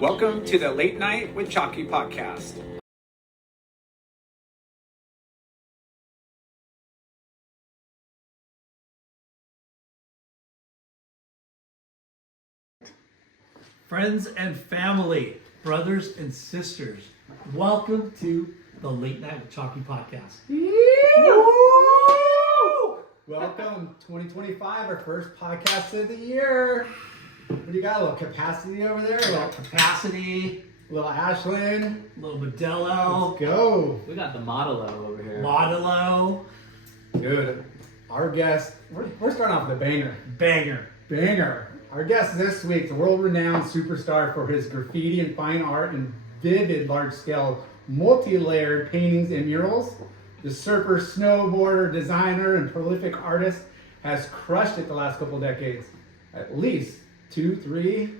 Welcome to the Late Night with Chalky podcast. Friends and family, brothers and sisters, welcome to the Late Night with Chalky podcast. Welcome, 2025, our first podcast of the year. What do you got? A little capacity over there? A little capacity, A little Ashland. a little Modelo, Let's go. We got the Modelo over here. Modelo, Dude, our guest, we're starting off with a banger. banger. Our guest this week is a world-renowned superstar for his graffiti and fine art and vivid large-scale multi-layered paintings and murals. The surfer, snowboarder, designer, and prolific artist has crushed it the last couple decades. At least 2, 3.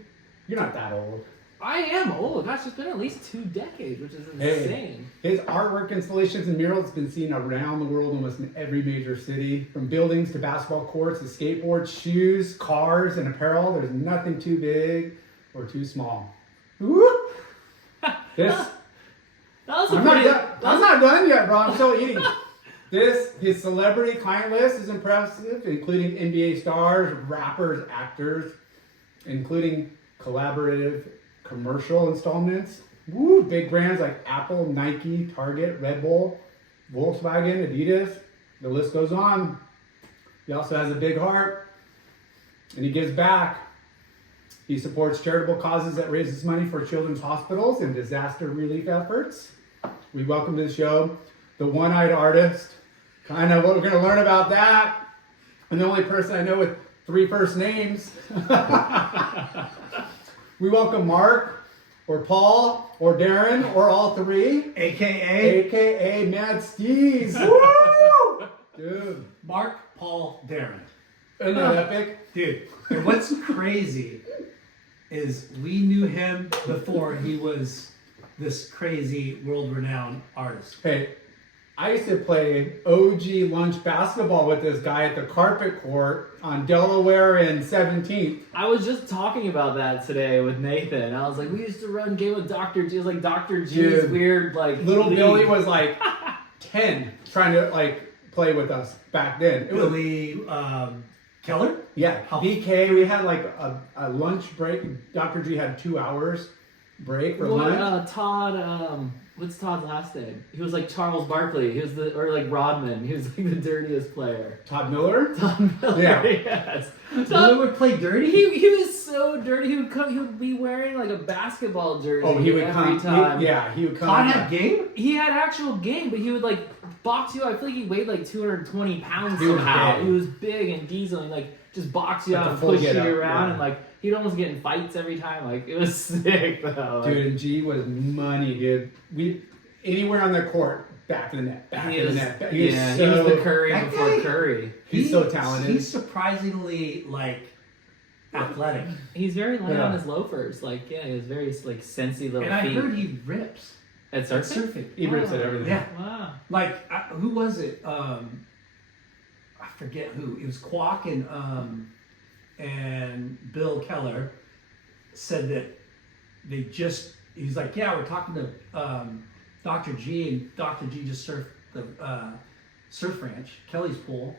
You're not that old. I am old. Gosh, it's been at least 2 decades, which is insane. His artwork installations and murals have been seen around the world, almost in every major city. From buildings to basketball courts to skateboards, shoes, cars, and apparel. There's nothing too big or too small. Woo! I'm not done yet, bro. I'm still eating. His celebrity client list is impressive, including NBA stars, rappers, actors, including collaborative commercial installments. Woo! Big brands like Apple, Nike, Target, Red Bull, Volkswagen, Adidas. The list goes on. He also has a big heart, and he gives back. He supports charitable causes that raises money for children's hospitals and disaster relief efforts. We welcome to the show the one-eyed artist. Kind of what we're going to learn about that. And the only person I know with 3 first names. We welcome Mark, or Paul, or Deren, or all 3. A.K.A. MadSteez. Woo! Dude. Mark Paul Deren. Isn't that epic? Dude, and what's crazy is we knew him before he was this crazy world-renowned artist. Hey, I used to play OG lunch basketball with this guy at the carpet court on Delaware and 17th. I was just talking about that today with Nathan. I was like, we used to run game with Dr. G. It was like Dr. G's Dude, weird, like, little league. Billy was like 10 trying to like play with us back then. It was, Billy Keller? yeah, BK, we had like a lunch break. Dr. G had 2 hours break for lunch. Todd, what's Todd's last name? He was like Charles Barkley. He was or like Rodman. He was like the dirtiest player. Todd Miller? Todd Miller, Yeah. Yes. Billy would play dirty? He was so dirty. He would be wearing like a basketball jersey. Oh, he would every come. time. He would come. Todd had game? He had actual game, but he would like box you out. I feel like he weighed like 220 pounds He was somehow. big. He was big and diesel and like just box you Like out a and full push you get up, around yeah. and like he'd almost get in fights every time. Like it was sick though. Like, Dude, and G was money, dude. We anywhere on the court, back of the net, back he of the was, net. he was the Curry that before guy- Curry. He's so talented. He's surprisingly like athletic. He's very light Yeah. on his loafers. Like he has very like sensy little And I feet. heard he rips at at surfing. surfing. He rips at everything. Yeah. Wow. Like, who was it? I forget who. It was Kwok and Bill Keller said that he's like, yeah, we're talking to Dr. G, and Dr. G just surfed the surf ranch, Kelly's pool,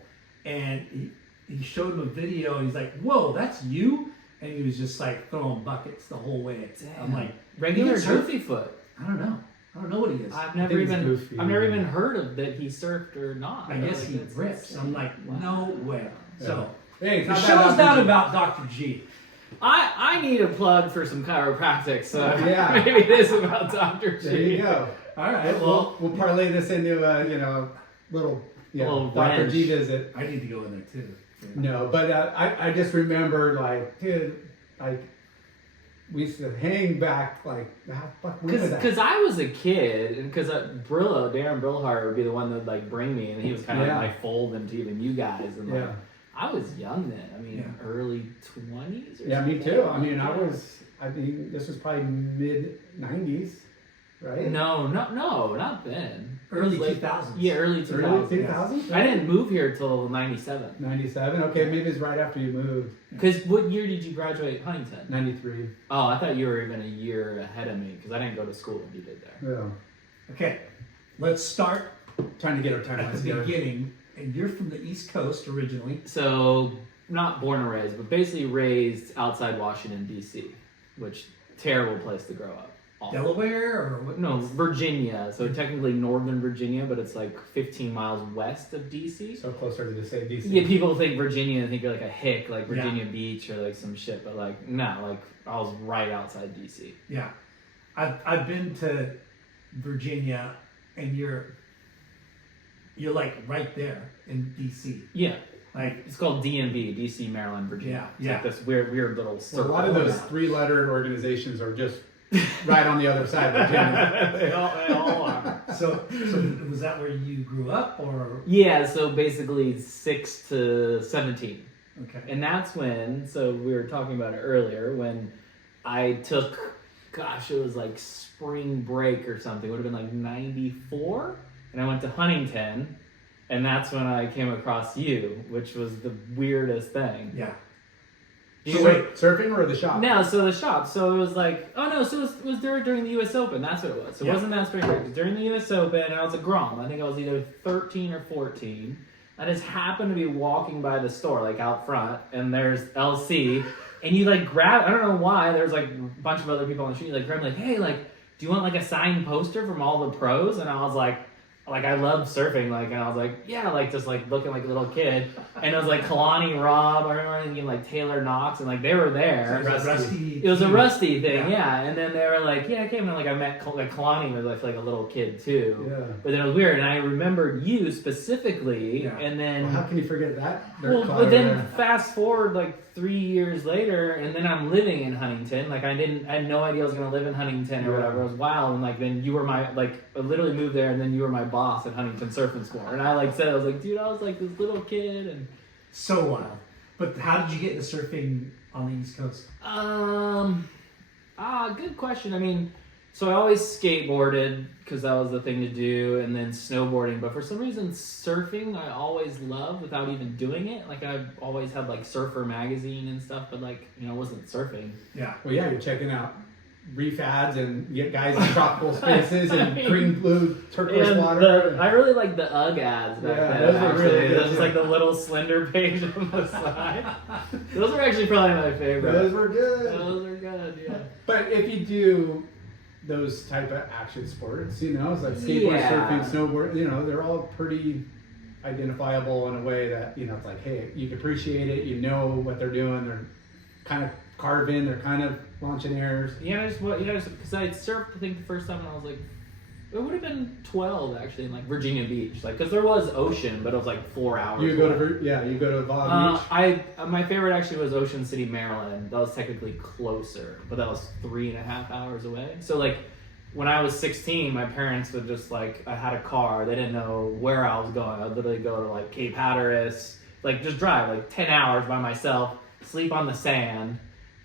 and he showed him a video, and he's like, whoa, that's you? And he was just like throwing buckets the whole way. I'm like, Regular he surf? goofy foot. I don't know what he is. I've think never it's even goofy. I've never even heard of that he surfed or not. I guess Like, he that's rips. insane. I'm like, Wow. no way. So Hey, it's the not show's bad, not Dr. G. about Dr. G. I need a plug for some chiropractic, so Yeah. maybe it is about Dr. G. There you go. All right. Well, We'll parlay this into little Little Dr. G wrench. visit. I need to go in there too. No, but I just remember like, dude, like we used to hang back like, fuck, when was that? Because I was a kid, and because Brillo, Darren Brillhart would be the one that would like bring me, and he was kind of Yeah. like my fold into even you guys, and like Yeah. I was young then. I mean, Yeah. early 20s. Or Yeah, me something. too. I mean, I think this was probably mid 90s. right? No, not then. Early Late- 2000s. Yeah, early 2000s. Early 2000s? I didn't move here till 97. 97? Okay, maybe it's right after you moved. Because what year did you graduate Huntington? 93. Oh, I thought you were even a year ahead of me because I didn't go to school when you did there. Yeah. Okay, let's start Trying to get our at timelines the together. beginning. And you're from the East Coast originally. So, not born and raised, but basically raised outside Washington, D.C., which terrible place to grow up. Awful. Delaware or what? No, Virginia. So technically Northern Virginia, but it's like 15 miles west of D.C. So closer to the same DC. Yeah, people think Virginia and think you're like a hick, like Virginia Yeah. Beach or like some shit, but like, no, like I was right outside D.C. Yeah, I've been to Virginia, and you're like right there in DC. Yeah. Like It's called DMV, D.C., Maryland, Virginia. Yeah, It's like this weird little Well, a circle. lot of those 3-letter organizations are just right on the other side of Virginia. they all are. so was that where you grew up or? Yeah, so basically 6 to 17. Okay. And that's when, so we were talking about it earlier, when I took, gosh, it was like spring break or something. It would have been like 94. And I went to Huntington. And that's when I came across you, which was the weirdest thing. Yeah. So wait, surfing or the shop? No, so the shop. So it was like, oh no, so it was during the U.S. Open. That's what it was. So it Yeah. wasn't that spring break. It was during the U.S. Open, and I was a Grom. I think I was either 13 or 14. I just happened to be walking by the store, like out front, and there's LC, and you like grab, I don't know why, there's like a bunch of other people on the street, you like grab like, hey, like, do you want like a signed poster from all the pros? And I was like, I love surfing, like, and I was like, yeah, like, just, like, looking like a little kid, and it was, like, Kalani Robb, I remember thinking, like, Taylor Knox, and, like, they were there. Rusty. It was a Rusty thing, Yeah. and then they were like, yeah, I came, and, like, I met, like, Kalani was, like a little kid, too. Yeah. But then it was weird, and I remembered you specifically, Yeah. and then... Well, how can you forget that? Well, but then fast forward like 3 years later, and then I'm living in Huntington. Like I had no idea I was gonna live in Huntington or Yeah. whatever. It was wild, and like then you were my I literally moved there, and then you were my boss at Huntington Surf and Sport. And I like said I was like, dude, I was like this little kid, and So wild. But how did you get into surfing on the East Coast? Good question. I mean, so I always skateboarded because that was the thing to do, and then snowboarding. But for some reason, surfing I always loved without even doing it. Like I've always had like Surfer magazine and stuff, but like it wasn't surfing. Yeah. Well, yeah, you're checking out reef ads and get guys in tropical spaces and green, blue, turquoise And water. I really like the UGG ads back Yeah, then. those were Actually, really good, those yeah. like the little slender page on the side. Those are actually probably my favorite. Those were good. Those are good. Yeah. But if you do those type of action sports, it's like skateboard, Yeah. surfing, snowboard, they're all pretty identifiable in a way that, it's like, hey, you can appreciate it, you know what they're doing, they're kind of carved in, they're kind of launching airs. Yeah, because I surfed, I think, the first time when I was like, it would have been 12 actually, in like Virginia Beach, like because there was ocean, but it was like 4 hours. You go away. you go to Vaughan Beach. My favorite actually was Ocean City, Maryland. That was technically closer, but that was 3.5 hours away. So like when I was 16, my parents would just like, I had a car, they didn't know where I was going. I'd literally go to like Cape Hatteras, like just drive like 10 hours by myself, sleep on the sand,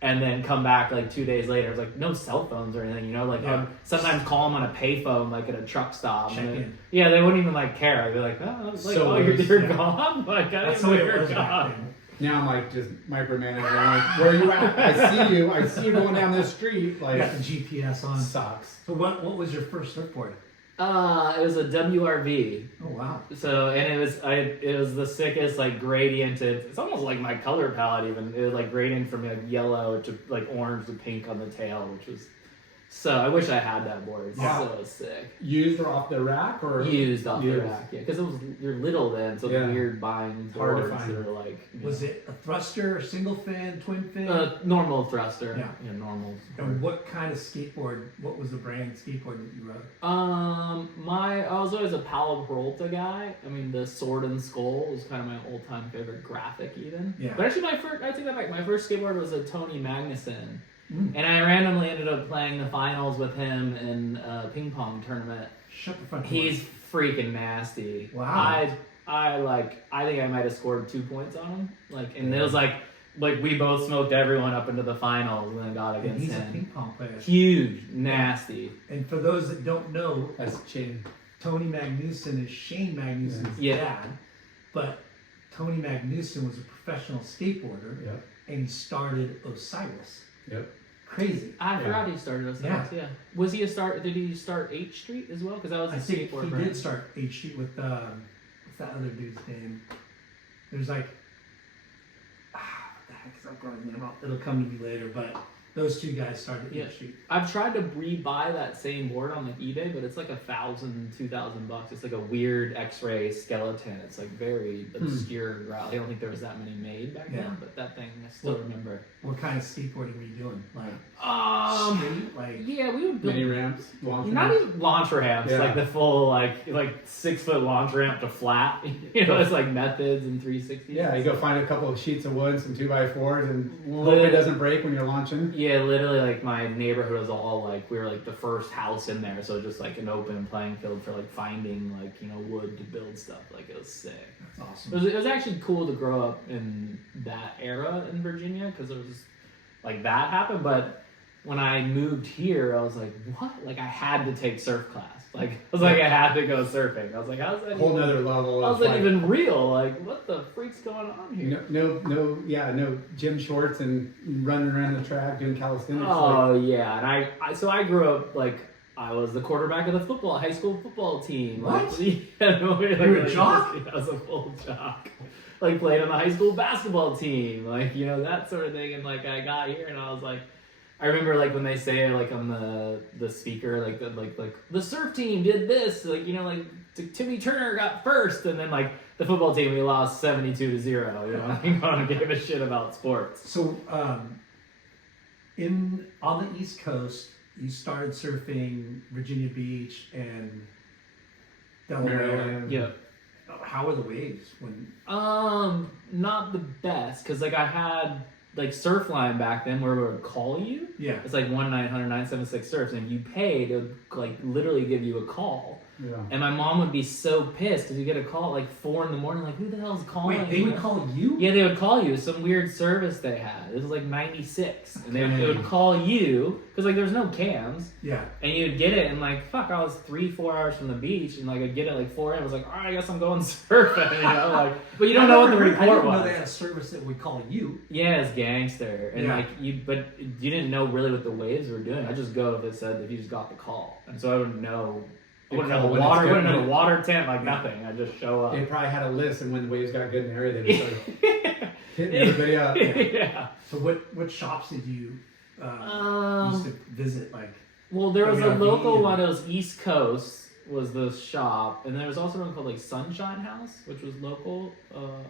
and then come back like 2 days later. It was like no cell phones or anything, like Yeah. I'd sometimes call them on a payphone, like at a truck stop. Check And they- in. Yeah, they wouldn't even like care. They'd be like, oh, like, So you're yeah. gone? Like, I That's didn't the know way it you're was back gone. then. Now I'm like just micromanaging. I'm like, where are you at? I see you going down this street. You Like, got the GPS on. sucks. So what was your first surfboard? It was a WRV. Oh wow. So, and it was the sickest, like, gradiented, it's almost like my color palette even. It was like gradient from like yellow to like orange to pink on the tail, which was, so I wish I had that board. It's Yeah. so sick. Used or off the rack or Used off the Used. rack, yeah. Because you're little then, so Yeah. it's weird buying Hard to boards find. that are like, Was it a thruster, single fin, twin fin? normal thruster. Yeah. Normal. And what kind of skateboard? What was the brand skateboard that you rode? I was always a Palo Peralta guy. I mean, the Sword and Skull was kind of my all-time favorite graphic, even. Yeah. But actually, I take that back. My first skateboard was a Tony Magnuson, Mm. and I randomly ended up playing the finals with him in a ping pong tournament. Shut the front door. He's freaking nasty. Wow. I think I might have scored 2 points on him. Like, and it was like like we both smoked everyone up into the finals and then got And against he's a him. ping pong player. Huge, nasty. And for those that don't know, That's Chin. Tony Magnuson is Shane Magnuson's Yeah. dad, but Tony Magnuson was a professional skateboarder, Yep. and he started Osiris. Yep. Crazy. I Yeah. forgot he started us. Yeah. Was he a start? Did he start H Street as well? Because that was a I think skateboard he brand. did start H Street with what's that other dude's name? There's like what the heck is that guy's name? It'll come to me later, but those two guys started Yeah. H Street. I've tried to rebuy that same board on like eBay, but it's like $1,000, $2,000. It's like a weird X-ray skeleton. It's like very obscure. I don't think there was that many made back Yeah. then, but that thing I still remember. What kind of skateboarding were you doing? Like Um, straight, like yeah, we would build Mini ramps. Launch not ramps. even launch ramps, Yeah. like the full like 6-foot launch ramp to flat. You know, it's like methods and 360s. Yeah, you go find a couple of sheets of wood, some 2x4s, and hope Literally- it doesn't break when you're launching. Yeah, literally, like my neighborhood was all like we were like the first house in there, so just like an open playing field for like finding like wood to build stuff. Like it was sick. that's awesome. It was actually cool to grow up in that era in Virginia because it was like that happened. But when I moved here, I was like, what? Like I had to take surf class. Like I was like I had to go surfing. I was like, how's that? Whole even, nother level. how's of that like, even real? Like what the freak's going on here? no gym shorts and running around the track doing calisthenics. Oh yeah, and I grew up like I was the quarterback of the high school football team. What? Like, yeah, no, like, You were a jock? I was a full jock. Like played on the high school basketball team, like that sort of thing. And like I got here and I was like, I remember like when they say like on the speaker like the surf team did this, like like Timmy Turner got first, and then like the football team we lost 72-0. You know, I don't give a shit about sports. So, on the East Coast, you started surfing Virginia Beach and Delaware. Maryland. Yeah. How were the waves when? Not the best, because like I had like Surfline back then where we would call you. Yeah. It's like 1-900-976 surfs, and if you paid, it would like literally give you a call. Yeah. And my mom would be so pissed because you get a call at like 4 a.m, like who the hell's calling? Wait, they would call you? Yeah, they would call you. Some weird service they had. It was like 96, and they would call you because like there's no cams. Yeah. And you'd get it, and like, fuck, I was 3-4 hours from the beach, and like I'd get it like 4 a.m. I was like, all right, I guess I'm going surfing, like, but you don't know what the I report didn't know was. they had a service that would call you. Yeah, it's gangster, and Yeah. like but you didn't know really what the waves were doing. I just go if it said if you just got the call, and so I wouldn't know. I wouldn't know the When it's water. good, Wouldn't know when the water temp, like nothing. I just show up. They probably had a list, and when the waves got good in the area, they just started hitting everybody up. Yeah. So what shops did you used to visit? Like, Well, there was a WRV local and- one. It was East Coast was the shop, and there was also one called like Sunshine House, which was local.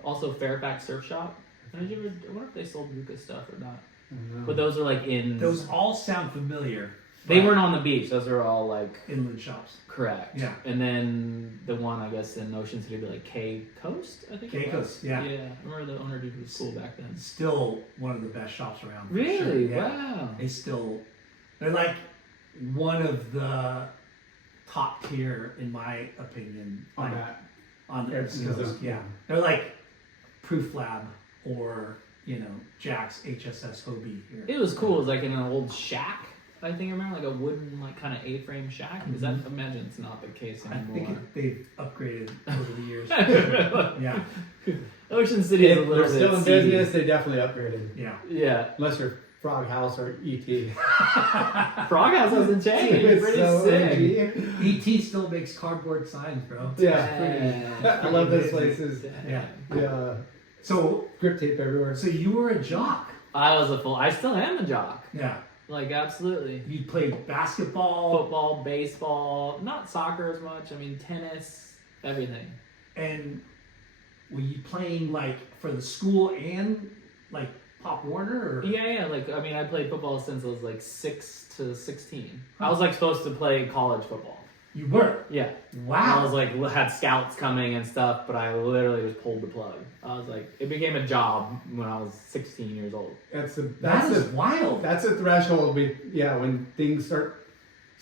Also Fairfax Surf Shop. And did you ever? I wonder if they sold Luca stuff or not. But those are like in. those all sound familiar. They but weren't on the beach. Those are all like inland shops. correct. Yeah. And then the one I guess in Ocean City would be like K Coast. I think. it K was. Coast, yeah. Yeah. I remember the owner dude was cool back then. Still one of the best shops around. for Really? Sure. Yeah. Wow. They're like one of the top tier, in my opinion, On like, that. on the Yeah, East because Coast. of- Yeah, they're like Proof Lab or Jack's HSS Hobie here. It was cool. It was like in an old shack. I think I remember like a wooden like kind of A-frame shack. Is that? Imagine it's not the case I anymore. think they've upgraded over the years. yeah, Ocean City is a little They're bit still in seedy. business. They definitely upgraded. yeah. Yeah, Unless you're Frog House or ET. Frog House hasn't changed. It's Pretty so sick. OG. ET still makes cardboard signs, bro. Yeah. I love those places. Yeah. Yeah. So, Grip tape everywhere. so you were a jock. I still am a jock. Yeah. Like absolutely. You played basketball Football, baseball, not soccer as much. I mean tennis, everything. and were you playing like for the school and like Pop Warner or? Yeah. Like I mean, I played football since I was like 6 to 16. I was like supposed to play college football. You were. Yeah. Wow. I was like had scouts coming and stuff, but I literally just pulled the plug. I was like, it became a job when I was 16 years old. That's that is wild. That's a threshold. When things start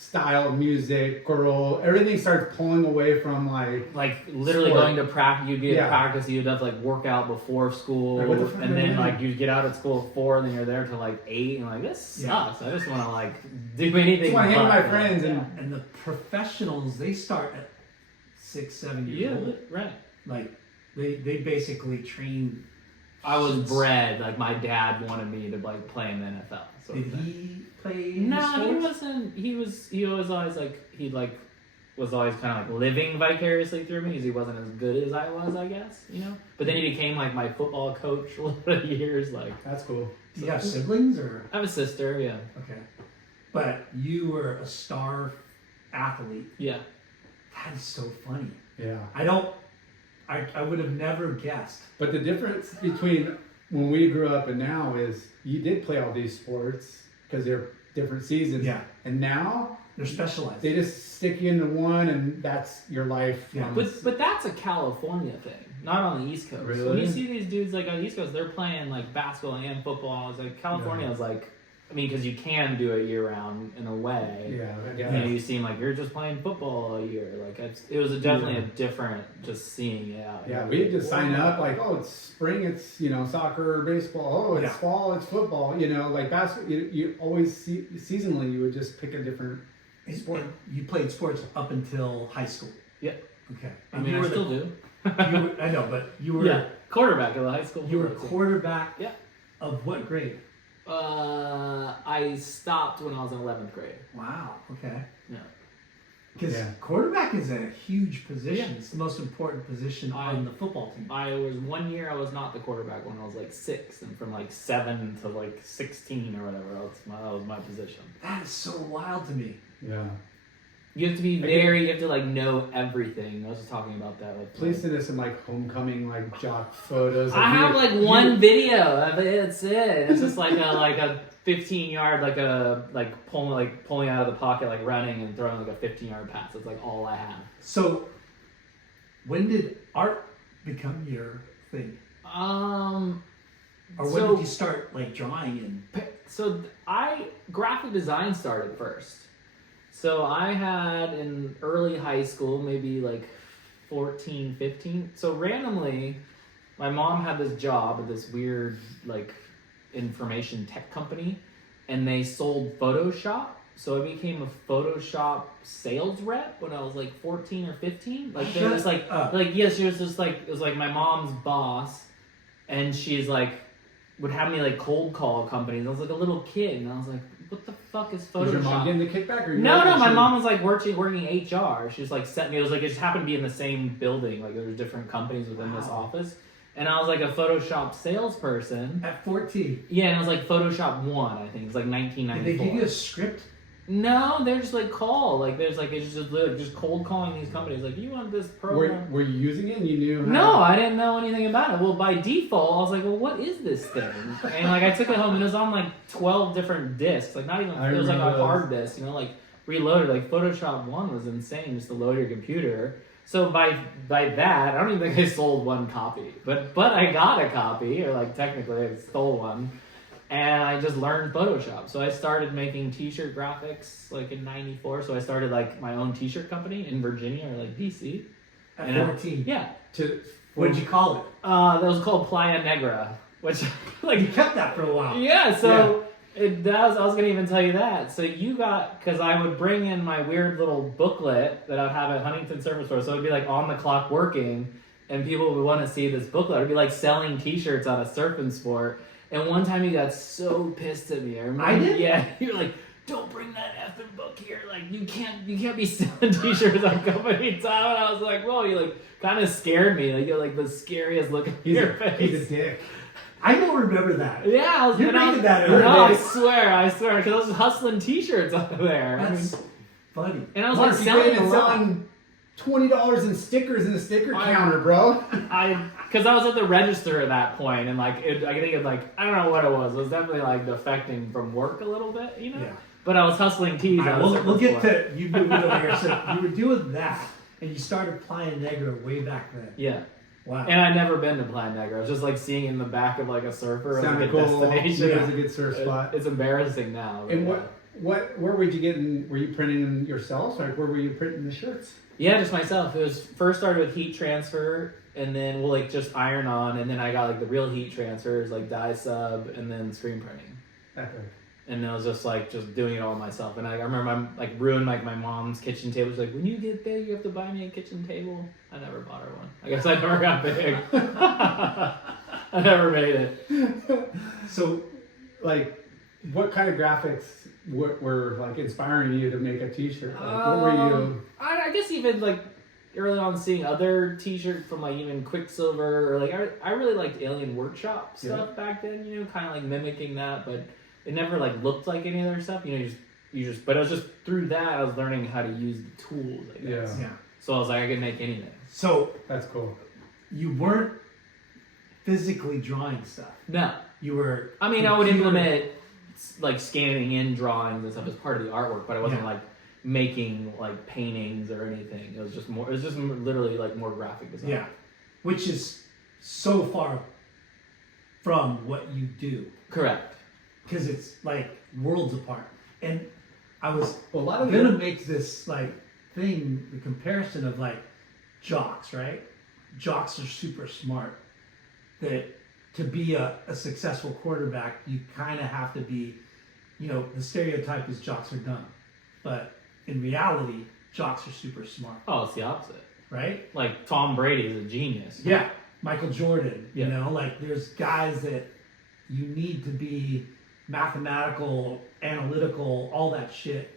style of music, girl, everything starts pulling away from like literally sport. going to practice. You'd be at Yeah. practice. You'd have to like work out before school, Like, what the fuck and am I then doing? like you'd get out at school at 4, and then you're there till like 8, and like this Yeah. sucks. I just want to like do anything. Just wanna hang with but- my friends and- yeah. And the professionals, they start at 6, 7 years Yeah, old. right. Like they basically train. I was bred like my dad wanted me to like play in the NFL. So Did he play? No, he sports? wasn't. He was always like he like was always kind of like living vicariously through me because he wasn't as good as I was, I guess, you know. But then he became like my football coach for a lot of years. Like, That's cool. Do you have siblings or? I have a sister, yeah, Okay, but you were a star athlete. yeah. That is so funny. Yeah. I would have never guessed. But the difference between when we grew up and now is you did play all these sports because they're different seasons. Yeah. And now They're specialized. they just stick you into one and that's your life. Yeah. But that's a California thing, not on the East Coast. When Really? you see these dudes like on the East Coast, they're playing like basketball and football. It's like California is like, I mean, because you can do it year round in a way. Yeah. You know, you seem like you're just playing football all year. Like it was definitely a different just seeing it out. Yeah, we had to sign up like, oh, it's spring, it's, soccer or baseball. Oh, it's Yeah. fall, it's football. Like basketball, you always seasonally you would just pick a different sport. You played sports up until high school. Yeah. Okay. I mean, I still do. You were, I know, but you were Yeah, quarterback of the high school. you were football team. quarterback. Yeah. Of what grade? I stopped when I was in 11th grade. Wow. Okay. Yeah. Because Yeah. quarterback is a huge position. Yeah. It's the most important position on the football team. I was 1 year. I was not the quarterback when I was like 6, and from like 7 to like 16 or whatever, that was my position. That is so wild to me. Yeah. You have to be you have to like know everything. I was just talking about that. With Please send us some like homecoming like jock photos. I have like one video of it. That's it. It's just like a 15-yard pulling out of the pocket, like running and throwing like a 15-yard pass. That's like all I have. So, when did art become your thing? Or when did you start like drawing and? So graphic design started first. So I had in early high school, maybe like 14, 15. So randomly, my mom had this job at this weird like information tech company, and they sold Photoshop. So I became a Photoshop sales rep when I was like 14 or 15. Like there was like she was just like, it was like my mom's boss, and she's like would have me like cold call companies. I was like a little kid, and I was like, what the fuck is Photoshop? Was your mom getting the kickback or No, my mom was like working HR. She was like set me. It was like it just happened to be in the same building. Like there was different companies within this office, and I was like a Photoshop salesperson. At 14. Yeah, and it was like Photoshop 1, I think. It's like 1994. Did they give you a script? No, they're just like there's like it's just literally just cold calling these companies like, you want this program? Were you using it and you knew how? No, I didn't know anything about it. Well, by default, I was like, well, what is this thing? And like I took it home and it was on like 12 different discs. Like not even, it was like a hard disk, like reloaded. Like Photoshop 1 was insane just to load your computer. So by that, I don't even think I sold one copy. But I got a copy, or like technically I stole one. And I just learned Photoshop. So I started making t-shirt graphics like in 94. So I started like my own t-shirt company in Virginia or like DC. At And 14. Yeah. What did you call it? That was called Playa Negra, which You kept that for a while. yeah. So I was gonna even tell you that. So because I would bring in my weird little booklet that I'd have at Huntington Surface Store. So it'd be like on the clock working, and people would want to see this booklet. It'd be like selling t-shirts on a surfing sport. And one time he got so pissed at me. I remember. I did? Yeah. He was like, "Don't bring that effing book here. Like you can't be selling t-shirts on company time." And I was like, "Whoa!" You like kind of scared me. Like you're like the scariest look on your face. He's a dick. I don't remember that. Yeah, I was. You rated that early. No, I swear, because I was hustling t-shirts out there. That's funny. And I was Mark, like you selling been a lot. selling $20 in stickers in the sticker counter, bro. Because I was at the register at that point, and like I think it like I don't know what it was. It was definitely like defecting from work a little bit, Yeah. But I was hustling tees. All right, we'll get to you moving over here. So you were doing that, and you started Playa Negra way back then. Yeah. Wow. And I'd never been to Playa Negra. I was just like seeing in the back of like a surfer as like Sounded a cool. destination. It was a good surf spot. It's embarrassing now. And but, where were you getting? Were you printing them yourself? Like, where were you printing the shirts? Yeah, just myself. It was first started with heat transfer, and then we'll like just iron on, and then I got like the real heat transfers, like dye sub, and then screen printing. Epic. And I was just doing it all myself. And I remember I ruined like my mom's kitchen table. She's like, when you get big, you have to buy me a kitchen table. I never bought her one. I guess I never got big. I never made it. So, like, what kind of graphics were like inspiring you to make a T-shirt? Like, what were you? I guess even like early on seeing other T-shirts from like even Quicksilver or like I really liked Alien Workshop stuff back then. You know, kind of like mimicking that, but it never like looked like any other stuff. You know, you just. But it was just through that I was learning how to use the tools. I guess. Yeah. So I was like, I could make anything. So That's cool. you weren't physically drawing stuff. No. You were. I mean, I would implement like scanning in drawings and stuff as part of the artwork, but I wasn't like making like paintings or anything. It was just literally like more graphic design. Yeah, which is so far from what you do. Correct. Because it's like worlds apart. And I was Well, a lot of gonna make this like thing, the comparison of like jocks, right? Jocks are super smart. That to be a successful quarterback, you kind of have to be, you know, the stereotype is jocks are dumb. But in reality, jocks are super smart, Oh, it's the opposite. right? Like Tom Brady is a genius. Yeah. Michael Jordan, you Yeah. know, like there's guys that you need to be mathematical, analytical, all that shit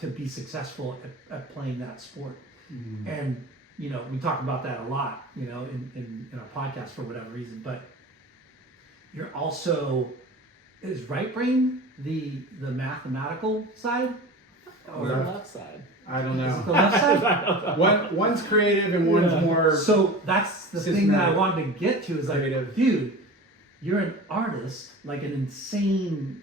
to be successful at playing that sport. Mm. And, you know, we talk about that a lot, you know, in our podcast for whatever reason. But you're also, is right brain the mathematical side? Or the left side. I don't Is it the know. left side? One's creative and one's more. So that's the thing that I systematic. wanted to get to is like, Creative. dude, you're an artist, like an insane,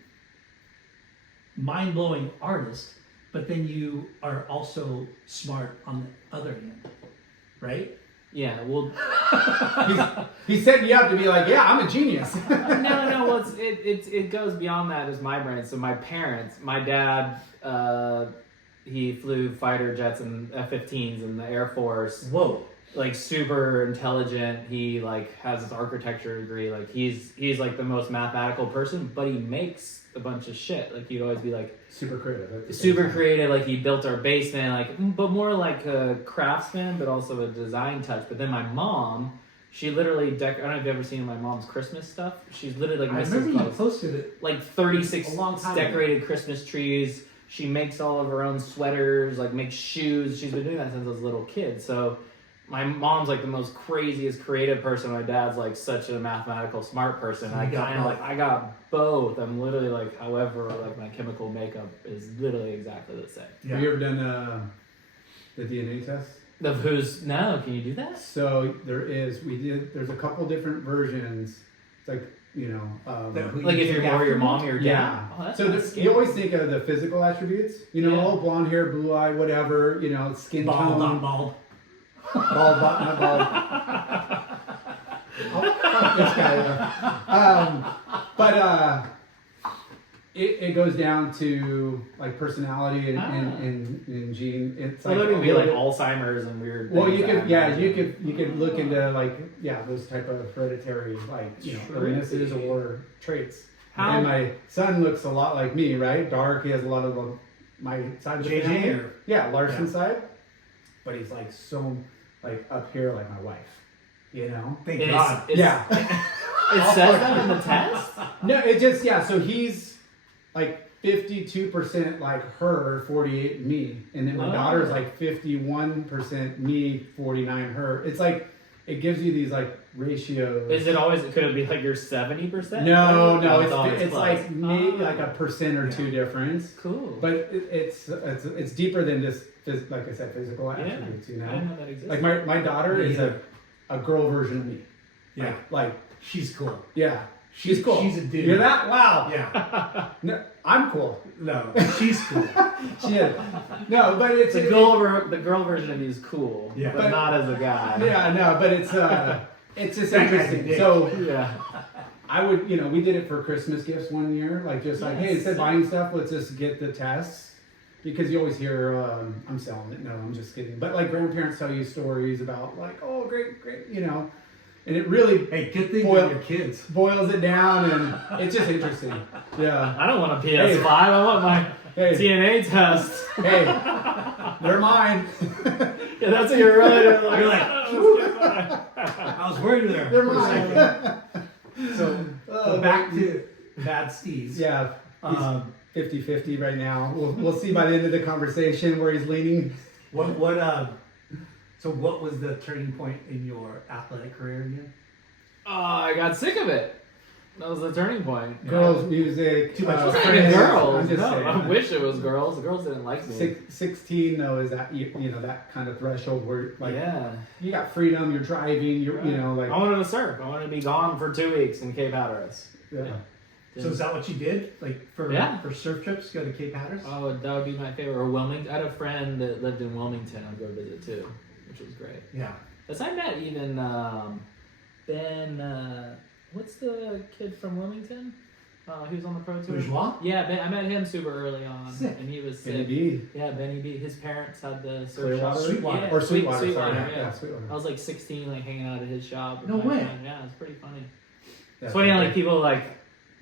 mind-blowing artist, but then you are also smart on the other hand, right? Yeah. Well. He's setting you up to be like, yeah, I'm a genius. no. Well, it goes beyond that as my brain. So my parents, my dad, he flew fighter jets and F-15s in the Air Force. Whoa. Like super intelligent. He like has his architecture degree. Like he's like the most mathematical person, but he makes a bunch of shit. Like he'd always be like Super creative. super creative. Like he built our basement, like but more like a craftsman, but also a design touch. But then my mom, she literally I don't know if you've ever seen my mom's Christmas stuff. She's literally like I my remember sister you posted it. like 36 A long time ago. decorated Christmas trees. She makes all of her own sweaters, like makes shoes. She's been doing that since I was a little kid. So my mom's like the most craziest creative person. My dad's like such a mathematical smart person. So I you got kind of both. like I got both. I'm literally like, however, like my chemical makeup is literally exactly the same. Have you ever done the DNA test? The who's no? Can you do that? So there's a couple different versions. It's like, you know, Like if you're more your mom or your dad? yeah. Oh, that's So kinda you scary. always think of the physical attributes, you know, Yeah. oh, blonde hair, blue eye, whatever, you know, skin Bald, tone, not bald. bald, not bald. Oh, fuck this guy. But it goes down to like personality and gene. It's So like there a would be like little- Alzheimer's and weird. well, things you that could, yeah, happen. you could look into like, yeah, those type of hereditary, like, you know, illnesses or traits. How- And my son looks a lot like me, right? Dark. He has a lot of my side of the JJ family. or- Yeah, Larson Yeah. side. But he's like so, like up here, like my wife. You know? Thank It's- God. it's- Yeah. It says that in the test. No, it just, yeah. So he's like 52% like her, 48 me, and then my Oh. daughter's like 51% me, 49 her. It's like it gives you these like ratios. Is it always? Could it be like you're 70%? No, always it's close. like maybe Oh. like a percent or two difference. Cool. But it's deeper than just like I said, physical yeah, attributes. You I know, didn't know that existed. like my daughter Me is either. a girl version of me. Yeah. Like She's cool. yeah, she's cool. She's a dude. You're that? Wow. Yeah. No, I'm cool. No, she's cool. She is. No, but it's the girl version of you is cool, Yeah. but But- not as a guy. Yeah, no, but it's just That guy's a interesting. dick. So Yeah. I would, we did it for Christmas gifts one year. Like, just like, hey, instead of buying stuff, let's just get the tests. Because you always hear, I'm selling it. No, I'm just kidding. But like grandparents tell you stories about like, oh, great, and it really Hey, good thing for your kids. boils it down, and it's just interesting. Yeah. I don't want a PS5. I want my TNA test. Hey, they're mine. Yeah, that's what you're really doing. You're like, I was worried there They're for a mine. second. So back to MadSteez. Yeah. He's 50-50 right now. We'll see by the end of the conversation where he's leaning. So what was the turning point in your athletic career again? I got sick of it. That was the turning point. Girls, music. Too much It wasn't friends. even girls. I'm just No, saying. I wish it was girls. The girls didn't like me. 16 though is that that kind of threshold where like Yeah. you got freedom, you're driving, you're like I wanted to surf. I wanted to be gone for 2 weeks in Cape Hatteras. yeah. So is that what you did? Like for surf trips, go to Cape Hatteras? Oh, that would be my favorite. Or Wilmington. I had a friend that lived in Wilmington. I'd go visit too, which was great. Yeah. As I met even Ben. What's the kid from Wilmington? He was on the pro tour. Bourgeois? Yeah, Ben, I met him super early on, Sick. and he was Benny sick. B. Yeah, Benny B. His parents had the surf Clearwater? shop. Sweetwater. Yeah, Or Sweetwater, sorry. Sweetwater, Yeah, Sweetwater. I was like 16, like hanging out at his shop. with No my way. friend. Yeah, it's pretty funny. That's It's funny how okay. like people like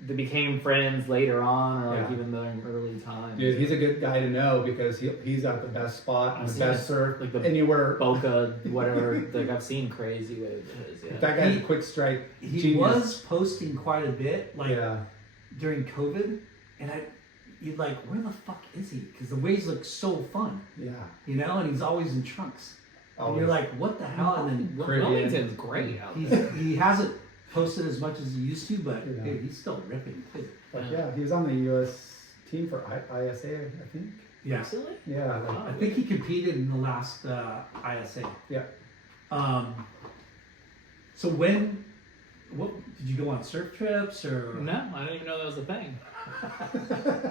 they became friends later on, or like Yeah. even during early times. Dude, he's a good guy to know because he's got the best spot and I've the seen best surf like the anywhere. Boca, whatever. Like I've seen crazy waves of his. Yeah. That guy's a quick strike. He genius. was posting quite a bit, like Yeah. during COVID, and you're like, where the fuck is he? Because the waves look so fun, Yeah. and he's always in trunks. And Always. you're like, what the hell? And then Caribbean. Wilmington's great out there. he hasn't posted as much as he used to, but Yeah. dude, he's still ripping too. But yeah, he was on the U.S. team for ISA, I think. Yeah. Absolutely. Yeah. Like, I think he competed in the last ISA. yeah. So what did you go on surf trips or? No, I didn't even know that was a thing.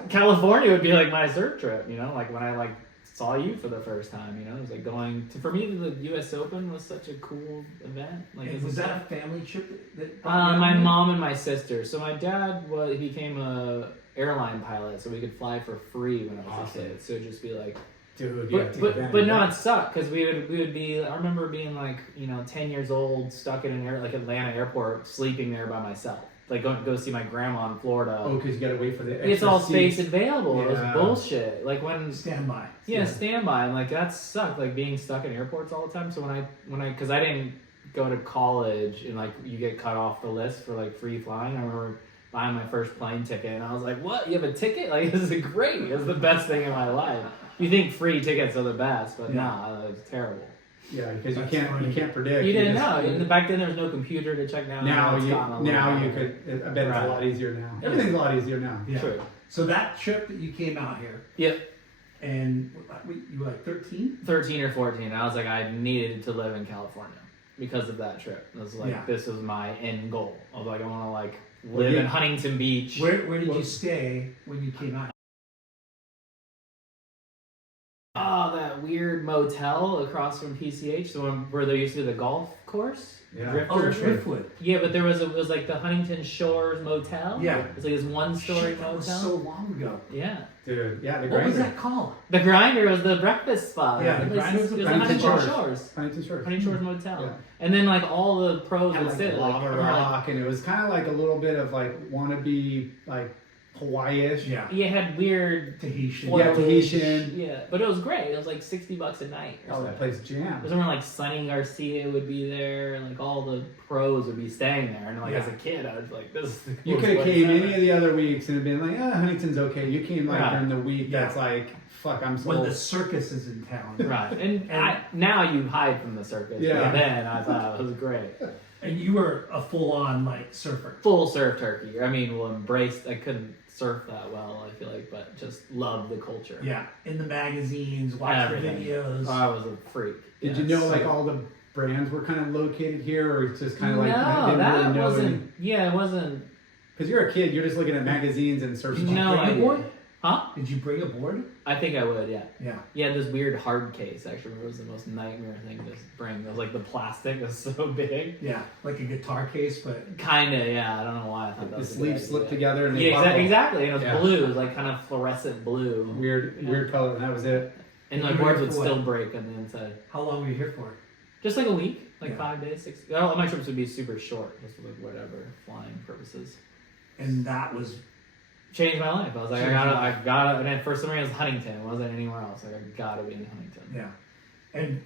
California would be like my surf trip, like when I like saw you for the first time, it was like going to, for me, the U.S. Open was such a cool event. Like, And was that a family trip that my mom and my sister. So my dad he became a airline pilot, so we could fly for free when I was a kid. So it'd just be like, Dude, you have to but get but down. no, it sucked because we would be. I remember being like 10 years old, stuck in Atlanta airport, sleeping there by myself. Like going to go see my grandma in Florida. Oh, because you got to wait for the extra It's all seats. space available. It was Yeah. bullshit. Like when standby? standby. And like that sucked. Like being stuck in airports all the time. So because I didn't go to college and like you get cut off the list for like free flying. I remember buying my first plane ticket and I was like, "What? You have a ticket? Like this is great. It's the best thing in my life." You think free tickets are the best, but nah, it's terrible. Yeah, because you That's can't funny. predict. You didn't just- know. Back then there was no computer to check down. Now It's you gotten a little better. could. I bet it's Right. a lot easier now. Everything's a lot easier now. Yeah. True. So that trip that you came out here, Yep. and you were like 13? 13 or 14. I was like, I needed to live in California because of that trip. It was like, Yeah. this was my end goal. I was like, I want to like live yeah. in Huntington Beach. Where did Well- you stay when you came out? Oh, that weird motel across from PCH, the one where there used to be the golf course. Yeah. Oh, Drifters. Driftwood. Yeah, but it was like the Huntington Shores Motel. Yeah. It's like this one-story Shit, that motel. was so long ago. Yeah. Dude, yeah, the What was grinder. that called? The Grinder was the breakfast spot. Yeah, the It was- Grinder was it the was Huntington Huntington Shores. Shores. Huntington Shores. Huntington Shores Motel. Yeah. And then like all the pros Had would like sit like, lava or, like rock, and it was kind of like a little bit of like wannabe like Hawaii-ish. Yeah. you had weird Tahitian. Yeah, foliage. Tahitian. Yeah, but it was great. It was like $60 a night. Or Oh, that something. place It was jammed. somewhere like Sonny Garcia would be there, and like all the pros would be staying there. And like Yeah. as a kid, I was like, "This is the You coolest could have place came ever." any of the other weeks and have been like, Huntington's okay. You came like Right. during the week Yeah. that's like, fuck, I'm When sold. the circus is in town. Right, and now you hide from the circus. Yeah. But then I thought it was great. And you were a full-on like surfer. Full surf turkey. I mean, embraced. I couldn't surf that well, I feel like, but just loved the culture. Yeah. In the magazines, watch Everything. the videos. I was a freak. Did Yeah, you know so- like all the brands were kind of located here, or it's just kind of like no, didn't that really know? wasn't. Yeah, it wasn't. Because you're a kid, you're just looking at magazines and surf. No Grande idea. Boy? Huh? Did you bring a board? I think I would, yeah. Yeah. Yeah, this weird hard case. Actually, it was the most nightmare thing to bring. It was like the plastic was so big. Yeah, like a guitar case, but Kinda, yeah. I don't know why I thought that The was a sleeves good slipped idea. together and they Yeah, buckle. exactly. And it was Yeah. blue. It was like kind of fluorescent blue. Weird color, and that was it. And You my were boards here would for still what? break on the inside. how long were you here for? Just like a week, like Yeah. 5 days, 6. All my trips would be super short, just for like whatever flying purposes. And that was Changed my life. I was like, Changed your I gotta. And then for some reason, it was Huntington. It wasn't anywhere else. Like, I gotta be in Huntington. yeah. And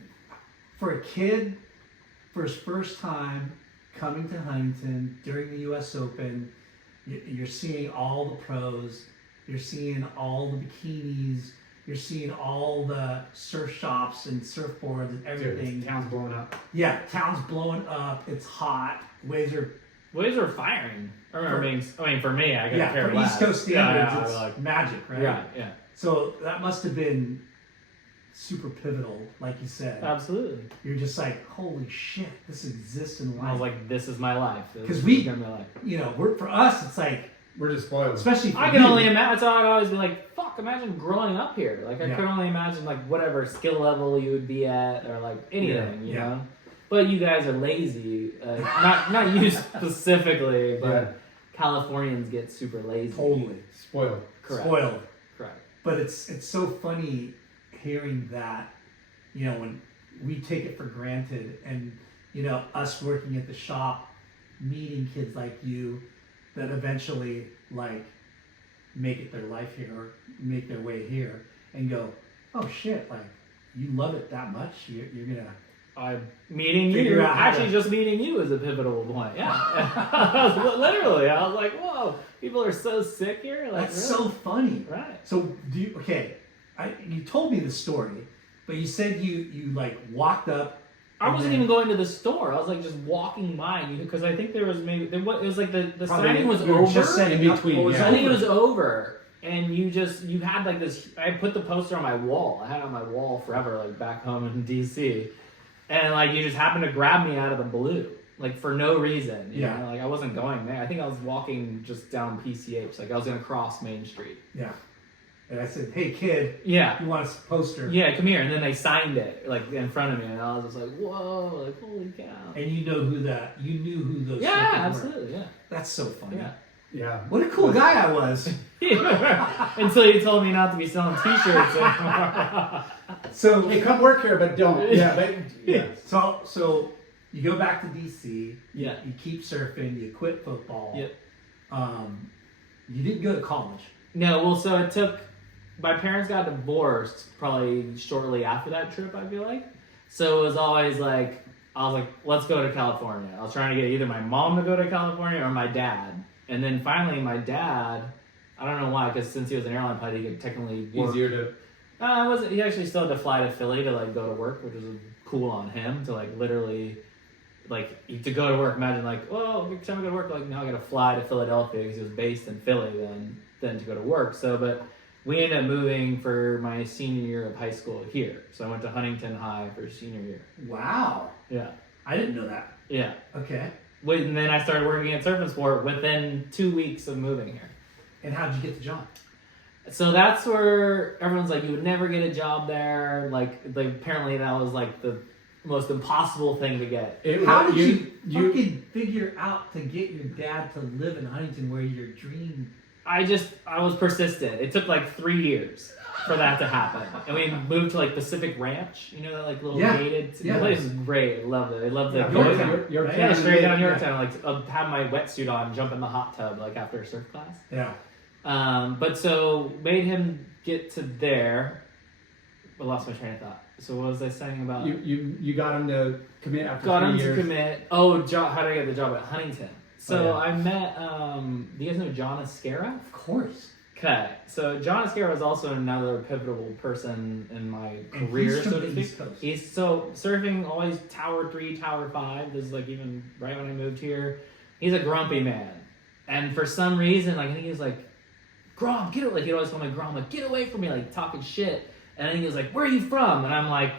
for a kid, for his first time coming to Huntington during the U.S. Open, you're seeing all the pros. You're seeing all the bikinis. You're seeing all the surf shops and surfboards and everything. Dude, town's blowing up. Yeah, town's blowing up. It's hot. Waves are Waves are firing. I remember being. I mean, for me, I could yeah. care For less. East Coast standards, yeah, it's like, magic, right? yeah, yeah, So that must have been super pivotal, like you said. absolutely. You're just like, holy shit, this exists in life. I was like, this is my life. This 'Cause is we- gonna be my life. you know, for us, it's like, We're just spoiled. especially for I can you. only imagine. So I'd always be like, "Fuck!" Imagine growing up here. Like I Yeah. could only imagine like whatever skill level you would be at, or like anything, you Yeah. know. But you guys are lazy. Not you specifically, but Yeah. Californians get super lazy. Totally Spoiled. Correct. spoiled. Correct. But it's so funny hearing that, you know, when we take it for granted, and you know, us working at the shop, meeting kids like you that eventually like make it their life here or make their way here and go, oh shit, like you love it that much, you're gonna Meeting Figure you, out how actually to- just meeting you is a pivotal point. Yeah. Literally, I was like, whoa, people are so sick here. Like, that's really? so funny. Right. So do you, okay, you told me the story, but you said you like walked up. I and wasn't then- even going to the store. I was like just walking by, because I think there was maybe it was like the Probably signing was you were over. just setting in up- between, oh, it was yeah. I think it over. was over, and you had like this. I put the poster on my wall. I had it on my wall forever, like back home in DC, and like you just happened to grab me out of the blue, like for no reason. You Yeah. know? Like I wasn't going there. I think I was walking just down PCH, like I was gonna cross Main Street. Yeah. And I said, hey kid, Yeah. you want a poster? Yeah, come here. And then they signed it like in front of me, and I was just like, "Whoa! Like, holy cow!" And you knew who those Yeah, surfers were. absolutely. Yeah, That's so funny. yeah. Yeah. What a cool guy I was. Until you told me not to be selling T-shirts anymore. So Hey, come work here, but don't. Yeah, but yeah. so you go back to DC. Yeah. You keep surfing. You quit football. Yep. You didn't go to college. No, well, so it took. My parents got divorced probably shortly after that trip, I feel like. So it was always like, I was like, let's go to California. I was trying to get either my mom to go to California or my dad. And then finally, my dad, I don't know why, because since he was an airline pilot, he could technically work. Easier to. It wasn't. He actually still had to fly to Philly to like go to work, which was cool on him to like literally, like to go to work. Imagine like, well, every time I go to work, like now I got to fly to Philadelphia because he was based in Philly then to go to work. So, but we ended up moving for my senior year of high school here. So I went to Huntington High for senior year. Wow. Yeah, I didn't know that. yeah. Okay. And then I started working at Surf and Sport within 2 weeks of moving here. And how'd you get the job? So that's where everyone's like, you would never get a job there. Like apparently that was like the most impossible thing to get. How did you fucking figure out to get your dad to live in Huntington where your dream? I was persistent. It took like 3 years for that to happen. And we moved to like Pacific Ranch, you know, that like little Yeah. gated. Yeah. The place is great. I loved it. I loved the Yorktown. Yorktown. Yeah, straight down Yeah. Yorktown. Like I'll have my wetsuit on, jump in the hot tub like after a surf class. Yeah. But so made him get to there. I lost my train of thought. So what was I saying about? You got him to commit after Got 3 him years. to commit. Oh, how did I get the job at Huntington? So Oh, yeah. I met. Do you guys know John Escara? Of course. Okay, so John Escara is also another pivotal person in my And career, he's from so the to speak. East Coast. He's so surfing always Tower 3, Tower 5. This is like even right when I moved here. He's a grumpy man, and for some reason, like I think he was like, "Grom, get it!" Like he'd always call me Grom, like get away from me, like talking shit. And then he was like, "Where are you from?" And I'm like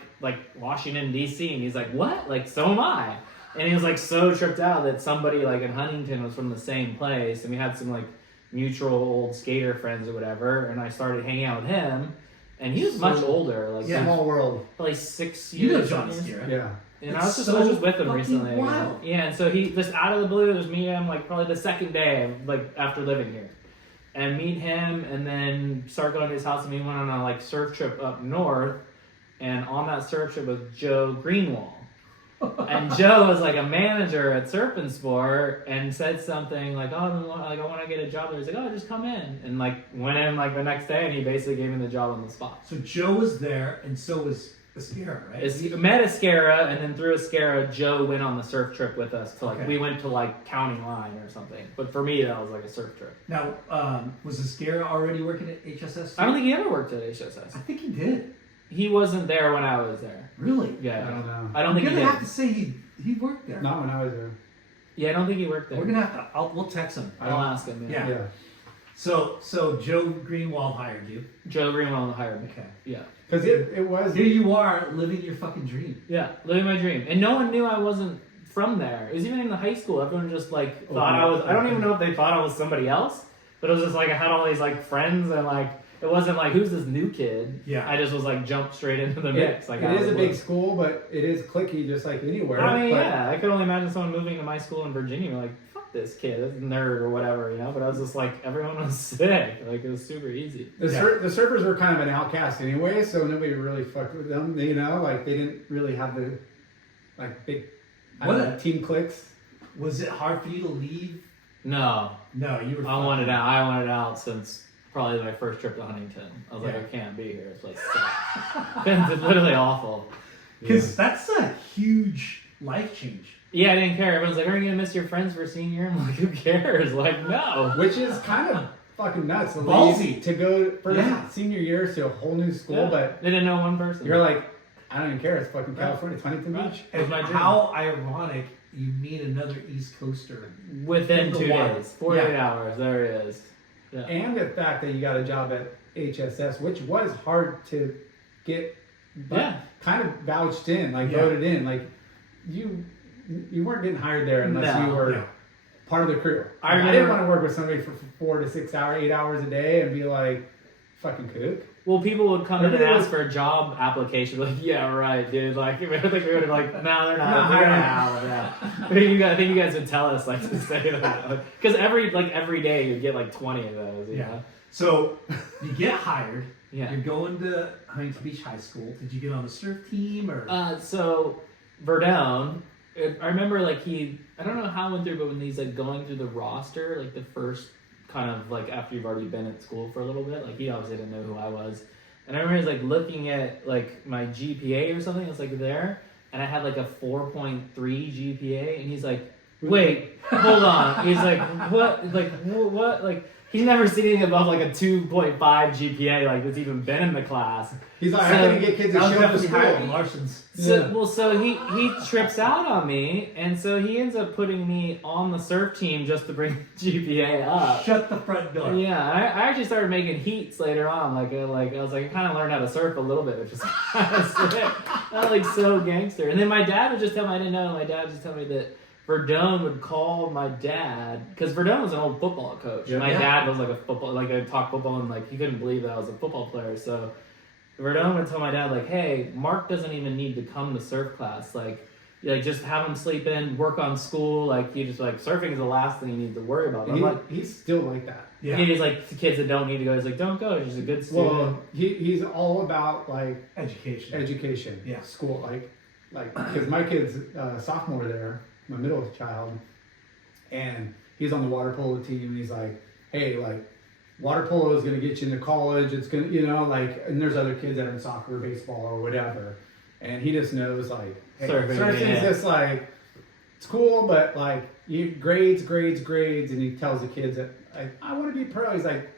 Washington D.C. And he's like, "What?" Like so am I. And he was like so tripped out that somebody like in Huntington was from the same place, and we had some like mutual old skater friends or whatever, and I started hanging out with him. And he was much older, like Small world. probably 6 You know years. John Stira. Yeah. And It's I was just with him fucking recently. wild. Yeah, and so he just out of the blue, just meet him like probably the second day, like after living here, and meet him, and then start going to his house. And we went on a like surf trip up north, and on that surf trip was Joe Greenwald. And Joe was like a manager at Surf and Sport, and said something like, "Oh, like I want to get a job there." He's like, "Oh, just come in," and like went in like the next day, and he basically gave me the job on the spot. So Joe was there, and so was Ascara, right? Met Ascara, and then through Ascara, Joe went on the surf trip with us to like Okay. we went to like County Line or something. But for me, that was like a surf trip. Now, was Ascara already working at HSS? I don't think he ever worked at HSS. I think he did. He wasn't there when I was there. Really? Yeah, I don't know. I don't I'm think he gonna did. have to say he worked there. Not when I was there. Yeah, I don't think he worked there. We're gonna have to. We'll text him. I'll ask him. Yeah. Yeah. So Joe Greenwald hired you. Joe Greenwald hired me. Okay. Yeah. Because it was. Here you are living your fucking dream. Yeah, living my dream. And no one knew I wasn't from there. It was even in the high school. Everyone just like thought I was. I don't even know if they thought I was somebody else. But it was just like I had all these like friends, and like it wasn't like who's this new kid. Yeah. I just was like jumped straight into the mix. Like it is a big school, but it is cliquey just like anywhere. I mean, but yeah, I could only imagine someone moving to my school in Virginia like, fuck this kid, this nerd or whatever, you know. But I was just like, everyone was sick. Like it was super easy. The surfers were kind of an outcast anyway, so nobody really fucked with them. You know, like they didn't really have the like big team cliques. Was it hard for you to leave? No, No, you were. I wanted out. I wanted out since probably my first trip to Huntington. I was like, Yeah. I can't be here. This place sucks. It's literally awful. Because that's a huge life change. Yeah, I didn't care. Everyone's like, are you gonna miss your friends for senior? I'm like, who cares? Like, no. Which is kind of fucking nuts. Ballsy. To go for Yeah. senior year to a whole new school, Yeah. but They didn't know one person. you're like, I don't even care. It's fucking California. It's Huntington Right. Beach. It was And my dream. how ironic you meet another East Coaster. Within In the 2 water. days, 48 Yeah. hours, there he is. Yeah. And the fact that you got a job at HSS, which was hard to get, but Yeah. kind of vouched in, like Yeah. voted in. Like you weren't getting hired there unless No. you were No. part of the crew. I Like, I didn't remember- want to work with somebody for 4 to 6 hours, 8 hours a day and be like, fucking kook. Well, people would come in and Everybody ask for a job application. Like, yeah, right, dude. Like, I think we would have like, no, they're Not not. They're hiring. not. Yeah. I think you guys would tell us like to say that because every day you'd get like 20 of those. You Yeah. know? So you get hired. Yeah. You're going to Huntington Beach High School. Did you get on the surf team or? So Verdone, I remember like I don't know how it went through, but when he's like going through the roster, like the first kind of like after you've already been at school for a little bit, like he obviously didn't know who I was. And I remember he was like looking at like my GPA or something, it's like there, and I had like a 4.3 GPA, and he's like, wait, hold on. He's like, what? Like, what? Like, he's never seen anything above like a 2.5 GPA, like that's even been in the class. He's like, So- I couldn't get kids to That was show up to definitely higher than school. Larson's. So, Yeah. well, so he trips out on me, and so he ends up putting me on the surf team just to bring GPA up. Shut the front door. Yeah, I actually started making heats later on. Like I was like, I kind of learned how to surf a little bit, which is kind of sick. I was like so gangster. And then my dad would just tell me, I didn't know. My dad would just tell me that Verdone would call my dad because Verdone was an old football coach. Yeah. My Yeah. dad was like a football, like I talked football, and like he couldn't believe that I was a football player. So Verdone would tell my dad like, "Hey, Mark doesn't even need to come to surf class. Like just have him sleep in, work on school. Like you just like surfing is the last thing you need to worry about." I'm like, He's still like that. Yeah. he's like the kids that don't need to go. He's like, "Don't go. You're just a good student." Well, he's all about like Education. education. Yeah. School, like because my kid's sophomore there, my middle child, and he's on the water polo team, and he's like, hey, like water polo is gonna get you into college. It's gonna, like, and there's other kids that are in soccer, or baseball, or whatever, and he just knows like, hey, Surfing, surfing's yeah. just like it's cool, but like you grades, and he tells the kids that I want to be pro. He's like.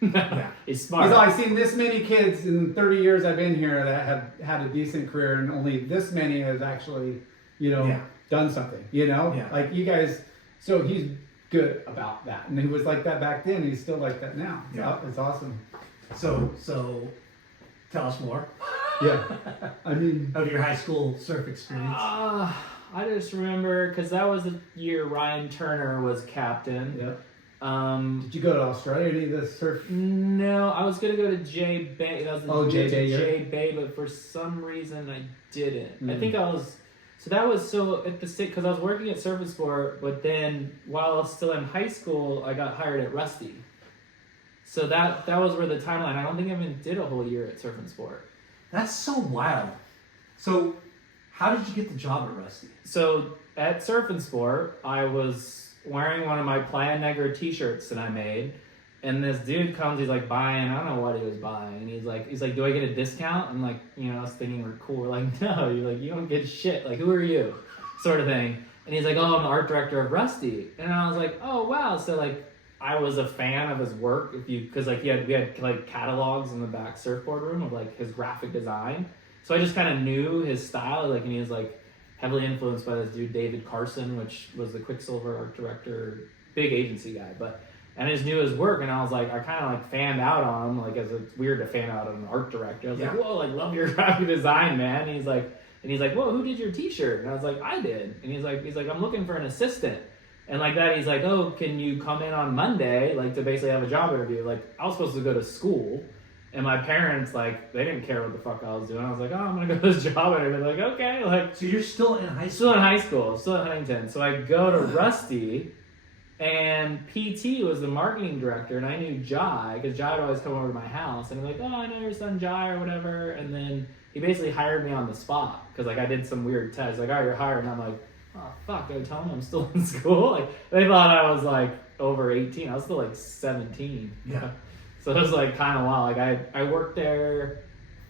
Yeah. He's smart. He's like, I've seen this many kids in 30 years I've been here that have had a decent career, and only this many have actually, Yeah. done something, Yeah. Like you guys, so he's good about that. And he was like that back then, he's still like that now. Yeah. It's awesome. So tell us more Yeah. I mean, of your high school surf experience. I just remember because that was the year Ryan Turner was captain. yeah. Did you go to Australia to do the surf? No, I was gonna go to J Bay. J Bay, but for some reason I didn't. I Mm. think I was. So that was at the because I was working at Surf and Sport, but then while I was still in high school, I got hired at Rusty. So that was where the timeline. I don't think I even did a whole year at Surf and Sport. That's so wild. So, how did you get the job at Rusty? So at Surf and Sport, I was wearing one of my Playa Negra t-shirts that I made, and this dude comes, he's like buying, I don't know what he was buying, and he's like, do I get a discount? And like, you know, I was thinking we're cool. We're like, no, you're like, you don't get shit. Like, who are you? Sort of thing. And he's like, oh, I'm the art director of Rusty. And I was like, oh wow. So like, I was a fan of his work because like we had like catalogs in the back surfboard room of like his graphic design. So I just kind of knew his style, like, and he was like heavily influenced by this dude David Carson, which was the Quicksilver art director, big agency guy. And I just knew his work, and I was like, I kind of like fanned out on him, like as it's weird to fan out on an art director. I was like, whoa, like love your graphic design, man. And he's like, whoa, who did your T-shirt? And I was like, I did. And he's like, I'm looking for an assistant. And like that, he's like, oh, can you come in on Monday, like to basically have a job interview? Like I was supposed to go to school, and my parents, like, they didn't care what the fuck I was doing. I was like, oh, I'm gonna go to this job interview. They're like, okay, like. So you're still in high school? Still in high school, still at Huntington. So I go to Rusty, and PT was the marketing director, and I knew Jai, because Jai would always come over to my house, and I'm like, oh, I know your son Jai or whatever. And then he basically hired me on the spot, because like I did some weird test, like, oh, you're hired, and I'm like, oh fuck, I tell them I'm still in school. Like they thought I was like over 18. I was still like 17. Yeah. So it was like kind of wild. Like I worked there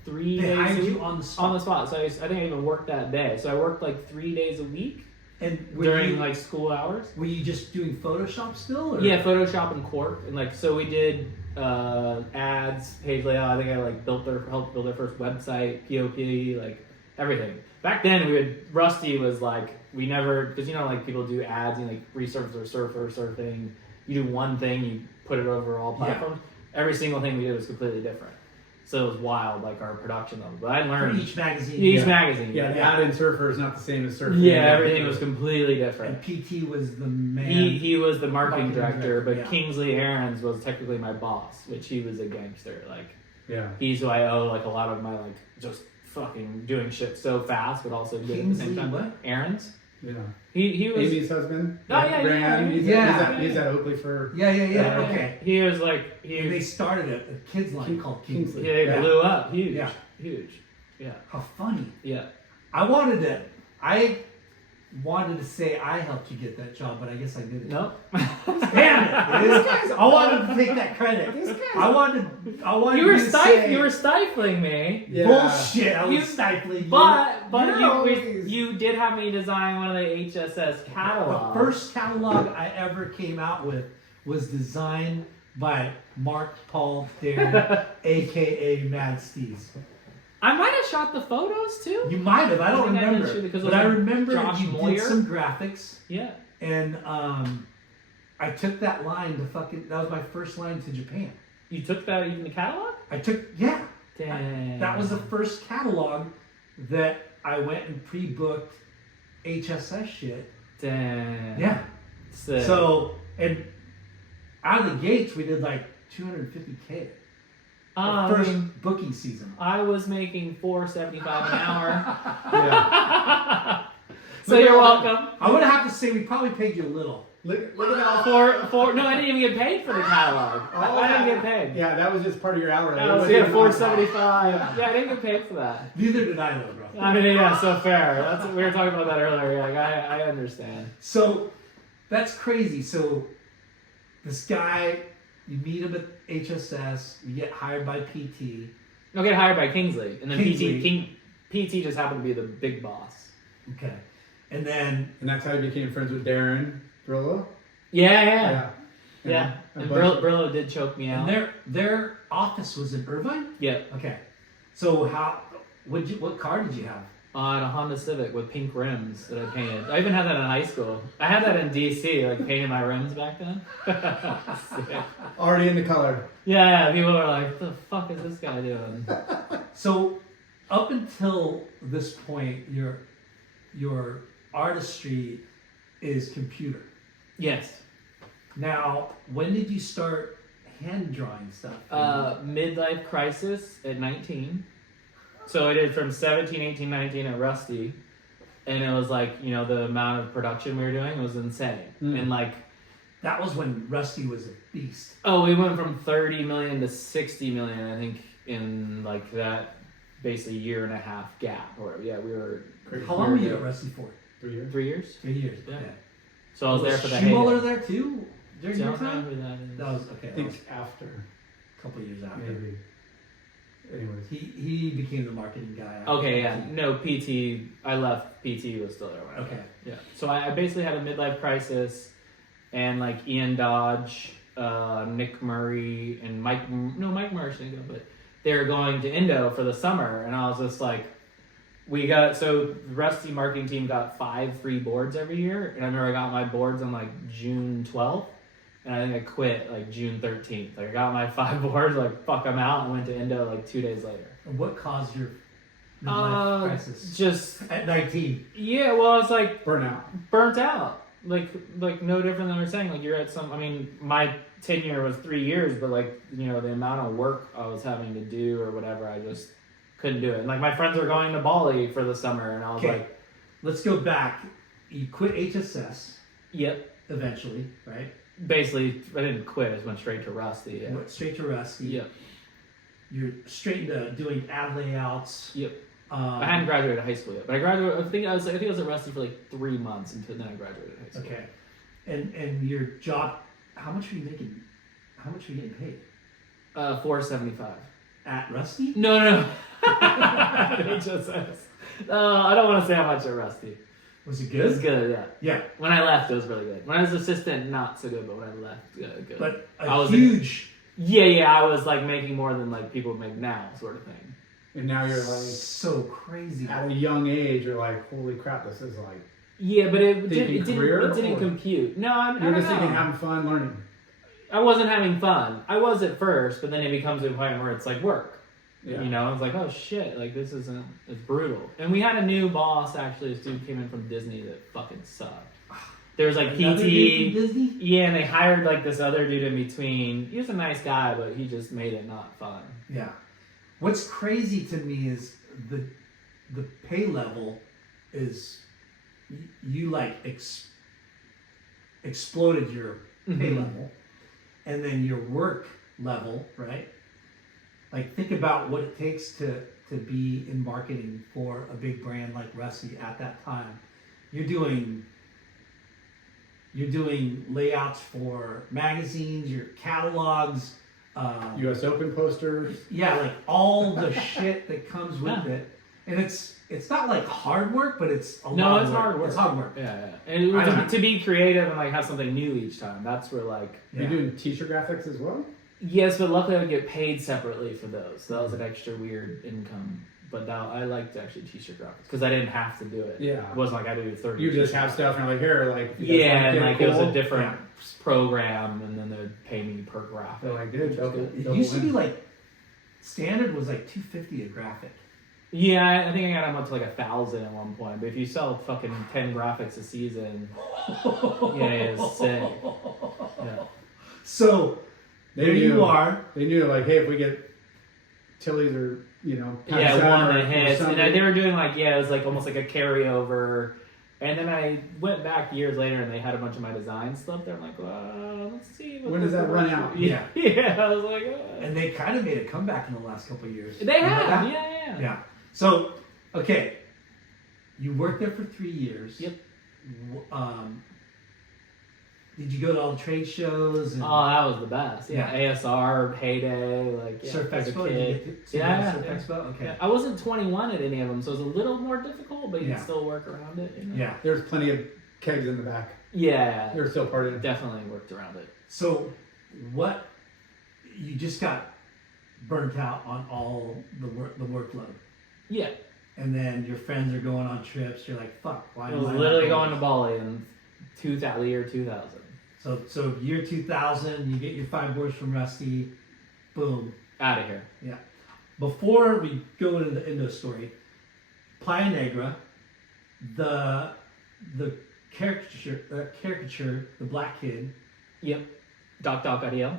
3 days. They hired you on the spot. On the spot. So I think I even worked that day. So I worked like 3 days a week. And during like school hours. Were you just doing Photoshop still? Or? Yeah, Photoshop and Quark, and like so we did ads, page layout. I think I like helped build their first website, POP, like everything. Back then, Rusty was like we never, because you know like people do ads and like resurfer, surfing. You do one thing, you put it over all platforms. Yeah. Every single thing we did was completely different. So it was wild, like our production level. But I learned for each magazine. Each magazine. Yeah, the ad in Surfer is not the same as Surfer. Yeah, everything was completely different. And PT was the man. He was the marketing director, but yeah. Kingsley Aarons was technically my boss, which he was a gangster. Like, yeah, he's who I owe like a lot of my like just fucking doing shit so fast, but also doing at the same time. What? Aarons. Yeah. He was Amy's husband. Oh yeah, Brand. yeah. He's at Oakley for. Yeah. Okay. He was like and they started a kids line called Kingsley. Yeah, he blew up. Huge. Yeah. Huge. Yeah. How funny. Yeah. I wanted to say I helped you get that job, but I guess I didn't. Nope. Damn it! I wanted to take that credit. I wanted. You were stifling me. Yeah. Bullshit! I was stifling you. But always... you did have me design one of the HSS catalogs. The first catalog I ever came out with was designed by Mark Paul Deren A.K.A. MadSteez. I might have shot the photos too. You might have. I don't remember. But I remember Josh you Moyer. did some graphics. Yeah. And I took that line to that was my first line to Japan. You took that even the catalog? Yeah. Damn. That was the first catalog that I went and pre-booked HSS shit. Damn. Yeah. Sick. So, and out of the gates, we did like $250K. First booking season. I was making $4.75 an hour. Yeah. So you're welcome. I would have to say we probably paid you a little. Look at that. No, I didn't even get paid for the catalog. I didn't get paid. Yeah, that was just part of your hourly. $4.75. Yeah, I didn't get paid for that. Neither did I though, bro. I mean, yeah, so fair. We were talking about that earlier. Like, I understand. So that's crazy. So this guy, you meet him at HSS, you get hired by PT. No, get hired by Kingsley, and then Kingsley. PT just happened to be the big boss. Okay, and that's how you became friends with Darren Brillo. Yeah. And Brillo did choke me out. And their office was in Irvine. Yeah. Okay, so what car did you have? On a Honda Civic with pink rims that I painted. I even had that in high school. I had that in DC, like painting my rims back then. Already in the color. Yeah, people were like, what the fuck is this guy doing? So, up until this point, your artistry is computer. Yes. Now, when did you start hand drawing stuff? Midlife crisis at 19. So I did from 17, 18, 19 at Rusty. And it was like, you know, the amount of production we were doing was insane. And like, that was when Rusty was a beast. oh, we went from 30 million to 60 million, I think, in like that basically year and a half gap. Or yeah, we were. How long were you at Rusty for? 3 years. 3 years. 3 years. Yeah. Okay. So I was there for the Shoemoller heyday. there too during your time. That That was okay. I That was think after. a couple years after. Maybe. Anyways. He became the marketing guy. after Okay, yeah. PT. No, PT. I left. PT was still there. When I Okay. left. Yeah. So I basically had a midlife crisis, and like Ian Dodge, Nick Murray, and Mike. No, Mike Murray didn't go, but they were going to Indo for the summer, and I was just like, the Rusty marketing team got 5 free boards every year, and I remember I got my boards on like June 12th. And I think I quit like June 13th. Like I got my 5 boards, like fuck, I'm out, and went to Indo like 2 days later. And what caused your midlife crisis? Just At 19. yeah, well, it's like Burnout. burnt out. Like no different than we were saying. Like you're at some. I mean, my tenure was 3 years, but like you know the amount of work I was having to do or whatever, I just couldn't do it. And like my friends were going to Bali for the summer, and I was like, let's go back. You quit HSS yep. eventually, right? Basically, I didn't quit. I just went straight to Rusty. Yeah. Went straight to Rusty. Yep. You're straight into doing ad layouts. Yep. I hadn't graduated high school yet, but I graduated. I think I was at Rusty for like 3 months until then I graduated high school. Okay. And your job, how much were you making? How much were you getting paid? $4.75. At Rusty? No. HSS. I don't want to say how much at Rusty. Was it It was good? good, yeah. Yeah. When I left, it was really good. When I was assistant, not so good, but when I left, good. But I a was huge. Yeah, I was like making more than like people make now, sort of thing. And now you're like, so crazy. at a young age, you're like, holy crap, this is like. Yeah, but it Thinking career, didn't or- compute. No, I You're don't just thinking know. having fun learning. I wasn't having fun. I was at first, but then it becomes a point where it's like work. Yeah. You know, I was like, oh shit, like this isn't, it's brutal. And we had a new boss, actually, this dude came in from Disney that fucking sucked. There was like Another PT. dude from Disney? Yeah, and they hired like this other dude in between. He was a nice guy, but he just made it not fun. Yeah. What's crazy to me is the pay level is you like exploded your pay Mhm. level, and then your work level, right? Like think about what it takes to be in marketing for a big brand like Rusty at that time. You're doing layouts for magazines, your catalogs, U.S. Open posters. yeah, like all the shit that comes with Yeah. it, and it's not like hard work, but it's a No, lot it's of work. hard work. It's hard work. Yeah. And I know. to be creative and like have something new each time, that's where like, Yeah. You're doing t-shirt graphics as well? yes, but luckily I would get paid separately for those. So that was an extra weird income. But now I liked actually t-shirt graphics because I didn't have to do it. Yeah. It wasn't like I do 30. You just t-shirt have stuff and you're like, here, like. if you guys Yeah, wanna and get like it was a cool, different program, and then they'd pay me per graphic. They're like, dude, double, It double used to be win. like standard was like $250 a graphic. Yeah, I think I got them up to like 1,000 at one point. But if you sell fucking 10 graphics a season, yeah, it's sick. Yeah. So there you are. They knew, like, hey, if we get Tilly's or, you know, Yeah, Pizza one or that hits. And something. they were doing like, yeah, it was like almost like a carryover. And then I went back years later and they had a bunch of my designs still up there. I'm like, well, let's see. When does that run out? Yeah. Yeah, I was like, And they kind of made a comeback in the last couple of years. They Remember have, that? yeah. Yeah. So, okay, you worked there for 3 years. Yep. Did you go to all the trade shows? And Oh, that was the best. Yeah, Yeah. ASR, Heyday, like yeah, Surf as a Expo? Did kid. you get to see Yeah, Surf yeah. Expo? Okay. Yeah, I wasn't 21 at any of them, so it was a little more difficult, but you Yeah. can still work around it. You know? Yeah. There's plenty of kegs in the back. Yeah, They're still part of it. definitely worked around it. So, what? You just got burnt out on all the workload, Yeah, and then your friends are going on trips. You're like, "Fuck, why?" I am was I not literally going to Bali in the year 2000. So year 2000, you get your 5 boards from Rusty. Boom. Out of here. Before we go into the Indo story, Playa Negra, the caricature, the black kid, Yep. Doc Adiel.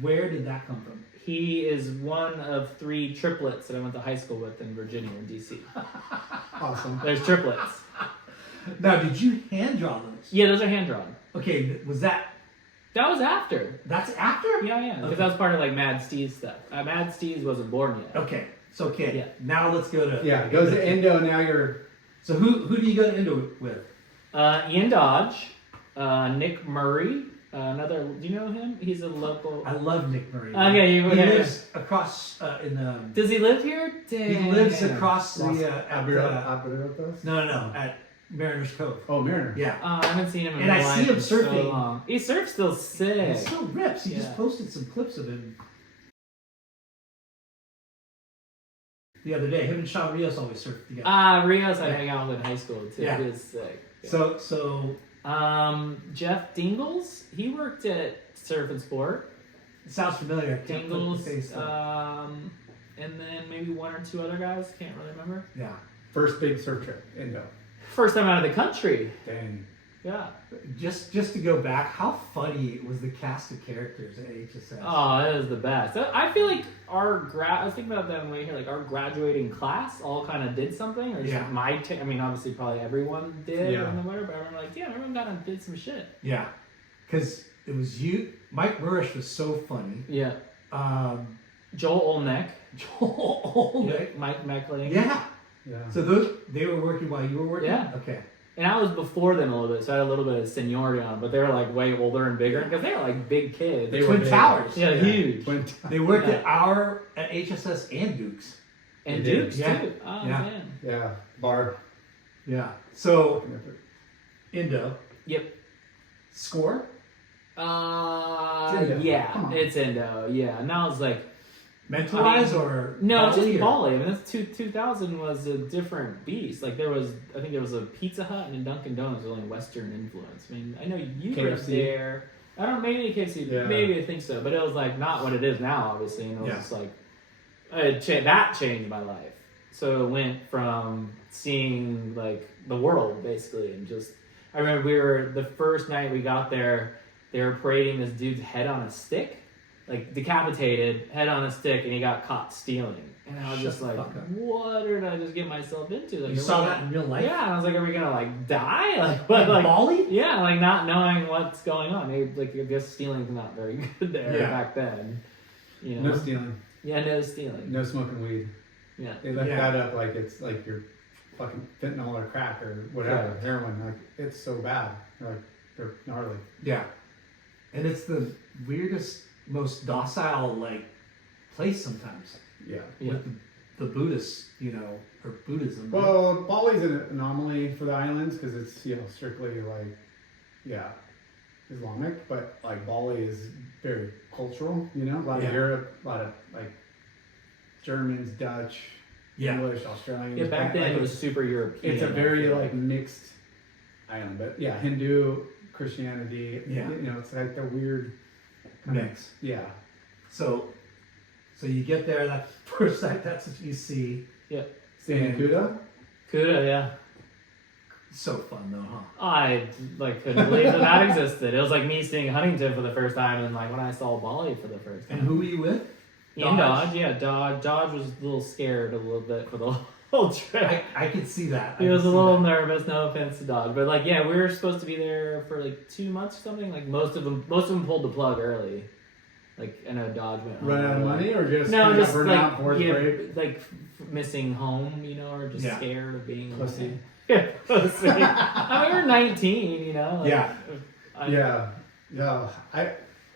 Where did that come from? He is one of 3 triplets that I went to high school with in Virginia and DC. Awesome. There's triplets. Now, did you hand draw those? Yeah, those are hand drawn. Okay, was that? That was after. That's after? Yeah, because Okay. that was part of like MadSteez stuff. MadSteez wasn't born yet. Okay, so okay. Yeah. Now let's go to. Yeah, goes to Indo. Now you're. So who do you go to Indo with? Ian Dodge, Nick Murray, another. Do you know him? He's a local. I love Nick Murray. Okay, he you lives across in the. Does he live here? He Damn. lives across the Abiratos? no at Mariners Cove. Oh, Mariner. Yeah. I haven't seen him in And my I see life him in so surfing. long. He surfs still sick. He still rips. He Yeah. just posted some clips of him the other day. Him and Sean Rios always surf together. Rios I hang out with in high school too. Yeah. He is sick. Yeah. So Jeff Dingles, he worked at Surf and Sport. it sounds familiar. I can't put the Dingles, face on. and then maybe 1 or 2 other guys. Can't really remember. Yeah. First big surf trip, Indo. First time out of the country. Dang. Yeah. Just to go back, how funny was the cast of characters at HSS? Oh, that was the best. I feel like I was thinking about that when we here, like our graduating class all kind of did something, or just Yeah. I mean, obviously, probably everyone did Yeah. in the winter, but I remember like, yeah, everyone kind of did some shit. Yeah, because it was you. Mike Murish was so funny. Yeah. Joel Olneck. Joel Olnick. Mike Meckling. Yeah. Yeah. So they were working while you were working. Yeah. Okay. And I was before them a little bit, so I had a little bit of seniority on them, but they were like way older and bigger because they were like big kids. They were Twin big. Towers. Yeah, huge. They worked Yeah. at HSS and Dukes. And They did. Dukes Yeah. too. Oh Yeah. man. Yeah. Bar. Yeah. So Indo Yep. score. It's Indo. Yeah, Come on. it's Indo. Yeah, and I was like, Mentalize or no, Bali just or- Bali. I mean, that's 2000 was a different beast. Like I think there was a Pizza Hut and a Dunkin' Donuts with only Western influence. I mean, I know you were KFC. there. I don't know, maybe KFC, Yeah. maybe I think so, but it was like not what it is now, obviously. And it was Yeah. just like that changed my life. So it went from seeing like the world basically, and just I remember the first night we got there, they were parading this dude's head on a stick. Like decapitated, head on a stick, and he got caught stealing. And I was Shut just the like, fuck up. what did I just get myself into? Like, You are saw we that in real life? Yeah, and I was like, are we gonna like die? Like, what? In Like, Bali? yeah, like not knowing what's going on. Maybe, like, I guess stealing's not very good there Yeah. back then. You know? No stealing. Yeah, no stealing. No smoking weed. Yeah. They left Yeah. that up like it's like you're fucking fentanyl or crack or whatever, Correct. heroin. Like it's so bad. Like they're gnarly. Yeah. And it's the weirdest, most docile like place sometimes Yeah. Yeah. with the Buddhists, or Buddhism. right? Well, Bali's an anomaly for the islands because it's strictly like, yeah, Islamic, but like Bali is very cultural. A lot Yeah. of Europe, a lot of like Germans, Dutch, Yeah. English, Australians. Yeah, back then like, it was super European. It's a I very feel like mixed island, but yeah, Hindu, Christianity. Yeah. It's like the weird kind of- Mix. Yeah. So you get there, that first sight, that's what you see. Staying in And- Kuta. Kuda, yeah. So fun though, huh? I like couldn't believe that existed. It was like me seeing Huntington for the first time, and like when I saw Bali for the first time. And who were you with? Ian Dodge, yeah, Dodge. Dodge was a little scared a little bit for the whole trip. I could see that. He I was could a see little that. nervous. No offense to Dodge, but like, yeah, we were supposed to be there for like 2 months or something. Like most of them pulled the plug early. Like I know Dodge went home Run out of early. money or just No, kinda just burn like out before it's break? missing home, or just Yeah. scared of being Pussy. Yeah, pussy. I mean, we were 19, like, Yeah. Yeah.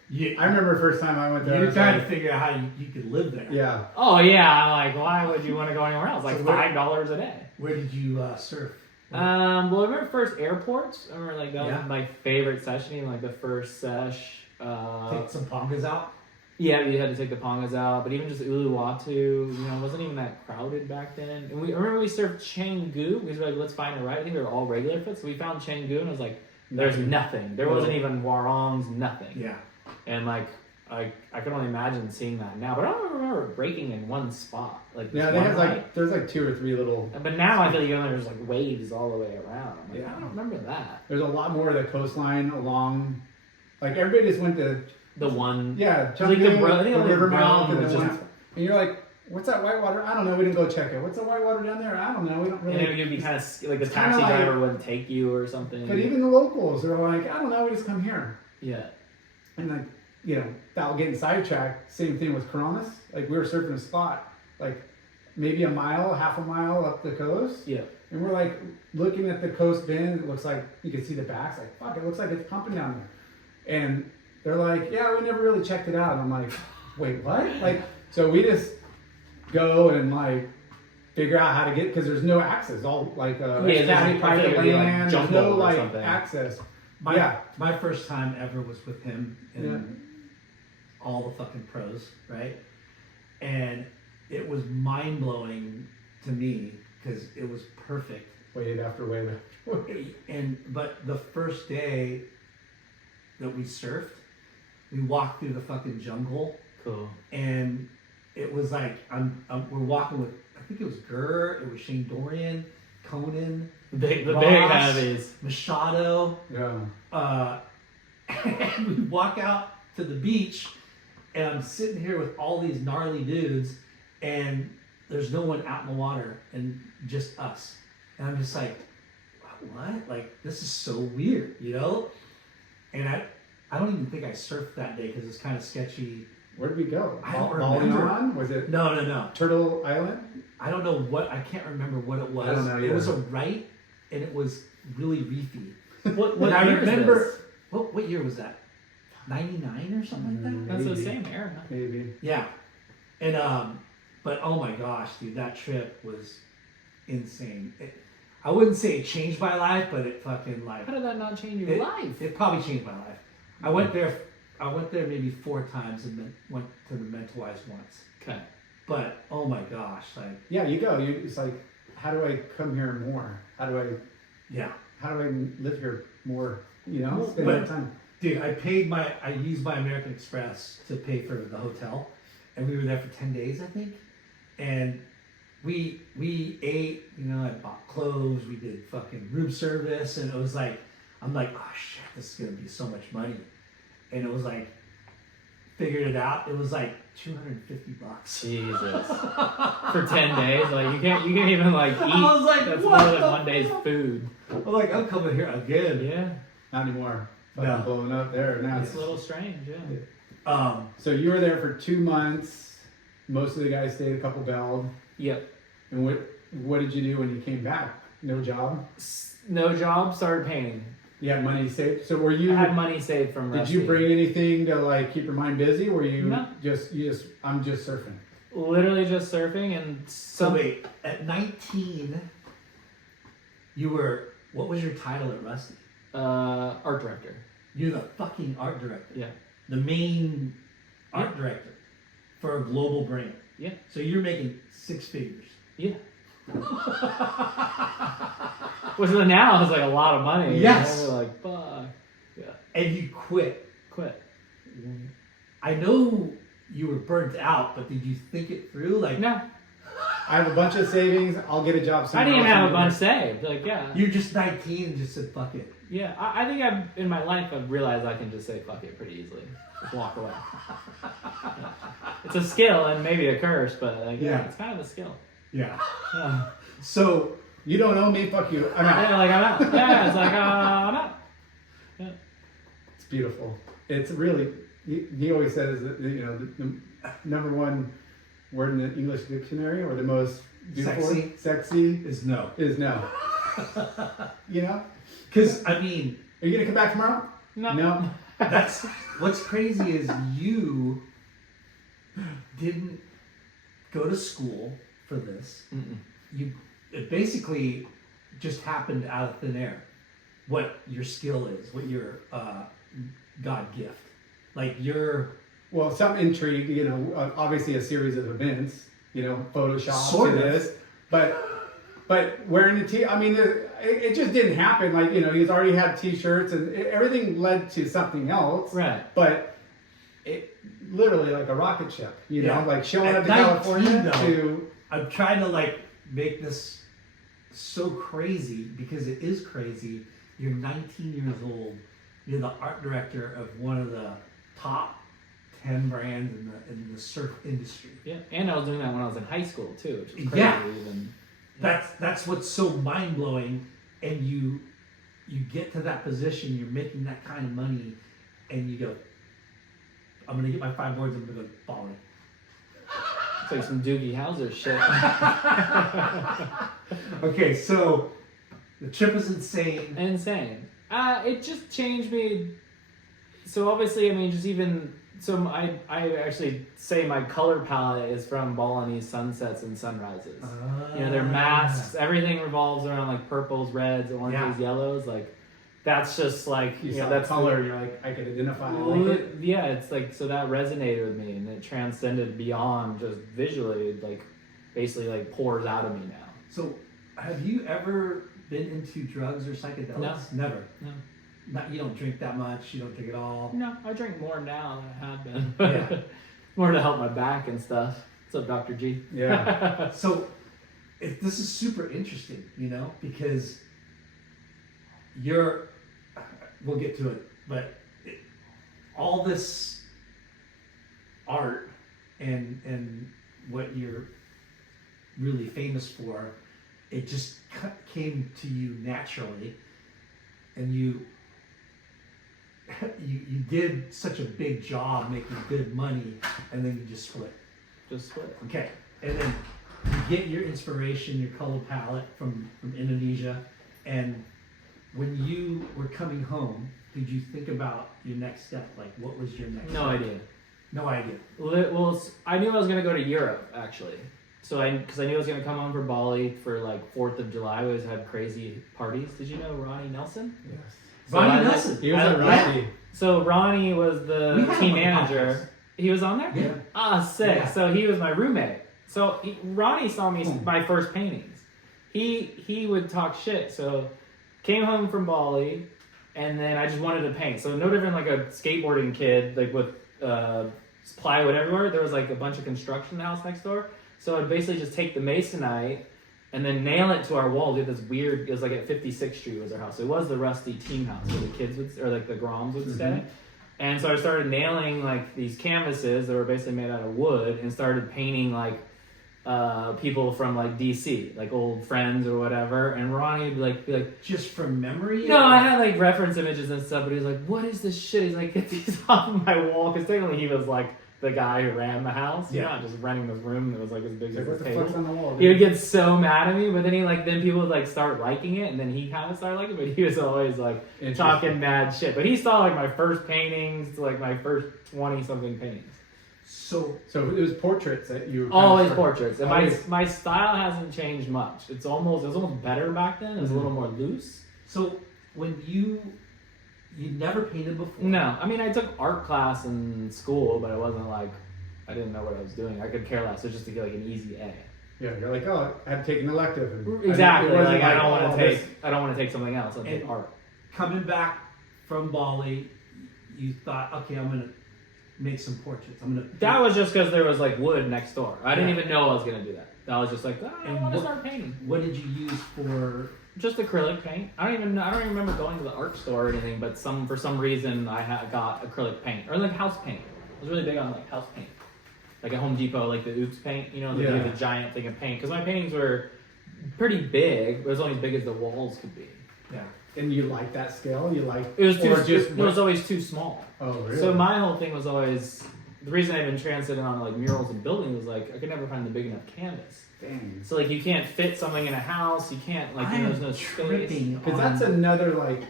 You, I remember the first time I went there. I you're was trying like, to figure out how you could live there. Yeah. Oh yeah, I'm like, why would you want to go anywhere else? Like So where- $5 a day. Where did you surf? Well, I remember first airports. I remember like that Yeah. was my favorite session. Like the first sesh. Take some pongas out. Yeah, you had to take the pongas out, but even just Uluwatu, wasn't even that crowded back then. And I remember we surfed Canggu because we were like, let's find a ride. I think they were all regular foots. So we found Canggu and I was like, there's nothing. There wasn't even warongs, nothing. Yeah. And like, I can only imagine seeing that now, but I don't remember breaking in one spot. Like this Yeah, they one have night. there's like 2 or 3 little. But now I feel like there's like waves all the way around. I'm like, Yeah. I don't remember that. There's a lot more of the coastline along Like everybody just went to The one. yeah, Like the river mouth, was and, just. and you're like, what's that white water? I don't know. We didn't go check it. What's the white water down there? I don't know. We don't really. And you'd be kind of like the It's kinda taxi like- driver wouldn't take you or something. But even the locals, they're like, I don't know. We just come here. Yeah. And like, without getting sidetracked, same thing with Coronas. Like we were surfing a spot, like maybe half a mile up the coast. Yeah. And we're like looking at the coast bend. It looks like you can see the backs. Like, fuck, it looks like it's pumping down there. And they're like, yeah, we never really checked it out. And I'm like, wait, what? Like, so we just go and like figure out how to get, because there's no access. All like there's private it'd be, like, land. There's jungle no or like something. access. My first time ever was with him and all the fucking pros, right? And it was mind blowing to me because it was perfect. Wave after wave. But the first day that we surfed, we walked through the fucking jungle, Cool. and it was like we're walking with, I think it was Gurr, it was Shane Dorian, Conan, The big Ross, heavies. Machado, Yeah. and we walk out to the beach, and I'm sitting here with all these gnarly dudes, and there's no one out in the water, and just us. And I'm just like, what? Like, this is so weird, you know? And I don't even think I surfed that day because it's kind of sketchy. Where did we go? I don't Baldwin remember. Island? Was it No. Turtle Island? I don't know what, I can't remember what it was. I don't know It was a either. right, and it was really reefy. What And I year is remember, this? what year was that? 99 or something like that? That's the Maybe. same era. Maybe. Yeah. And, but oh my gosh, dude, that trip was insane. I wouldn't say it changed my life, but it fucking like, How did that not change your it, life? it probably changed my life. I went there maybe 4 times and then went to the Mentalized once. Okay. But oh my gosh, like, Yeah, you go. It's like, how do I come here more? How do yeah. I live here more? Spend But- more time. Dude, I used my American Express to pay for the hotel, and we were there for 10 days, I think. And we ate, I bought clothes, we did fucking room service, and it was like, I'm like, oh shit, this is gonna be so much money. And it was like, figured it out, it was like $250. Jesus. For 10 days, like you can't even like eat. I was like, That's what more than the one day's food. I'm like, I'm coming here again. Yeah. Not anymore. Fucking No. blowing up there now. It's a little strange. Yeah. So you were there for 2 months. Most of the guys stayed a couple bailed. Yep. And what did you do when you came back? No job? No job. Started painting. You had money saved. So were you? I had money saved from. Did you Rusty. bring anything to like keep your mind busy? Were you No. I'm just surfing? Literally just surfing and So wait, at 19, what was your title at Rusty? art director. You're the fucking art director. Yeah. The main art Yeah. director for a global brand. Yeah. So you're making 6 figures. Yeah. Which now is like a lot of money. Yes. We're like, fuck. Yeah. And you quit. Quit. I know you were burnt out, but did you think it through? Like, No. I have a bunch of savings. I'll get a job I somewhere didn't even else have a anywhere. bunch saved. Like, yeah. you're just 19 and just said, fuck it. Yeah. I think in my life, I've realized I can just say fuck it pretty easily. Just walk away. Yeah. It's a skill and maybe a curse, but like, Yeah. it's kind of a skill. Yeah. Yeah. So you don't owe me. Fuck you. I'm out. Yeah, like, I'm out. Yeah, it's like, I'm out. Yeah. It's beautiful. It's really. He always says that the number one word in the English dictionary, or the most beautiful sexy Is no. is no. Because, I mean, Are you gonna come back tomorrow? No. No. that's what's crazy is you didn't go to school for this. Mm-mm. It basically just happened out of thin air. What your skill is, what your God gift, like your Well, some intrigue. Obviously a series of events. Photoshop Sort to of. this, but wearing the t. I mean, it just didn't happen. Like he's already had T-shirts, and everything led to something else. Right. But it literally like a rocket ship. Yeah. Like showing At up to 19 California though. to. I'm trying to like make this so crazy because it is crazy. You're 19 years old you're the art director of one of the top 10 brands in the surf industry. Yeah, and I was doing that when I was in high school too, which is crazy. Yeah. Even. That's what's so mind blowing, and you get to that position, you're making that kind of money, and you go, I'm gonna get my 5 boards, I'm gonna go Bali. It's like some Doogie Howser shit. Okay, so the trip is insane. Insane. It just changed me. So obviously, I mean, just even so, I actually say my color palette is from Balinese sunsets and sunrises. You know, their masks, everything revolves around like purples, reds, oranges, yellows. Like that's just like You know saw that's color. You're like, I could identify. I like it. Yeah, it's like so that resonated with me, and it transcended beyond just visually. It, like basically like pours out of me now. So, have you ever been into drugs or psychedelics? No. Never. No. Not, you don't drink that much. You don't drink it all. No, I drink more now than I have been. Yeah. More to help my back and stuff. What's up, Dr. G? Yeah. So, this is super interesting, you know, because we'll get to it, but all this art and what you're really famous for, it just came to you naturally, and you did such a big job making good money, and then you just split. Just split. Okay, and then you get your inspiration, your color palette from Indonesia, and when you were coming home, did you think about your next step? Like, what was your next No step? idea. No idea. Well, I knew I was gonna go to Europe actually. So because I knew I was gonna come home for Bali for like 4th of July. We always had crazy parties. Did you know Ronnie Nelson? Yes. So Ronnie Nelson. He was at Rocky. So Ronnie was We the had team him on the manager. He was on there? Yeah. Ah, sick. Yeah. So he was my roommate. So Ronnie saw me my first paintings. He would talk shit. So came home from Bali, and then I just wanted to paint. So no different like a skateboarding kid, like with plywood everywhere. There was like a bunch of construction house next door. So I'd basically just take the masonite and then nail it to our wall. We had this weird, it was like at 56th Street was our house. It was the rusty team house where the kids would, or like the Groms would stay. And so I started nailing like these canvases that were basically made out of wood, and started painting like people from like DC, like old friends or whatever. And Ronnie would be like, Just from memory? no, I had like reference images and stuff, but he was like, what is this shit? He's like, get these off of my wall. Because technically he was like the guy who ran the house. Yeah. You're not just renting this room that was like as big Like, as what this the fuck's table. on the wall? He would get so mad at me, but then then people would like start liking it, and then he kind of started liking it, but he was always like talking mad shit. But he saw like my first paintings, like my first 20-something paintings. So So it was portraits that you were Always kind of portraits. And always- my style hasn't changed much. It was almost better back then. It was a little more loose. So when you never painted before? No, I mean I took art class in school, but it wasn't like I didn't know what I was doing. I could care less. It was just to get like an easy A. Yeah, you're like, oh, I had to take an elective. And Exactly. it wasn't Like I don't want oh, to this- take something else. I'll take And- art. Coming back from Bali, you thought, okay, I'm gonna make some portraits. I'm gonna. That was just because there was like wood next door. I didn't Yeah. even know I was gonna do that. I was just like, I And want to what- start painting. What did you use for? Just acrylic paint. I don't even remember going to the art store or anything. But for some reason I got acrylic paint or like house paint. I was really big on like house paint. Like at Home Depot, like the Oops paint, you know, they Yeah. do the giant thing of paint. Because my paintings were pretty big, but it was only as big as the walls could be. Yeah. And you like that scale? You like It was too. or just It was always too small. oh really? So my whole thing was always the reason I even transited on like murals and buildings was like I could never find the big enough canvas. Dang. So like you can't fit something in a house. You can't like there's no space. tripping Because on- that's another like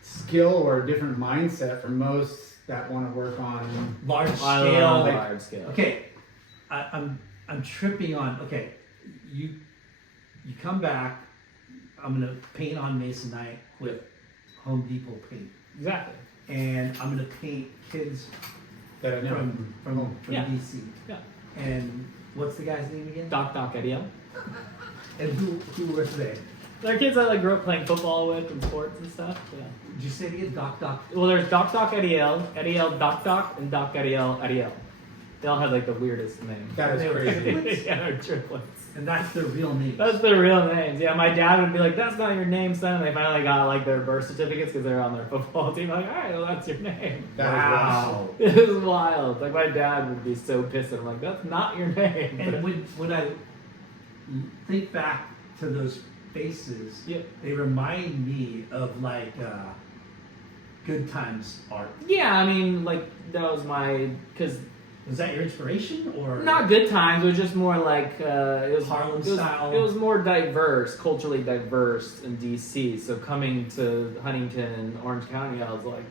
skill or a different mindset for most that want to work on. large I scale. love like- large scale. Okay, I'm tripping on. Okay, you come back. I'm gonna paint on masonite with Home Depot paint, Exactly. and I'm gonna paint kids That I know. from Yeah. DC. Yeah. And what's the guy's name again? Doc Adiel. And who were they? They're kids I like grew up playing football with and sports and stuff. Yeah. Did you say it again? Doc. Well, there's Doc Adiel, Doc, and Doc Adiel. They all had like the weirdest names. That is crazy. Yeah, they're triplets. And that's their real name. That's their real names. Yeah, my dad would be like, "That's not your name, son." And they finally got like their birth certificates because they're on their football team. Like, all right, well, that's your name. Wow. It was wild. Like my dad would be so pissed. I'm like, "That's not your name." And when I think back to those faces, Yep. they remind me of like Good Times art. Yeah, I mean, like that was my because. Was that your inspiration, or Not Good Times. It was just more like it was Harlem it was, style? It was more diverse, culturally diverse in DC. So coming to Huntington and Orange County, I was like,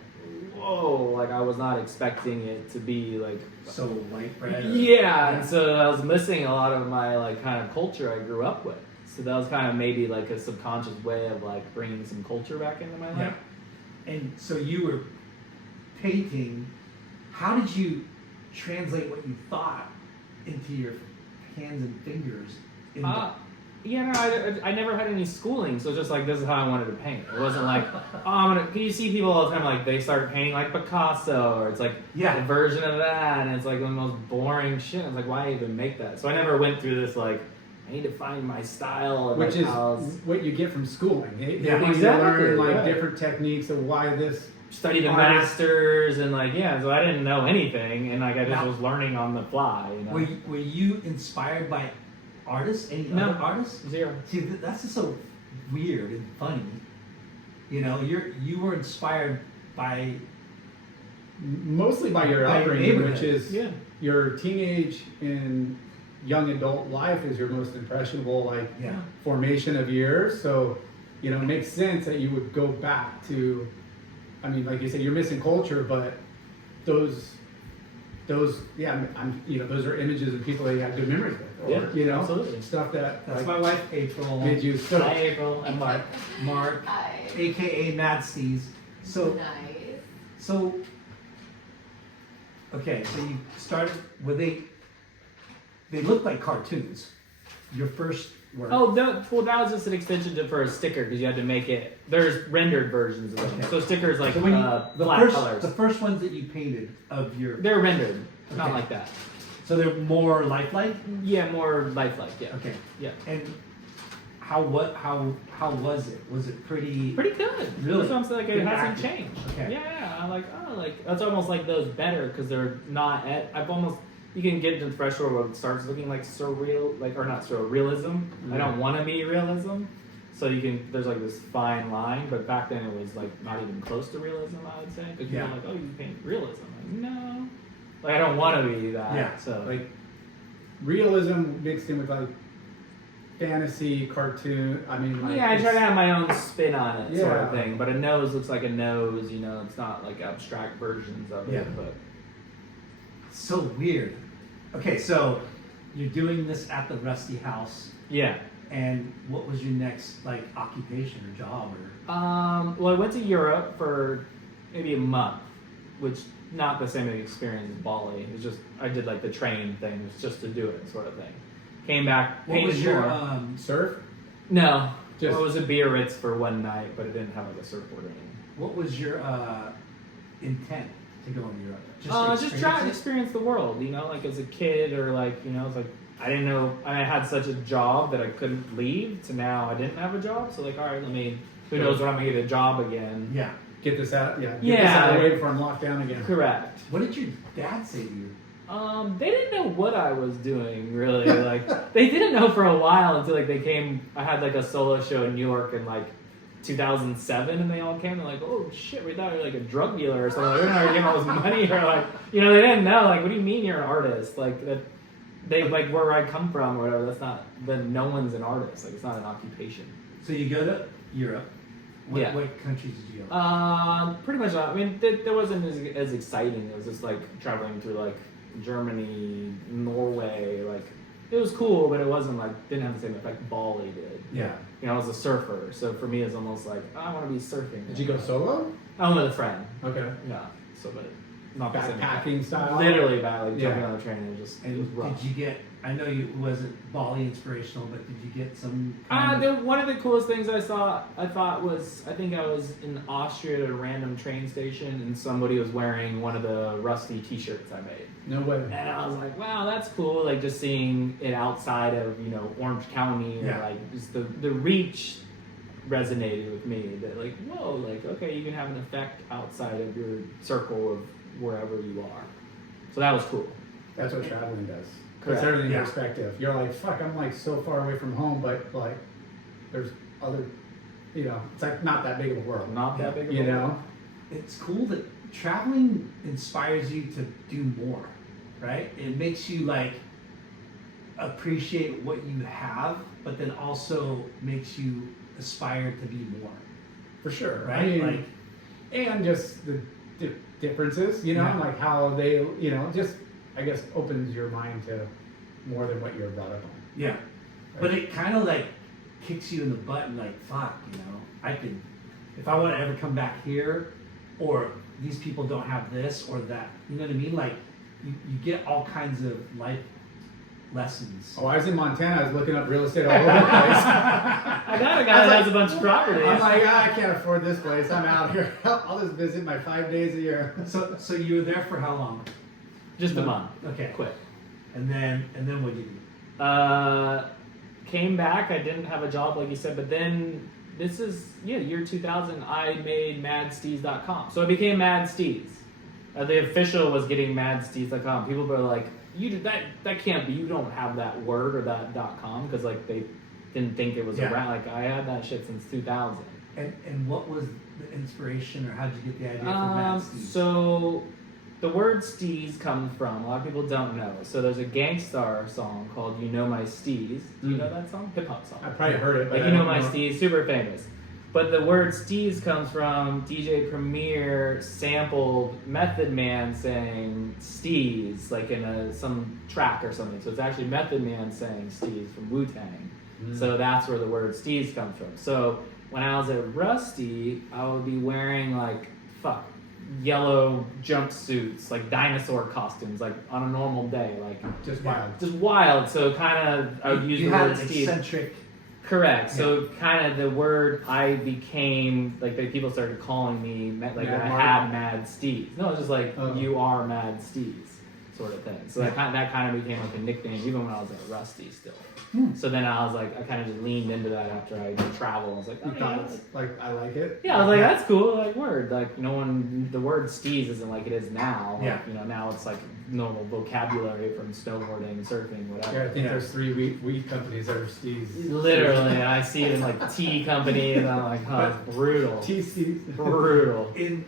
whoa! Like I was not expecting it to be like so white bread? yeah. And so I was missing a lot of my like kind of culture I grew up with. So that was kind of maybe like a subconscious way of like bringing some culture back into my life. Yeah. And so you were painting. How did you translate what you thought into your hands and fingers? Yeah, no, I never had any schooling, so just like this is how I wanted to paint. It wasn't like, oh, I'm gonna. Can you see people all the time like they start painting like Picasso, or it's like a version of that, and it's like the most boring shit. It's like, why even make that? So I never went through this like, I need to find my style, and Which like, is what you get from schooling. They Yeah, want exactly, you to learn like yeah. different techniques of why this. study the artist- masters and like so I didn't know anything, and like I just Now- was learning on the fly. You know, Were you inspired by artists? Any No. other artists? zero. See, that's just so weird and funny. You know, you were inspired by Mostly by your By your upbringing, neighborhood. which is Yeah. your teenage and young adult life is your most impressionable like formation of years. So, you know, it makes sense that you would go back to. I mean, like you said, you're missing culture, but those yeah, those are images of people that you have good memories with, or Yeah, you know, absolutely. stuff that That's like, my wife April. made you so. Hi, April and Mark. Mark, Hi. A.K.A. MadSteez. So Nice. Okay, so you started. Were they looked like cartoons. Your first work. Oh, that was just an extension for a sticker because you had to make it. There's rendered versions of them. Okay. So stickers like So when the flat colors. the first ones that you painted of your, They're rendered, not Okay. like that. so they're more lifelike. Yeah, more lifelike. Yeah. Okay, Yeah. and how was it? Was it pretty? Pretty good. Really? That's what I'm saying. Like Pretty it hasn't active. changed. Okay. Yeah. I'm like, oh, like that's almost like those better because they're not. I've almost. You can get to the threshold where it starts looking like surreal, like or not surreal realism. I don't want to be realism, so you can. There's like this fine line, but back then it was like not even close to realism. I would say because Yeah. you're like, oh, you paint realism. Like, no, like I don't want to be that. Yeah. So Like realism mixed in with like fantasy cartoon. I mean, like, yeah, I try to have my own spin on it, sort of Yeah. thing. But a nose looks like a nose. You know, it's not like abstract versions of Yeah. it, but. So weird. Okay, so you're doing this at the Rusty House, Yeah. and what was your next like occupation or job or? Well, I went to Europe for maybe a month, which not the same experience as Bali. It was just I did like the train thing, it was just to do it, sort of thing. Came back, What painted was your more. surf. No, Just- well, it was a Biarritz for one night, but it didn't have like a surfboard or anything. what was your intent to go into Europe? Just try experience to it? experience the world, you know, like as a kid or like, you know, it's like I didn't know I had such a job that I couldn't leave to now I didn't have a job. So like, all right, who knows when I'm gonna get a job again. Yeah. Get this out, yeah. Get Yeah. this out of the way before I'm locked down again. Correct. What did your dad say to you? They didn't know what I was doing really. Like they didn't know for a while until like they came. I had like a solo show in New York in like 2007, and they all came and like, oh shit, we thought you were like a drug dealer or something. Like, we didn't know you were getting all this money or like, you know, they didn't know. Like, what do you mean you're an artist? Like that. They like where I come from or whatever. That's not. Then no one's an artist. Like it's not an occupation. So you go to Europe. What, Yeah. what countries did you go? Pretty much. I mean, there wasn't as exciting. It was just like traveling through like Germany, Norway. Like it was cool, but it wasn't like didn't have the same effect Bali did. Yeah. You know, I was a surfer, so for me, it's almost like oh, I want to be surfing. Did you go solo? I went with a friend. Okay. Yeah. So, but not the same effect. Backpacking style. Literally, about like jumping Yeah. on the train and just it was And rough. did you get I know you wasn't Bali inspirational, but did you get some kind One of the coolest things I thought was, I think I was in Austria at a random train station and somebody was wearing one of the Rusty t-shirts I made. No way. And I was like, wow, that's cool. Like just seeing it outside of, Orange County, or like just the reach resonated with me. That like, whoa, like, okay, you can have an effect outside of your circle of wherever you are. So that was cool. That's what traveling does. Correct. Puts everything in Yeah. perspective. You're like, fuck, I'm like so far away from home, but like, there's other, it's like not that big of a world. Not that big of a You world. know? It's cool that traveling inspires you to do more, right? It makes you like appreciate what you have, but then also makes you aspire to be more, For sure. right? I mean, like, and just the differences, Yeah. like how they, just, I guess, opens your mind to more than what you're brought up on. yeah. But it kind of like kicks you in the butt and like, fuck, I could, if I want to ever come back here, or these people don't have this or that, you know what I mean? Like, you get all kinds of life lessons. Oh, I was in Montana. I was looking up real estate all over the place. I got a guy that has a bunch of properties. I'm like, I can't afford this place. I'm out here. I'll just visit my 5 days a year. So you were there for how long? Just a month. Okay. Quick. And then what did you do? Came back. I didn't have a job like you said, but then this is year 2000. I made MadSteez.com, so I became MadSteez. The official was getting MadSteez.com. People were like, that can't be. You don't have that word or that .com because like they didn't think it was around. Like I had that shit since 2000. And what was the inspiration, or how did you get the idea for MadSteez? So the word steez comes from, a lot of people don't know. So there's a Gangstar song called You Know My Steez. Do you know that song? Hip hop song. I probably heard it, but Like I You Know don't My Steez, super famous. But the word steez comes from DJ Premier sampled Method Man saying steez, like in some track or something. So it's actually Method Man saying steez from Wu-Tang. So that's where the word steez comes from. So when I was at Rusty, I would be wearing yellow jumpsuits, like dinosaur costumes, like on a normal day, like Just wild. just wild. So kind of I would use you the had word an steez. eccentric. Correct. So kind of the word I became people started calling me Mad I Mark? had MadSteez. No, it's just like Oh. you are MadSteez sort of thing. So that kind of became like a nickname even when I was at Rusty still. So then I was like I kind of just leaned into that after I did travel. I was like, You oh, thought, like, I like it? yeah, I was like, that's cool, like word. Like no one, the word steez isn't like it is now. Yeah. Like, now it's like normal vocabulary from snowboarding, surfing, whatever. Yeah, I think there's 3 weed companies that are Steez. Literally, and I see it in like tea company, and I'm like, oh, it's brutal. TCs. Brutal. In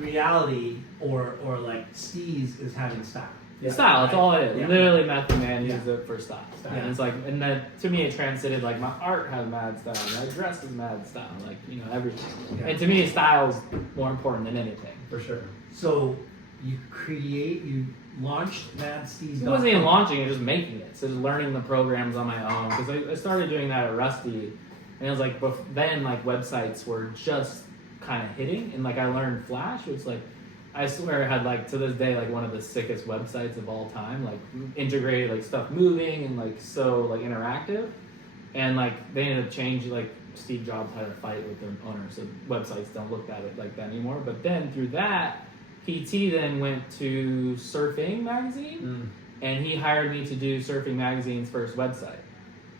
reality, or like steez is having style. Yeah. Style, that's all it is. Yeah. Literally, Method Man Yeah. uses it for style. Style. And it's like, and then to me, it transcended. Like my art has mad style, my dress is mad style. Like everything. Yeah. And to me, style is more important than anything. For sure. So you launched MadSteez. It wasn't even launching it, just making it. So just learning the programs on my own. Because I started doing that at Rusty. And it was like, then like websites were just kind of hitting. And like I learned Flash, which like, I swear it had like, to this day, like one of the sickest websites of all time. Like integrated like stuff moving and like so like interactive. And like they ended up changing, like Steve Jobs had a fight with their owner. So websites don't look at it like that anymore. But then through that, PT then went to Surfing Magazine, and he hired me to do Surfing Magazine's first website.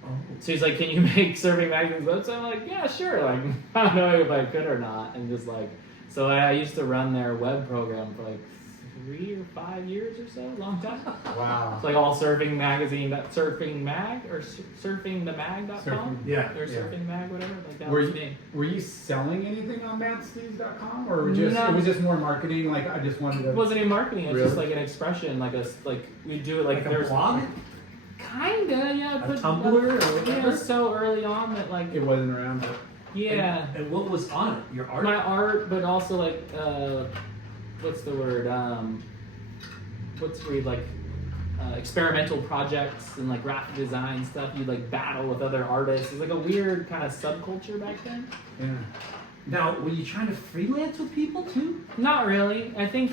Oh. So he's like, "Can you make Surfing Magazine's website?" I'm like, "Yeah, sure." Like, I don't know if I could or not, and just like, so I used to run their web program for like 3 or 5 years or so, long time. Wow. It's like all Surfing Magazine, that Surfing Mag or surfingthemag.com, Yeah. or Surfing Mag, whatever. Like that Were was you, me. were you selling anything on MadSteez.com, or just No. it was just more marketing? Like I just wanted to. It wasn't even marketing. It was Really? just like an expression, like we do it like Like a there's blog? kinda, yeah. A Tumblr or Yeah, whatever? so early on that like It wasn't around. But yeah, And what was on it? Your art? my art, but also like what's the word? What's where you like experimental projects and like graphic design stuff. You like battle with other artists. It's like a weird kind of subculture back then. yeah. Now, were you trying to freelance with people too? Not really. I think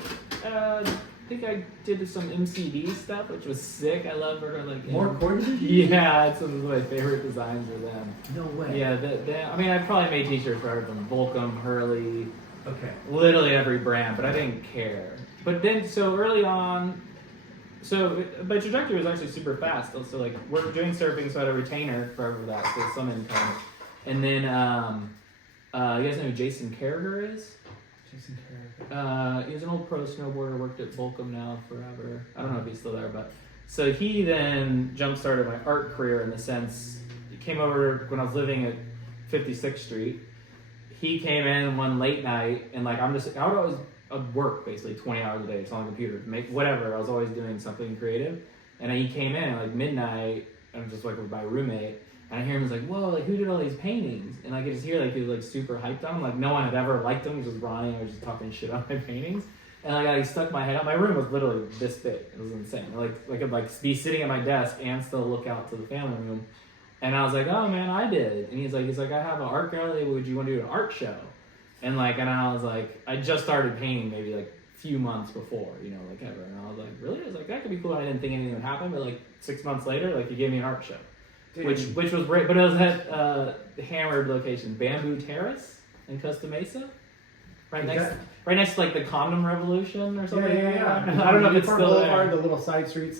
think I did some MCD stuff, which was sick. I love her like More coordinated? Yeah, it's some of my favorite designs are them. No way. Yeah, I mean, I probably made t-shirts for everything. Volcom, Hurley, Okay. literally every brand, but I didn't care. But then, so early on, so my trajectory was actually super fast. So like, we're doing surfing, so I had a retainer for that, so some income. And then, you guys know who Jason Carragher is? Jason Carragher. He's an old pro snowboarder, worked at Volcom now forever. I don't know if he's still there, but so he then jump-started my art career in the sense, he came over when I was living at 56th Street. He came in one late night, and like I would always work basically 20 hours a day just on the computer, make whatever. I was always doing something creative, and he came in at like midnight. I'm just like with my roommate. And I hear him, he's like, whoa, like, who did all these paintings? And I could just hear, like, he was, like, super hyped on them. Like, no one had ever liked them. He was just Ronnie. I was just talking shit on my paintings. And, like, I stuck my head out. My room was literally this big. It was insane. Like, I could, like, be sitting at my desk and still look out to the family room. And I was like, oh, man, I did. And he's like, I have an art gallery. Would you want to do an art show? And I was like, I just started painting maybe, like, a few months before, you know, like, ever. And I was like, really? I was like, that could be cool. I didn't think anything would happen. But, like, 6 months later, like, he gave me an art show. Which was great, but it was at the Hammered location, Bamboo Terrace in Costa Mesa, right next to like the Condom Revolution or something. Yeah. I don't know if it's still Boulevard, there. the little side street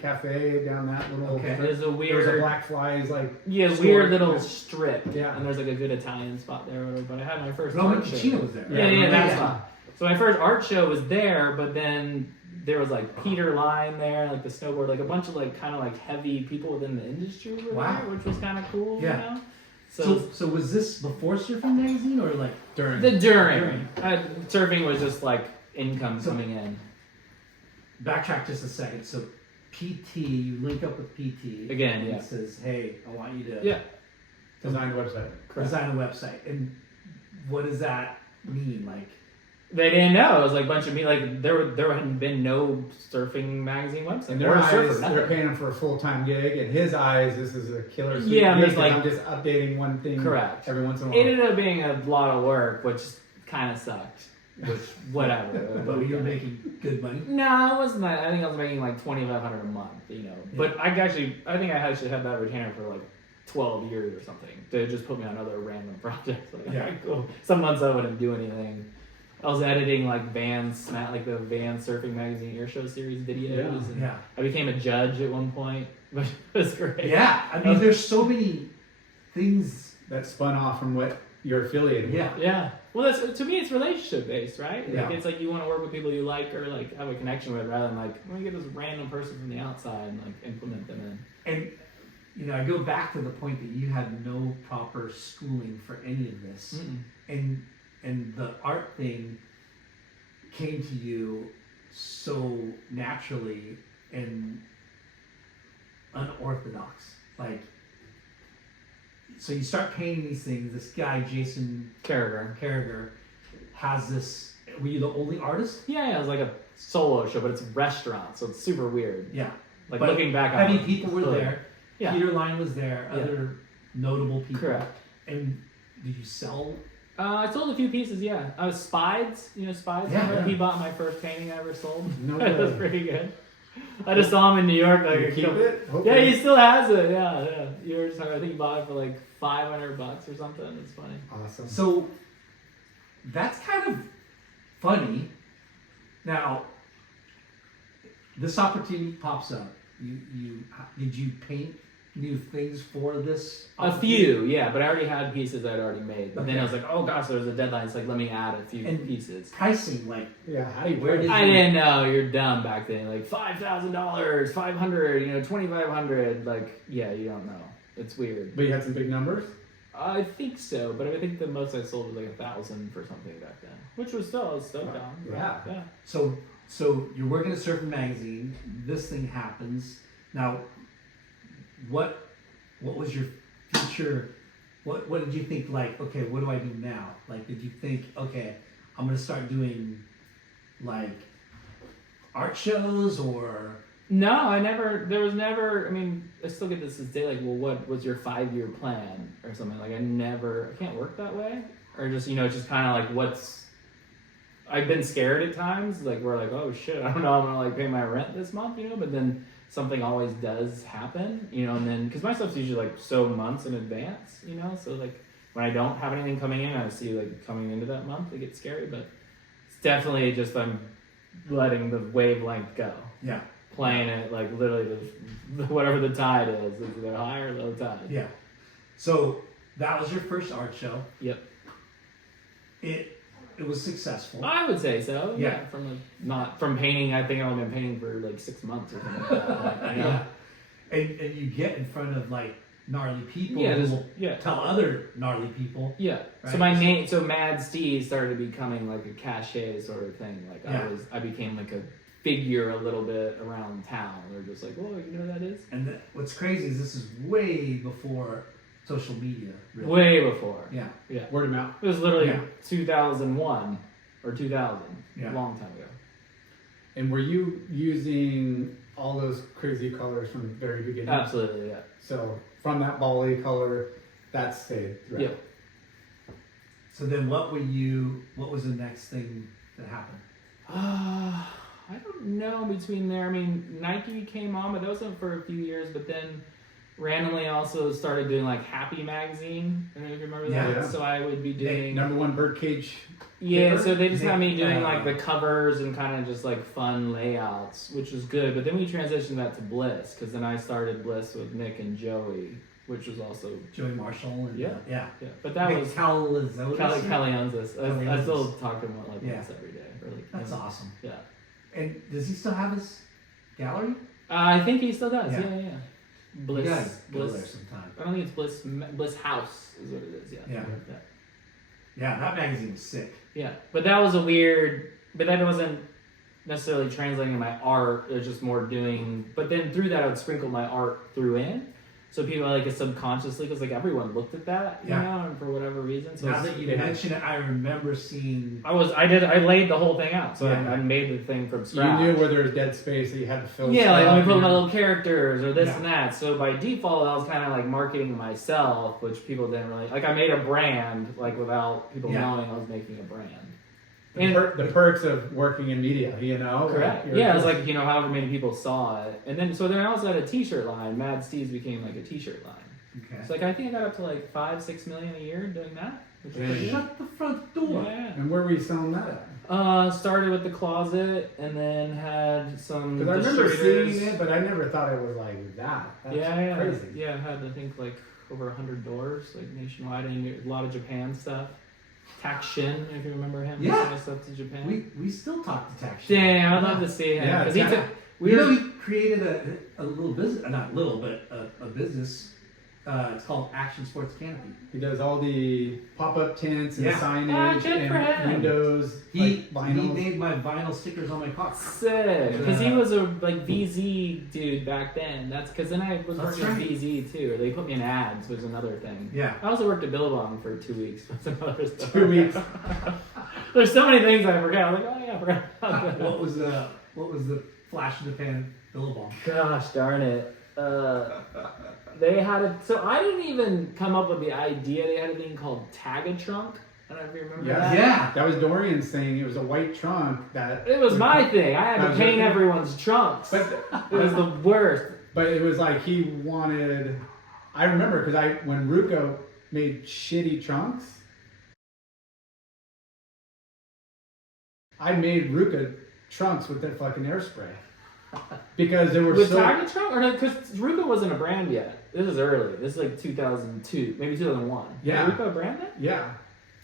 cafe down that little. Okay. There's a weird, There's a Black Flies like. weird little strip. Yeah. And there's like a good Italian spot there. But I had my first Roman art show. Ticino was there. Yeah, that spot. So my first art show was there, but then there was like Peter Line there, like the snowboard, like a bunch of like kind of like heavy people within the industry were Wow. there, which was kind of cool. Yeah. You know? So was this before Surfing Magazine or like During. During. Surfing was just like income coming in. Backtrack just a second. So PT, you link up with PT Again, and yeah. it says, hey, I want you to Design a website. design a website. And what does that mean? Like, They didn't know. It was like a bunch of me. Like there hadn't been no surfing magazine website. In their or eyes, surfer, they're nothing. paying him for a full-time gig. In his eyes, this is a killer. Sweet Yeah, gig there's 'cause like- I'm just updating one thing. Correct. Every once in a It while. ended up being a lot of work, which kind of sucked. Which whatever. but you're making good money. No, it wasn't that. I think I was making like $2,500 a month. You know, but I think I actually had that retainer for like 12 years or something. They just put me on other random projects. Like, Yeah. okay, cool. Some months I wouldn't do anything. I was editing like like the Van Surfing Magazine Air Show series videos. And Yeah. I became a judge at one point, which was great. Yeah. I mean, there's so many things. That spun off from what you're affiliated with. Yeah. Yeah. Well, to me, it's relationship based, right? Yeah. Like, it's like you want to work with people you like or like have a connection with, rather than like, let me get this random person from the outside and like implement them in. And, you know, I go back to the point that you had no proper schooling for any of this. Mm-mm. And the art thing came to you so naturally and unorthodox. Like, so you start painting these things. This guy, Jason Carragher, has this. Were you the only artist? Yeah, it was like a solo show, but it's a restaurant, so it's super weird. Yeah. Like But looking back on I mean, it, people were totally. there. Yeah. Peter Line was there. Yeah. Other notable people. Correct. And did you sell? I sold a few pieces, yeah. I was Spides, you know Spides? Yeah. He bought my first painting I ever sold. No That was way. pretty good. I just saw him in New York. Like, You keep it? Yeah, Hopefully. he still has it. Yeah. You were just talking, I think he bought it for like $500 or something. It's funny. Awesome. So that's kind of funny. Now, this opportunity pops up. Did you paint new things for this? A few, yeah, but I already had pieces I'd already made. But then Okay. I was like, oh gosh, there's a deadline. It's like, let me add a few And- pieces. Pricing, like, Yeah. How do you Where did- I didn't know. You're dumb back then. Like $5,000, $500, $2,500. Like, yeah, you don't know. It's weird. But you had some big numbers. I think so, but I think the most I sold was like 1,000 for something back then, which was still I was stoked on. Yeah. so you're working at Surfing Magazine. This thing happens. Now, what was your future? What did you think? Like, okay, what do I do now? Like, did you think, okay, I'm gonna start doing like art shows or? No, I never. There was never. I mean, I still get this day. Like, well, what was your 5-year plan or something? Like, I can't work that way. Or just, it's just kind of like I've been scared at times, like we're like, oh shit, I don't know, I'm gonna like pay my rent this month, you know. But then something always does happen, you know. And then because my stuff's usually like so months in advance, you know. So like when I don't have anything coming in, I see like coming into that month, it gets scary. But it's definitely just I'm letting the wavelength go. Yeah. Playing it like literally whatever the tide is, it's either high or low tide. Yeah. So that was your first art show. Yep. It was successful. I would say so. Yeah. Not from painting. I think I've only been painting for like 6 months or something like that. Like, you know? Yeah. And you get in front of like gnarly people Yeah, who will yeah. tell other gnarly people. Yeah. Right? So my name, so MadSteez started becoming like a cachet sort of thing. Like Yeah. I became like a figure a little bit around town. They're just like, whoa, you know what that is? And what's crazy is this is way before social media. Really. Way before. Yeah. Yeah. Word of mouth. It was literally Yeah. 2001 or 2000. Yeah. A long time ago. And were you using all those crazy colors from the very beginning? Absolutely, yeah. So from that volley color, that stayed. Right? Yep. So then what was the next thing that happened? I don't know between there. I mean, Nike came on, but that wasn't for a few years. But then randomly also started doing like Happy Magazine. I don't know if you remember that. Yeah. So I would be doing. #1 birdcage. Yeah, paper? so they just had me doing Uh, like the covers and kind of just like fun layouts, which was good. But then we transitioned that to Bliss because then I started Bliss with Nick and Joey, which was also Joey Marshall and Yeah. yeah. yeah. But that was Kelly owns this. I still talk to him like Yeah. once every day. Or like, That's awesome. Yeah. And does he still have his gallery? I think he still does. Yeah. Yeah. Bliss. You gotta go there Bliss. sometime. I don't think it's Bliss House is what it is. Yeah. Yeah. Yeah. Yeah, that magazine was sick. Yeah. But that was a weird. But that wasn't necessarily translating my art. It was just more doing. But then through that, I would sprinkle my art through in. So people like subconsciously, because like everyone looked at that, you Yeah. know, and for whatever reason. So Now it's- that you mention it, I remember seeing. I laid the whole thing out. So Yeah. I made the thing from You scratch. knew where there was dead space that you had to fill. Yeah, like stuff, let me put and my little characters or this Yeah. and that. So by default, I was kind of like marketing myself, which people didn't really like. I made a brand like without people Yeah. knowing I was making a brand. the perks of working in media, you know. Correct. Like, you're Yeah, it was just- like however many people saw it, and then I also had a T-shirt line. MadSteez became like a T-shirt line. Okay. So like I think I got up to like 5-6 million a year doing that. Which is Yeah. pretty good. Shut the front door. Yeah. And where were you selling that at? Started with the closet and then had some. Because I remember distributors. seeing it, but I never thought it was like that. That's Yeah, crazy. yeah. I had I think like over 100 doors, like nationwide, and a lot of Japan stuff. Tak Shin, if you remember him, he Yeah. sent stuff to Japan. We still talk to Tax. Damn, I'd love to see him Yeah, because he Tak. took. You know, he created a little business, not little, but a business. It's called Action Sports Canopy. He does all the pop-up tents and Yeah. signage good for him. and windows, He like vinyls. made my vinyl stickers on my car. Sick, because he Yeah. was a like VZ dude back then. That's because then I was That's working right. at VZ too, or they put me in ads, was another thing. Yeah. I also worked at Billabong for 2 weeks. That's another stuff. 2 weeks. There's so many things I forgot. I was like, oh yeah, I forgot about that. What was the flash in the pan Billabong? Gosh darn it. They had it. So I didn't even come up with the idea. They had a thing called Tag-a-Trunk. I don't know if you remember Yeah. that. Yeah. That was Dorian's thing. It was a white trunk that. It was my thing. I had That to was your paint thing? everyone's trunks. But It was the worst. but it was like he wanted. I remember because when Ruka made shitty trunks, I made Ruka trunks with that fucking airspray because they were With so. Tag-a-Trunk? Or no, because Ruka wasn't a brand yet. This is early. This is like 2002, maybe 2001. Yeah. Was Ruka a brand then? Yeah,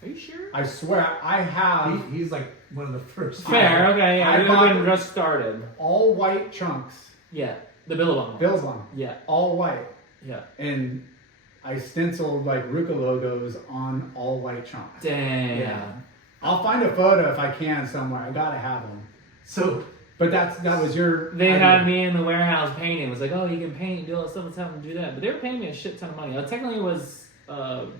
Are you sure? I swear I have He's like one of the first. Fair, okay, yeah. I We bought- been just started. all white trunks, Yeah. The Billabong. ones. Billabong, Yeah, all white, yeah. and I stenciled like Ruka logos on all white trunks. Damn. Yeah. I'll find a photo if I can somewhere. I gotta have them. So But that was your. They idea. had me in the warehouse painting. It was like, oh, you can paint and do all this stuff. Let's have them do that. But they were paying me a shit ton of money. Technically, it was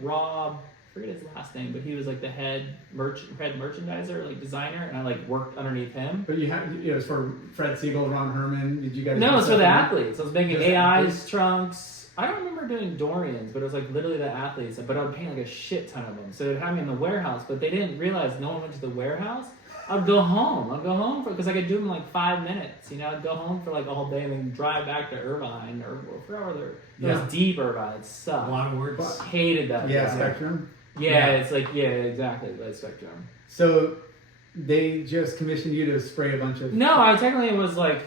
Rob. I forget his last name, but he was like the head merchandiser, like designer, and I like worked underneath him. But it was for Fred Siegel, Ron Herman. Did you guys? No, do it's for the something? athletes. I was making Just AI's athletes? trunks. I don't remember doing Dorian's, but it was like literally the athletes. But I would paint like a shit ton of them. So they'd have me in the warehouse, but they didn't realize no one went to the warehouse. I'd go home because I could do them in like 5 minutes. You know, I'd go home for like all day and then drive back to Irvine or wherever. It was deep Irvine. It sucked. A lot of words. Hated that. Yeah, job. Spectrum. Yeah, it's like exactly like Spectrum. So they just commissioned you to spray a bunch of. No, I technically was like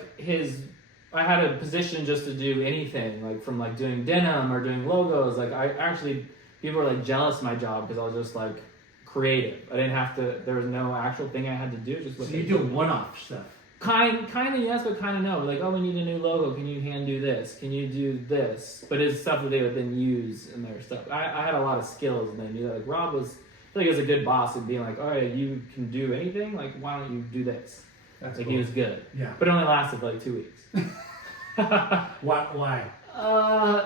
I had a position just to do anything, like from like doing denim or doing logos. Like I actually, people were like jealous of my job because I was just like creative. I didn't have to. There was no actual thing I had to do. Just what So you do one-off stuff. Kind of yes, but kind of no. Like, oh, we need a new logo. Can you hand do this? Can you do this? But it's stuff that they would then use in their stuff. I had a lot of skills, and they knew that. Like Rob was, I feel like he was a good boss and being like, all right, you can do anything. Like, why don't you do this? That's like cool. he was good. Yeah. But it only lasted for like 2 weeks. Why?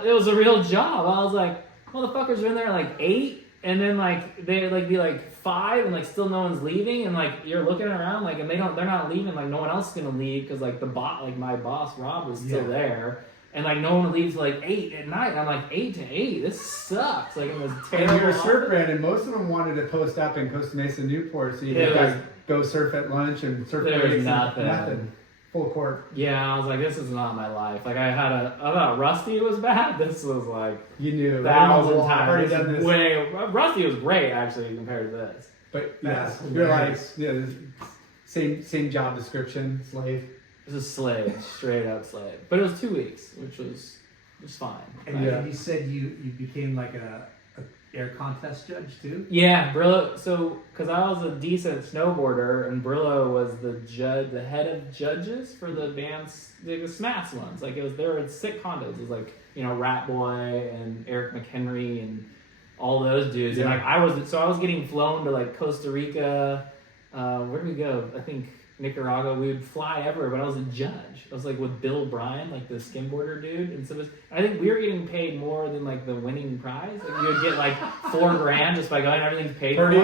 It was a real job. I was like, motherfuckers are in there like 8, and then like they like be like 5, and like still no one's leaving, and like you're looking around like, and they're not leaving. Like no one else is gonna leave because like my boss Rob was still there, and like no one leaves till like 8 at night. I'm like 8 to 8. This sucks. Like it was terrible. And you're a surf brand, and most of them wanted to post up in Costa Mesa, Newport, so you could guys go surf at lunch and surf. There was breaks and nothing. Full court. Yeah, I was like, this is not my life. Like I thought Rusty was bad. This was like You knew. 1,000 I've already times. done this. Rusty was great actually compared to this. But That's you're like, hilarious. same job description, slave. It was a slave, straight up slave. But it was 2 weeks, which was fine. And you said you became like a air contest judge too? Yeah, Brillo. So, because I was a decent snowboarder, and Brillo was the head of judges for the bands, the Smash ones. Like there were sick contests. It was like Rat Boy and Eric McHenry and all those dudes. Yeah. And like I was getting flown to like Costa Rica. Where did we go? I think Nicaragua. We would fly everywhere, but I was a judge. I was like with Bill Bryan, like the skimboarder dude, and so I think we were getting paid more than like the winning prize. Like you would get like $4,000 just by going. Everything's paid for. It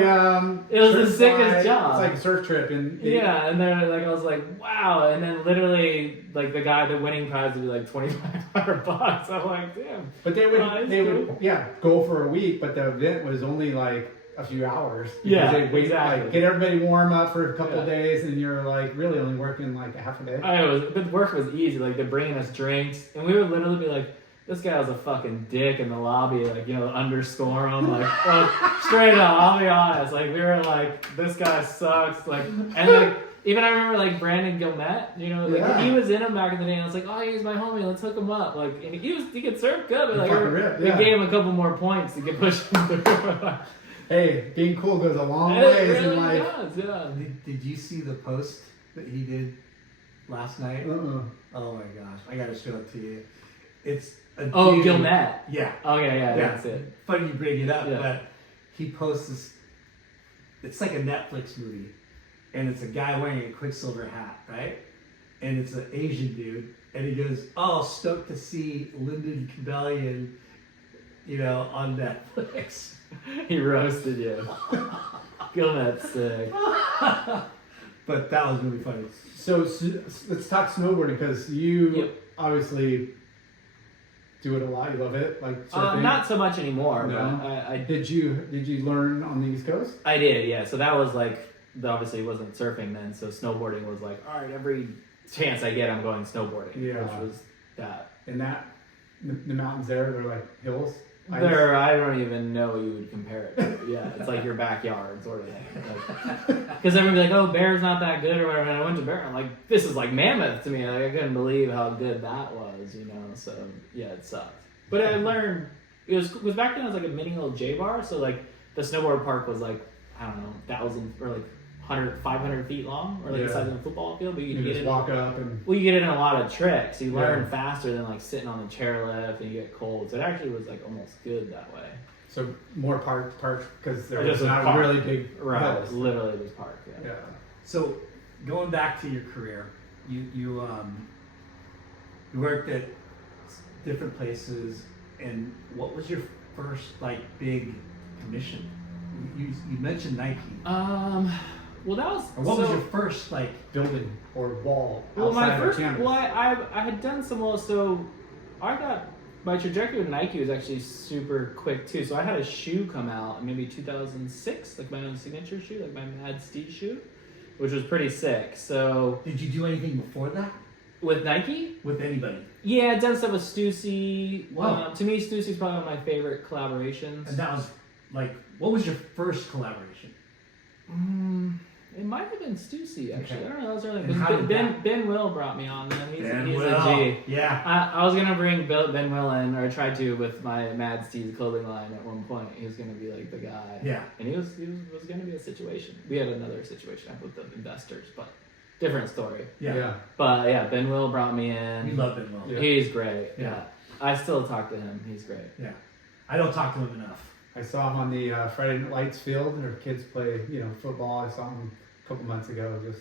It was the sickest job. It's like a surf trip, and Yeah, and then like I was like, wow, and then literally like the winning prize would be like $2,500. I'm like, damn. But they would go for a week, but the event was only like a few hours. Yeah, They'd wait, exactly. like, get everybody warm up for a couple of days, and you're like really only working like a half a day. The work was easy. Like they're bringing us drinks, and we would literally be like, this guy was a fucking dick in the lobby, like underscore him, like straight up. I'll be honest, like we were like, this guy sucks, like, and like even I remember like Brandon Gilmet, he was in him back in the day, and I was like, oh, he's my homie, let's hook him up, like, and he could surf good, but like we gave him a couple more points to get pushed through. Hey, being cool goes a long It ways really in life. does, yeah. Did you see the post that he did last night? Uh-uh. Oh my gosh, I gotta show it to you. It's a Oh, dude. Gilmet. Yeah. Okay, yeah, that's it. Funny you bring it up, Yeah. but he posts this. It's like a Netflix movie, and it's a guy wearing a Quicksilver hat, right? And it's an Asian dude, and he goes, "Oh, stoked to see Lyndon Cabellion, on Netflix." He roasted you. Gilmet's sick. But that was really funny. So let's talk snowboarding, because you obviously do it a lot. You love it, like surfing. Not so much anymore. No? But Did you learn on the East Coast? I did, yeah. So that was like, obviously it wasn't surfing then. So snowboarding was like, all right, every chance I get, I'm going snowboarding. Yeah. Which was that. And the mountains there, they're like hills. Ice. I don't even know what you would compare it to. Yeah, it's like your backyard sort of thing. Because everyone would be like, oh, Bear's not that good or whatever. And I went to Bear, I'm like, this is like mammoth to me. Like, I couldn't believe how good that was, So yeah, it sucked. But I learned, it was back then I was like a mini little J-bar. So like the snowboard park was like, I don't know, 1,000 or like 100, 500 feet long, or like the size of a football field. But you just walk up and. Well, you get in a lot of tricks. You learn faster than like sitting on the chairlift, and you get cold. So it actually was like almost good that way. So more parks because there Just was not park. really big Right, hills. literally this park. Yeah. Yeah. So going back to your career, you worked at different places, and what was your first like big commission? You mentioned Nike. Well, that was. Or what was your first like Building or wall Well, outside my first. of canvas. Well, I had done some. Well, so I got my trajectory with Nike was actually super quick too. So I had a shoe come out in maybe 2006, like my own signature shoe, like my MadSteez shoe, which was pretty sick. So Did you do anything before that with Nike, with anybody? yeah, I've done stuff with Stussy. Wow. To me, Stussy's probably one of my favorite collaborations. And that was like, what was your first collaboration? It might have been Stussy, actually. Okay. I don't know. That was early. And how did Ben Will brought me on, man. He's Ben a Will. G. Yeah. I was going to bring Ben Will in, or I tried to with my MadSteez clothing line at one point. He was going to be like the guy. Yeah. And he was going to be a situation. We had another situation with the investors, but different story. Yeah. But yeah, Ben Will brought me in. We love Ben Will. Yeah. He's great. Yeah. I still talk to him. He's great. Yeah. I don't talk to him enough. I saw him on the Friday Night Lights field. Their kids play, football. I saw him a couple months ago. Just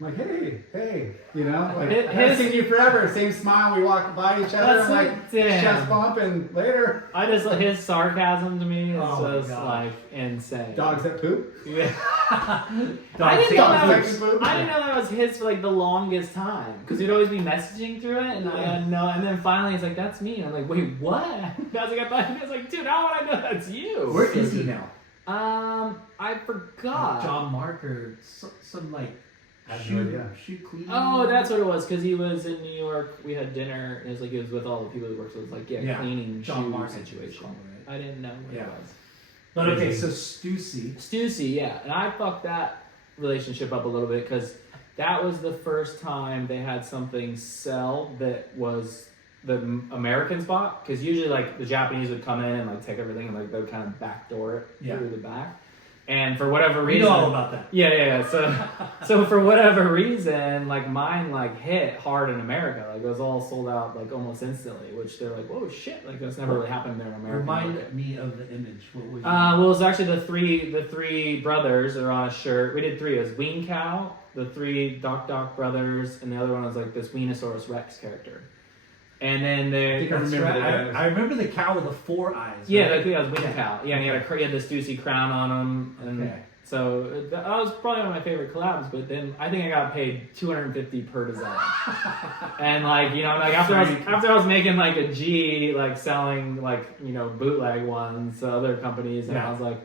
I'm like, hey, like I haven't seen you forever. Same smile. We walk by each other. That's I'm like, like, damn. chest bump, and later. His sarcasm to me is Oh my just God. like insane. Dogs that poop. Yeah. Dog I didn't, safety. know that Dogs was, like poop. I didn't know that was his for like the longest time because he'd always be messaging through it, and I had no. And then finally, he's like, "That's me." And I'm like, "Wait, what?" I was like, "Dude, how would I know that's you?" Where is he now? I forgot. John Mark or some like I have no idea. shoe cleaning. Oh, that's what it was. Because he was in New York. We had dinner. And it was like he was with all the people he works with. It was like cleaning John shoe Mark situation. right? I didn't know what Yeah. it was. But okay, so Stussy. Stussy, yeah. And I fucked that relationship up a little bit because that was the first time they had something sell that was the American spot. Because usually, like, the Japanese would come in and, like, take everything and, like, they would kind of backdoor it through the back. And for whatever We reason... know all about that. Yeah. So for whatever reason, like, mine, like, hit hard in America. Like, it was all sold out, like, almost instantly. Which they're like, whoa, shit. Like, that's never really happened there in America. Remind me of the image. What was Well, it's actually the three brothers are on a shirt. We did three. It was Ween Cow, the three Doc brothers, and the other one was like this Wenosaurus Rex character. And then I think I That's remember right. that. I remember the cow with the 4 eyes. yeah, right? that was Ween Cow. Yeah, and he had the Stussy crown on him, and Okay. so that was probably one of my favorite collabs. But then I think I got paid $250 per design, and like like after I was making like a G, like selling like bootleg ones to other companies, and I was like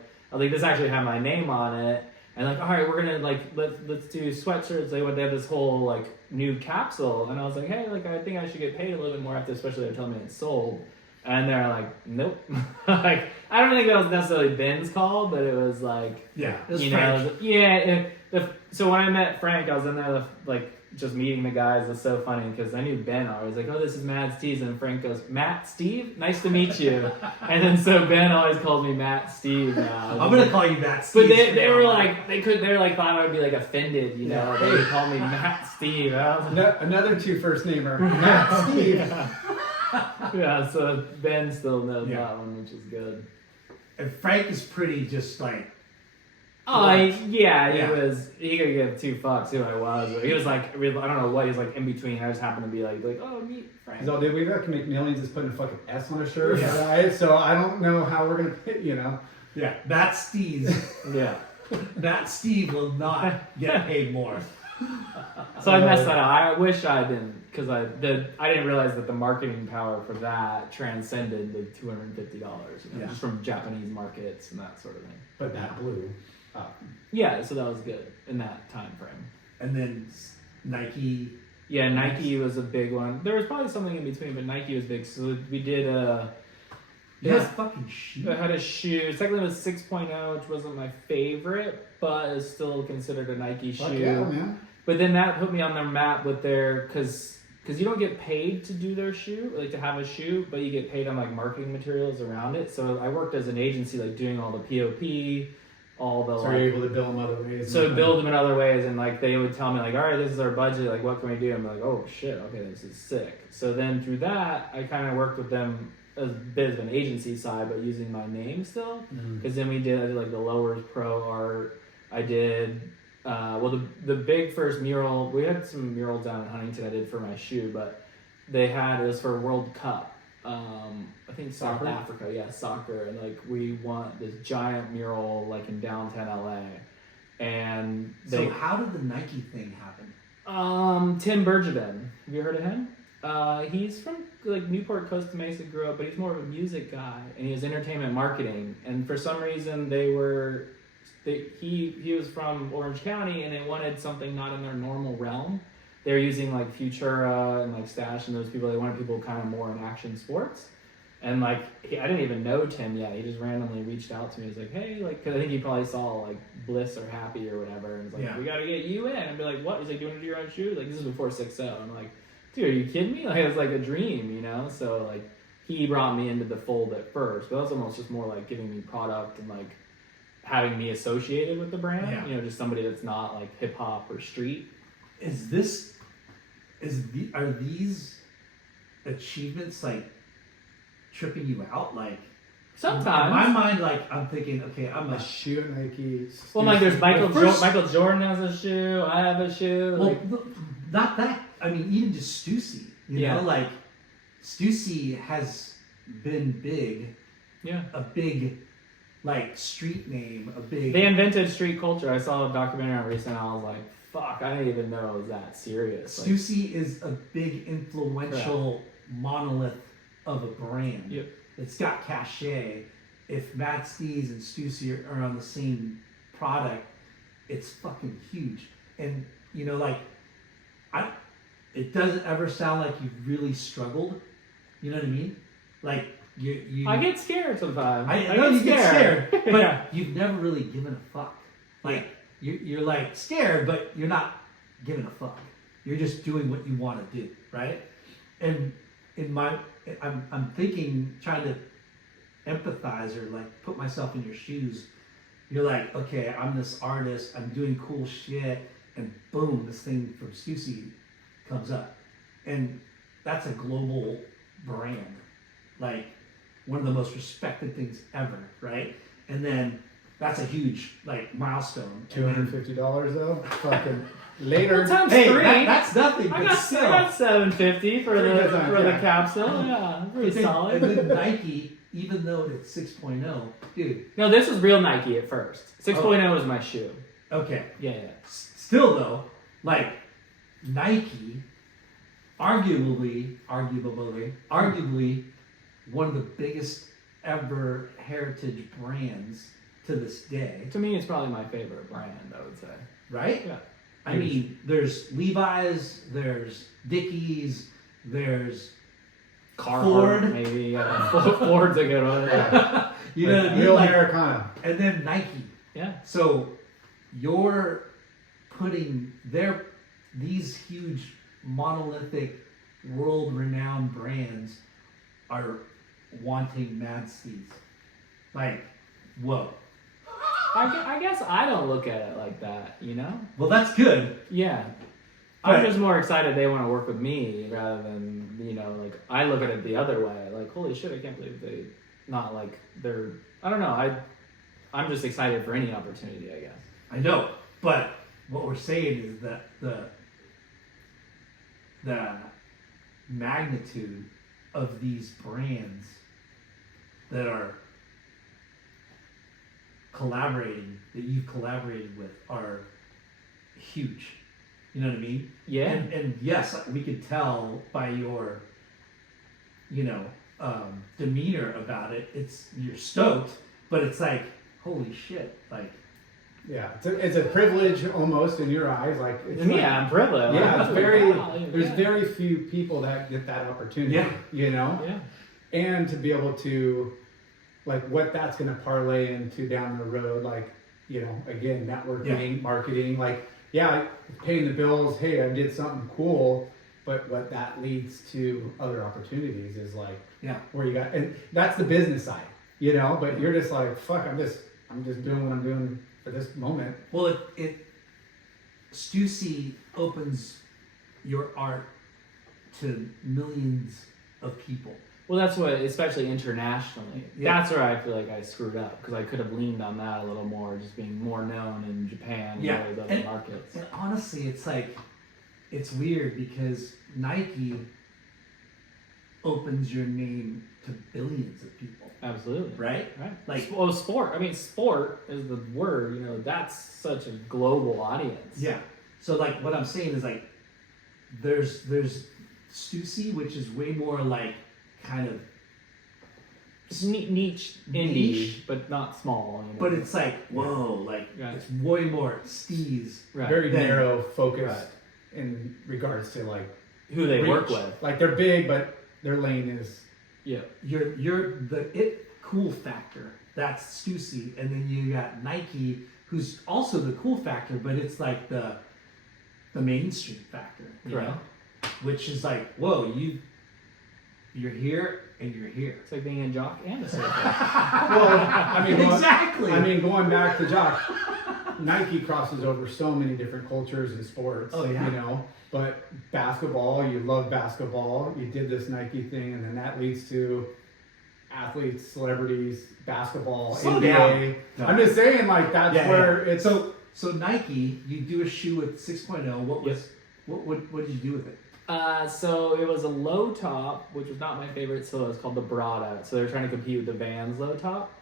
this actually had my name on it. And like, all right, we're gonna like let's do sweatshirts. They had this whole like new capsule, and I was like, hey, like I think I should get paid a little bit more after, especially they're telling me it's sold. And they're like, nope. Like I don't think that was necessarily Ben's call, but it was like, Yeah, it was Frank. So when I met Frank, I was in there like just meeting the guys. It's so funny because I knew Ben always like, oh, this is MadSteez, and Frank goes, Matt Steve, nice to meet you. And then so Ben always called me Matt Steve now. I'm gonna call you MadSteez. But they were like thought I would be like offended, They would call me Matt Steve. Another two first namer. Matt Steve. Yeah, so Ben still knows Yeah. that one, which is good. And Frank is pretty just like. Oh, Yeah. he could give 2 fucks who I was. But he was like, I don't know what, he was like in between. I just happened to be like, oh, meet Frank. So did we have to make millions just putting a fucking S on a shirt? Yeah. Right? So I don't know how we're gonna pay, Yeah, MadSteez. Yeah. Matt Steve will not get paid more. So I messed that up. I wish I didn't, because I didn't realize that the marketing power for that transcended the $250, just from Japanese markets and that sort of thing. But that blew up. Yeah, so that was good in that time frame. And then Nike. Yeah, Nike was a big one. There was probably something in between, but Nike was big. So we did Yeah, fucking shit. I had a shoe. Technically, it was 6.0, which wasn't my favorite, but it's still considered a Nike shoe. Fuck yeah, man. But then that put me on their map with their because you don't get paid to do their shoe, like to have a shoe, but you get paid on like marketing materials around it. So I worked as an agency, like doing all the POP, all the. So like, you're able to build them other ways. So build them in other ways, and like they would tell me like, all right, this is our budget. Like, what can we do? I'm like, oh shit, okay, this is sick. So then through that, I kind of worked with them as a bit of an agency side, but using my name still. Because then I did like the Lowers Pro art. I did. The big first mural, we had some murals down in Huntington I did for my shoe, but it was for World Cup. I think South Africa, soccer, and like we want this giant mural like in downtown LA. And So how did the Nike thing happen? Tim Bergevin, have you heard of him? He's from like Newport, Costa Mesa, grew up, but he's more of a music guy, and he has entertainment marketing. And for some reason, they were he was from Orange County, and they wanted something not in their normal realm. They're using like Futura and like Stash and those people. They wanted people kind of more in action sports. And like, I didn't even know Tim yet. He just randomly reached out to me. He's like, hey, like, cause I think he probably saw like Bliss or Happy or whatever. And was like, we gotta get you in. And be like, what? He's like, do you want to do your own shoes? Like, this is before 6-0. I'm like, dude, are you kidding me? Like, it was like a dream, you know? So like, he brought me into the fold at first, but that was almost just more like giving me product and like having me associated with the brand. You know, just somebody that's not like hip hop or street. Are these achievements like tripping you out? Like sometimes in my mind, like I'm thinking, okay, I'm A shoe at Nike. well, like there's Michael Jordan has a shoe. I have a shoe. Well, Like, not that. I mean, even just Stussy. You know, like Stussy has been big. yeah. A big, like street name. A big. They invented street culture. I saw a documentary on recent. I was like, fuck, I didn't even know it was that serious. Like, Stussy is a big influential monolith of a brand. Yep. It's got cachet. If MadSteez and Stussy are on the same product, it's fucking huge. And you know, like, it doesn't ever sound like you've really struggled. You know what I mean? Like you. I get scared sometimes. I know you get scared, but Yeah. you've never really given a fuck. Like you're like scared, but you're not giving a fuck. You're just doing what you want to do, right? And I'm thinking, trying to empathize or like put myself in your shoes. You're like, okay, I'm this artist, I'm doing cool shit, and boom, this thing from Stussy comes up, and that's a global brand, like one of the most respected things ever, right? And then that's a huge like milestone. $250 though. Fucking later. Well, times Hey, three. that's nothing. I But got still, $750 for Pretty the good time, for the yeah. capsule. Yeah, pretty and solid. then Nike, even though it's 6.0, dude. No, this was real Nike at first. 6.0 was my shoe. Okay. Yeah. Still though, like Nike, arguably one of the biggest ever heritage brands to this day, To me, it's probably my favorite brand, I would say. right? Yeah. I mean, there's Levi's, there's Dickies, there's Carhartt, Ford. maybe. Yeah. Ford's a good one. Yeah. you know what I mean? Real Like, Americana. and then Nike. Yeah. So you're putting these huge monolithic world-renowned brands are wanting MadSteez. Like, whoa. I guess I don't look at it like that, you know? Well, that's good. Yeah. But- I'm just more excited they want to work with me rather than, you know, like, I look at it the other way. Like, holy shit, I can't believe I don't know. I'm just excited for any opportunity, I guess. I know, but what we're saying is that the magnitude of these brands that are that you've collaborated with are huge. You know what I mean? Yeah. And yes, we could tell by your, demeanor about it. You're stoked, but it's like, holy shit, like. Yeah, it's a privilege almost in your eyes. Like, it's like, Yeah, I'm privileged. yeah, it's there's Yeah. very few people that get that opportunity. Yeah. You know, Yeah. and to be able to, like, what that's going to parlay into down the road, like, again, networking, marketing, like, yeah, paying the bills. Hey, I did something cool, but what that leads to other opportunities is like, where you got, and that's the business side, But you're just like, fuck, I'm just doing what I'm doing for this moment. Well, Stussy opens your art to millions of people. Well, that's what, especially internationally. Yeah. That's where I feel like I screwed up because I could have leaned on that a little more, just being more known in Japan and all those other markets. And honestly, it's like, it's weird because Nike opens your name to billions of people. Absolutely. Right? Like, well, sport. I mean, sport is the word. That's such a global audience. Yeah. So like, what I'm saying is like, there's Stussy, which is way more like kind of niche indie, but not small. You know? But it's like, whoa, like Right. it's way more steez. Right. Very Then- narrow focus in regards to like Who they work reach. with. Like they're big, but their lane is Yeah. You're the cool factor. That's Stussy, and then you got Nike, who's also the cool factor, but it's like the mainstream factor, you Right. know, which is like, whoa, you're here and you're here. It's like being a jock and a surfer. well. I mean, Exactly. going back to Jock, Nike crosses over so many different cultures and sports. Oh, yeah. You know, but basketball, you love basketball. You did this Nike thing, and then that leads to athletes, celebrities, basketball, Slow NBA. down. I'm just saying, like that's Yeah, where yeah. it's So Nike, you do a shoe with 6.0. What was what did you do with it? So it was a low top, which was not my favorite silhouette. It's called the Brada. So they're trying to compete with the Vans low top.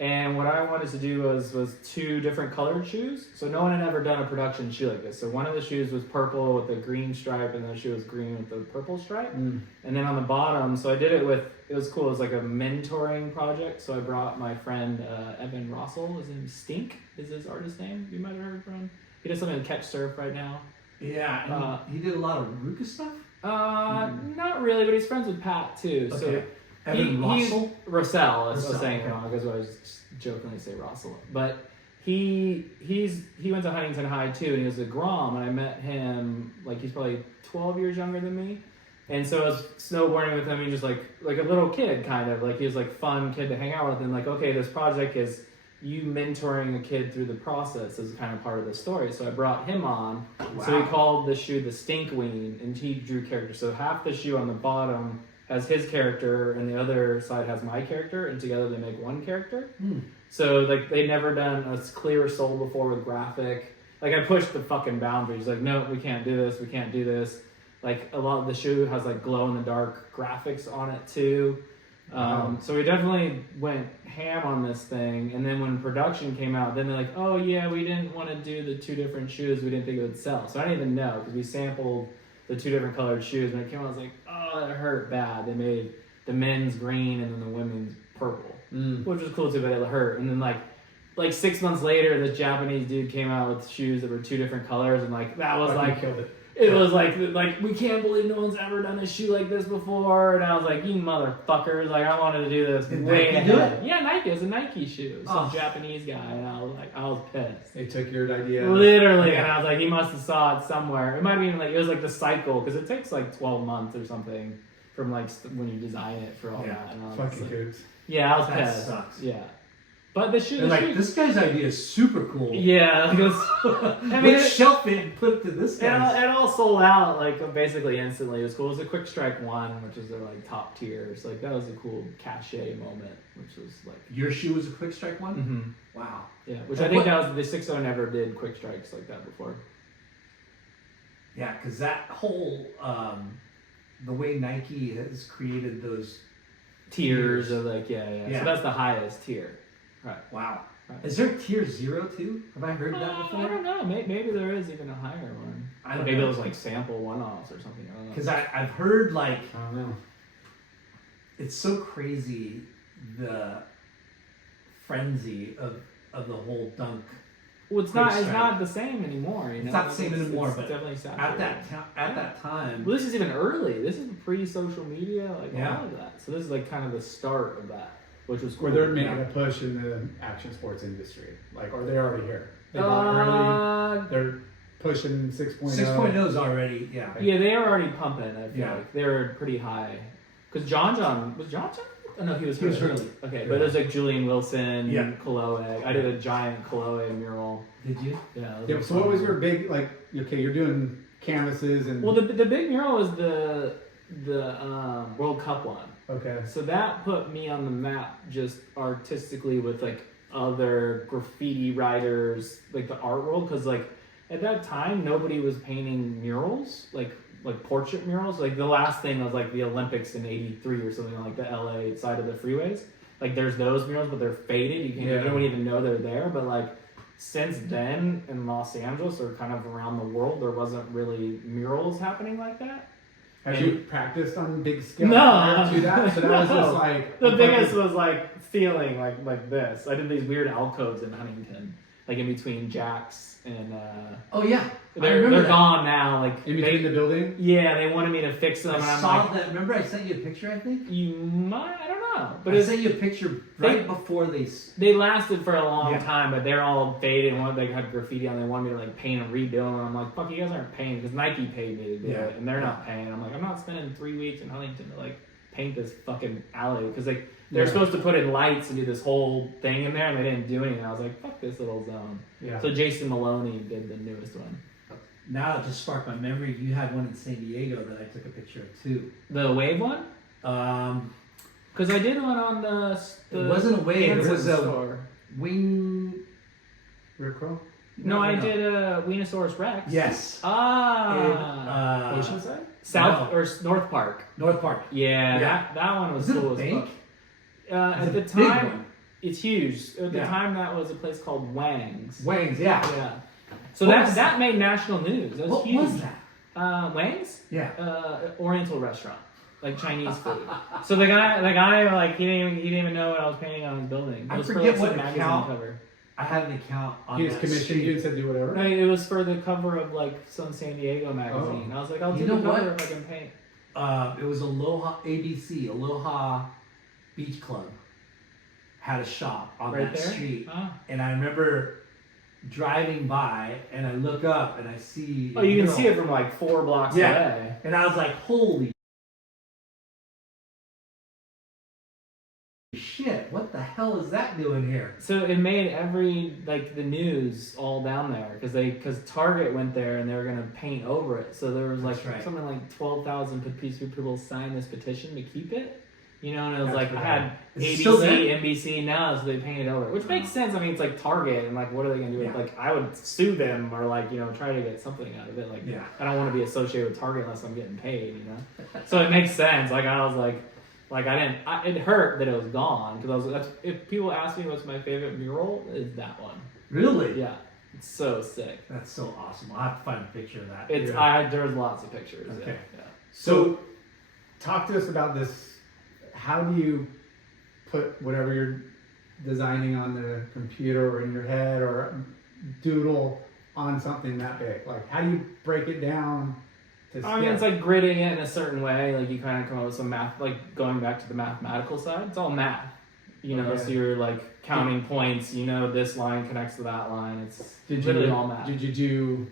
And what I wanted to do was 2 different colored shoes. So no one had ever done a production shoe like this. So one of the shoes was purple with a green stripe, and the shoe was green with the purple stripe. And then on the bottom, so I did it with, it was cool. It was like a mentoring project. So I brought my friend Evan Rossell. His name Stink is his artist name. You might have heard from him. He does something with Catch Surf right now. Yeah, and he did a lot of Ruka stuff. Not really, but he's friends with Pat too. So Okay. Evan Rossell? Russell, I was Russell, saying it okay. wrong because I was jokingly say Russell. But he went to Huntington High too, and he was a Grom, and I met him, like he's probably 12 years younger than me. And so I was snowboarding with him, and just like a little kid kind of, like he was like fun kid to hang out with, and like, okay, this project is you mentoring a kid through the process is kind of part of the story. So I brought him on. Wow. So he called the shoe the Stinkween, and he drew characters. So half the shoe on the bottom has his character, and the other side has my character, and together they make one character. So like they'd never done a clear sole before with graphic. Like I pushed the fucking boundaries. Like no, we can't do this. We can't do this. Like a lot of the shoe has like glow in the dark graphics on it too. So we definitely went ham on this thing, and then when production came out, then they're like, oh yeah, we didn't want to do the 2 different shoes, we didn't think it would sell. So I didn't even know, because we sampled the 2 different colored shoes. When it came out, I was like, oh, that hurt bad. They made the men's green and then the women's purple, which was cool too, but it hurt. And then like 6 months later, this Japanese dude came out with shoes that were 2 different colors, and like that was like killed it. it was like we can't believe no one's ever done a shoe like this before. And I was like, you motherfuckers, like I wanted to do this Did way Nike do ahead. Yeah, Nike. It was a Nike shoe. Some Oh. Japanese guy, and I was pissed. They took your idea. Literally, and I was like, he must have saw it somewhere. It might have been like, it was like the cycle, because it takes like 12 months or something from like when you design it for all Yeah. that. And I was Fucking like, kids. yeah, I was That pissed. sucks. Yeah. But the shoe, They're like, this guy's idea is super cool. yeah, because I mean, Let's shelf it and put it to this guy. it all sold out like basically instantly. It was cool. It was a Quick Strike 1, which is their like top tier. So like that was a cool cachet moment, which was like Your shoe was a Quick Strike one? Wow. yeah. Which And I think what- that was the 6.0 never did Quick Strikes like that before. Yeah, because that whole, the way Nike has created those Tiers of like yeah. Yeah. So that's the highest tier. Right. Wow. Right. Is there tier 0 too? Have I heard that I before? don't know. Maybe there is even a higher one. I don't Maybe know. it was like sample one-offs or something. I don't know. Because I've heard like I don't know. it's so crazy the frenzy of the whole dunk. Well, it's Quick not. It's Strike. not the same anymore. You know, It's not the same anymore, It's but definitely saturated. At that time, Well, this is even early. This is pre-social media, like Yeah. all of that. So this is like kind of the start of that, which was cool. Where they're making a push in the action sports industry. Like, are they already here? They bought early. They're pushing 6.0. 6.0 is already Yeah, they are already pumping. I feel Yeah. like they were pretty high. Because John was John? Oh, no, he was Hurley. Okay, but it was like Julian Wilson, Yeah. Koloe. I did a giant Koloe mural. Did you? Yeah. Yeah, so what was your big, like, okay, you're doing canvases and. Well, the big mural was the World Cup one. Okay. So that put me on the map just artistically with like other graffiti writers, like the art world, because like at that time nobody was painting murals, like portrait murals. Like the last thing was like the Olympics in '83 or something on like the LA side of the freeways. Like there's those murals, but they're faded. You don't even know they're there. But like since then in Los Angeles or kind of around the world, there wasn't really murals happening like that. Have you practiced on big scale No. prior to that? So that was No. just like The biggest was like stealing, like this. I did these weird alcoves in Huntington, like in between Jack's and Oh yeah, they're gone now. Like in between the building. yeah, they wanted me to fix them, and I I'm saw like, that. Remember, I sent you a picture. I think. you might, I don't know, but I it's, sent you a picture right before they. they lasted for a long Yeah. time, but they're all faded. And they had graffiti on. They wanted me to like paint and rebuild, and I'm like, fuck, you guys aren't paying because Nike paid me to do it, and they're not paying. I'm like, I'm not spending 3 weeks in Huntington to like paint this fucking alley because like they're supposed to put in lights and do this whole thing in there, and they didn't do anything. I was like, fuck this little zone. Yeah. So Jason Maloney did the newest one. Now it just sparked my memory. You had one in San Diego that I took a picture of too. The wave one? Because I did one on the it wasn't a wave. It Kansas was a store. wing. Rickroll? No, I did a Wienosaurus Rex. Yes. Ah. Oceanside? South or North Park. North Park. Yeah, Yeah. that one was Was it cool a as bank? fuck. At It the was a big time, one. it's huge. At the Yeah. time, that was a place called Wang's. Wangs, yeah. Yeah. So What was that made national news. That was What huge. was that? Wang's? Yeah. Oriental restaurant, like Chinese food. So the guy, like he didn't even know what I was painting on his building. It I was for, forget like, what some magazine account. cover. I had an account on He was that commissioned street. you and said do whatever? No, it was for the cover of like some San Diego magazine. Oh. I was like, I'll You do know the cover what? if I can paint. It was Aloha ABC, Aloha Beach Club, had a shop on Right that there? street, Ah. and I remember driving by, and I look up and I see. Oh, you can see it from like 4 blocks Yeah. away. and I was like, "Holy shit! What the hell is that doing here?" So it made every like the news all down there because Target went there and they were gonna paint over it. So there was like That's right. something like 12,000 people signed this petition to keep it. You know, and it was That's like right. I had Is it still ABC, there? NBC now, so they painted over it, which makes sense. I mean, it's like Target, and like, what are they gonna do? Yeah. Like, I would sue them or like try to get something out of it. Like, Yeah. I don't want to be associated with Target unless I'm getting paid. You know, so it makes sense. Like I was like I didn't. It hurt that it was gone because if people ask me what's my favorite mural, is that one. Really? Yeah, it's so sick. That's so awesome. I'll have to find a picture of that. It's Yeah. there's lots of pictures. Okay. Yeah. So, talk to us about this. How do you put whatever you're designing on the computer or in your head or doodle on something that big? Like, how do you break it down to I mean, it's like gridding it in a certain way. Like you kind of come up with some math, like going back to the mathematical side. It's all math, you know. Okay. So you're like counting points. You know, this line connects to that line. It's did literally you all math. did you do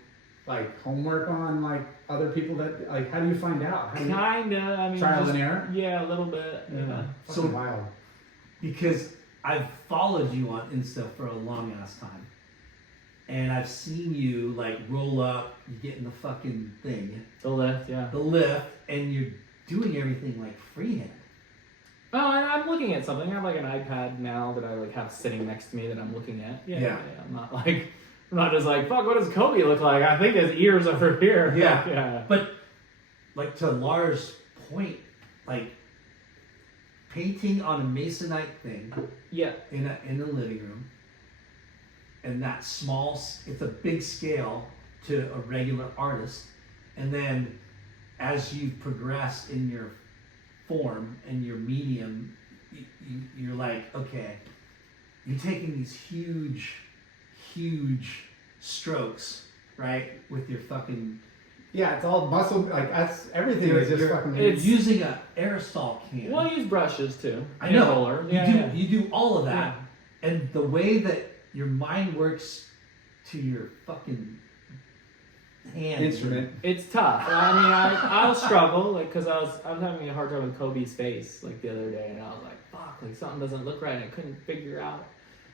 like homework on like other people that like? How do you find out? How do you, Kinda. I mean, trial just- and error? Yeah, a little bit. Yeah. Fucking So- wild. Because I've followed you on Insta for a long ass time. And I've seen you like roll up, you get in the fucking thing, The lift. Yeah. the lift, and you're doing everything like freehand. Oh, and I'm looking at something. I have like an iPad now that I like have sitting next to me that I'm looking at. Yeah. I'm not like. I'm not just like, fuck, what does Kobe look like? I think his ears over here. Yeah. Yeah. But like to Lars' point, like painting on a masonite thing Yeah. in a living room, and that it's a big scale to a regular artist, and then as you progress in your form and your medium, you're like, okay, you're taking these huge strokes, right, with your fucking. Yeah, it's all muscle. Like that's everything is just fucking. You're using an aerosol can. Well, I use brushes too. I And know. roller. You Yeah, do. yeah. You do all of that, and the way that your mind works to your fucking hand instrument. It's tough. I mean, I'll struggle like because I was having a hard time with Kobe's face like the other day, and I was like, fuck, like something doesn't look right, and I couldn't figure out.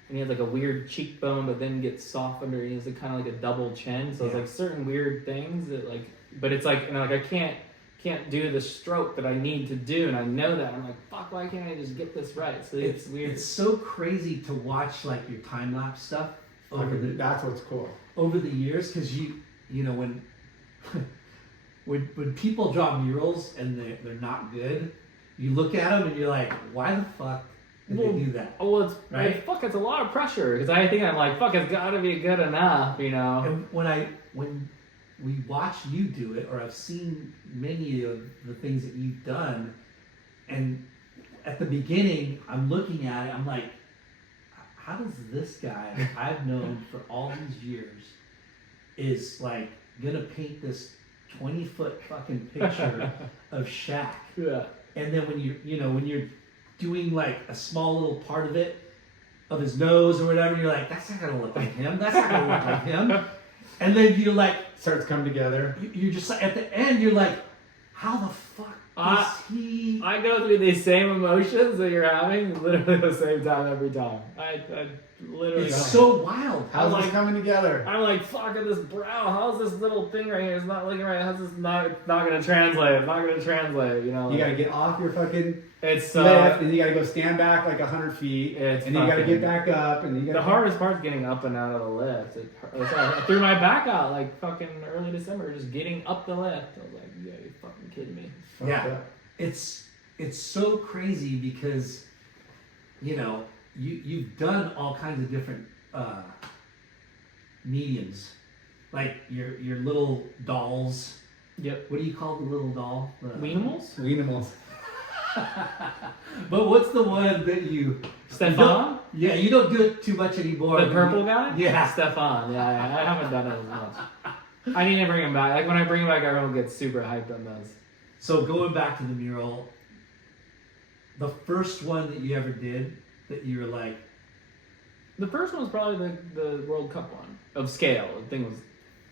And he has like a weird cheekbone, but then gets soft under. He has like kind of like a double chin, so it's Yeah. like certain weird things that like. But it's like like I can't do the stroke that I need to do, and I know that. I'm like, fuck, why can't I just get this right? So it's weird. It's so crazy to watch like your time lapse stuff That's what's cool. over the years, because you know when when people draw murals and they're not good, you look at them and you're like, why the fuck did they do that? Oh, well, it's Right? like, fuck, it's a lot of pressure because I think I'm like, fuck, it's got to be good enough, you know. And when we watch you do it, or I've seen many of the things that you've done, and at the beginning, I'm looking at it, I'm like, how does this guy I've known for all these years is like gonna paint this 20-foot fucking picture of Shaq? Yeah. And then when when you're doing like a small little part of it, of his nose or whatever, you're like, that's not gonna look like him. That's not gonna look like him. And then you like Starts coming together. you're just like, at the end, you're like, how the fuck is he? I go through these same emotions that you're having literally the same time every time. I literally. It's so wild. How's I'm this like- coming together? I'm like, fuck at this brow. How's this little thing right here? It's not looking right. How's this not gonna translate? It's not gonna translate. You know. You gotta get off your fucking It's lift, and you gotta go stand back like 100 feet, It's and then you gotta fucking- get back up, and you gotta. the hardest part's getting up and out of the lift. I threw my back out like fucking early December, just getting up the lift. I was like, yeah, you fucking kidding me? Fuck Yeah. that. It's so crazy because you've done all kinds of different mediums, like your little dolls. Yep. What do you call the little doll? Weanimals? Weanimals. But what's the one that you? Stefan? Yeah, you don't do it too much anymore. The purple guy? Yeah. Stefan. Yeah, I haven't done it as much. I need to bring him back. Like when I bring him back, everyone gets super hyped on those. So going back to the mural, the first one that you ever did that you were like, The first one was probably the World Cup one of scale. The thing was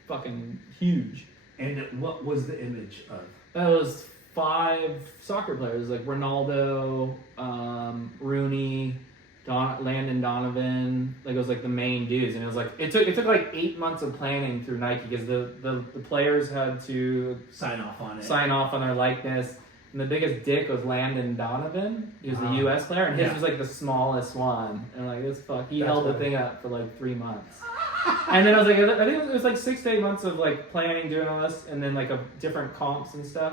fucking huge. and what was the image of? That was 5 soccer players like Ronaldo, Rooney, Landon Donovan. Like it was like the main dudes, and it was like it took like 8 months of planning through Nike because the players had to Sign off on it. sign off on their likeness. And the biggest dick was Landon Donovan. He was the U.S. player, and his Yeah. was like the smallest one. And like this fuck, he That's held the funny. thing up for like 3 months. And then I was like, I think it was like 6 to 8 months of like planning, doing all this, and then like a different comps and stuff.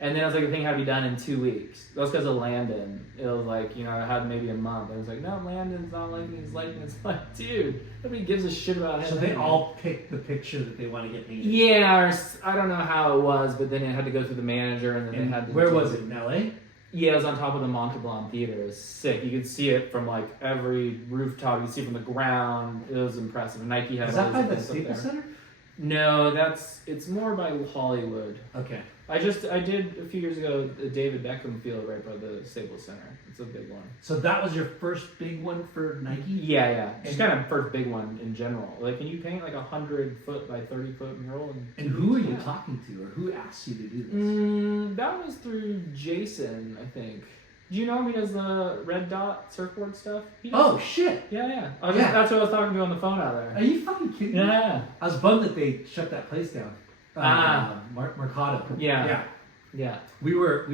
And then I was like, the thing had to be done in 2 weeks. That was because of Landon. It was like, I had maybe a month. I was like, no, Landon's not liking his likeness. Like, dude, nobody gives a shit about him. So they anyway. all picked the picture that they want to get painted. Yeah, I don't know how it was, but then it had to go through the manager, and then And they had to. where was it? In LA? Yeah, it was on top of the Montauban Theater. It was sick. You could see it from like every rooftop. You could see it from the ground. It was impressive. And Nike had Is all that by these the events up Staples there. Center? No, it's more by Hollywood. Okay. I did a few years ago the David Beckham field right by the Staples Center. It's a big one. So that was your first big one for Nike? Yeah. Just kind of first big one in general. Like, can you paint like 100-foot by 30-foot mural? And who are you talking to, or who asked you to do this? That was through Jason, I think. Do you know him? He does the red dot surfboard stuff. He does Oh, shit. Yeah. Yeah. That's what I was talking to on the phone out there. Are you fucking kidding me? Yeah. I was bummed that they shut that place down. Mercado. Yeah. We were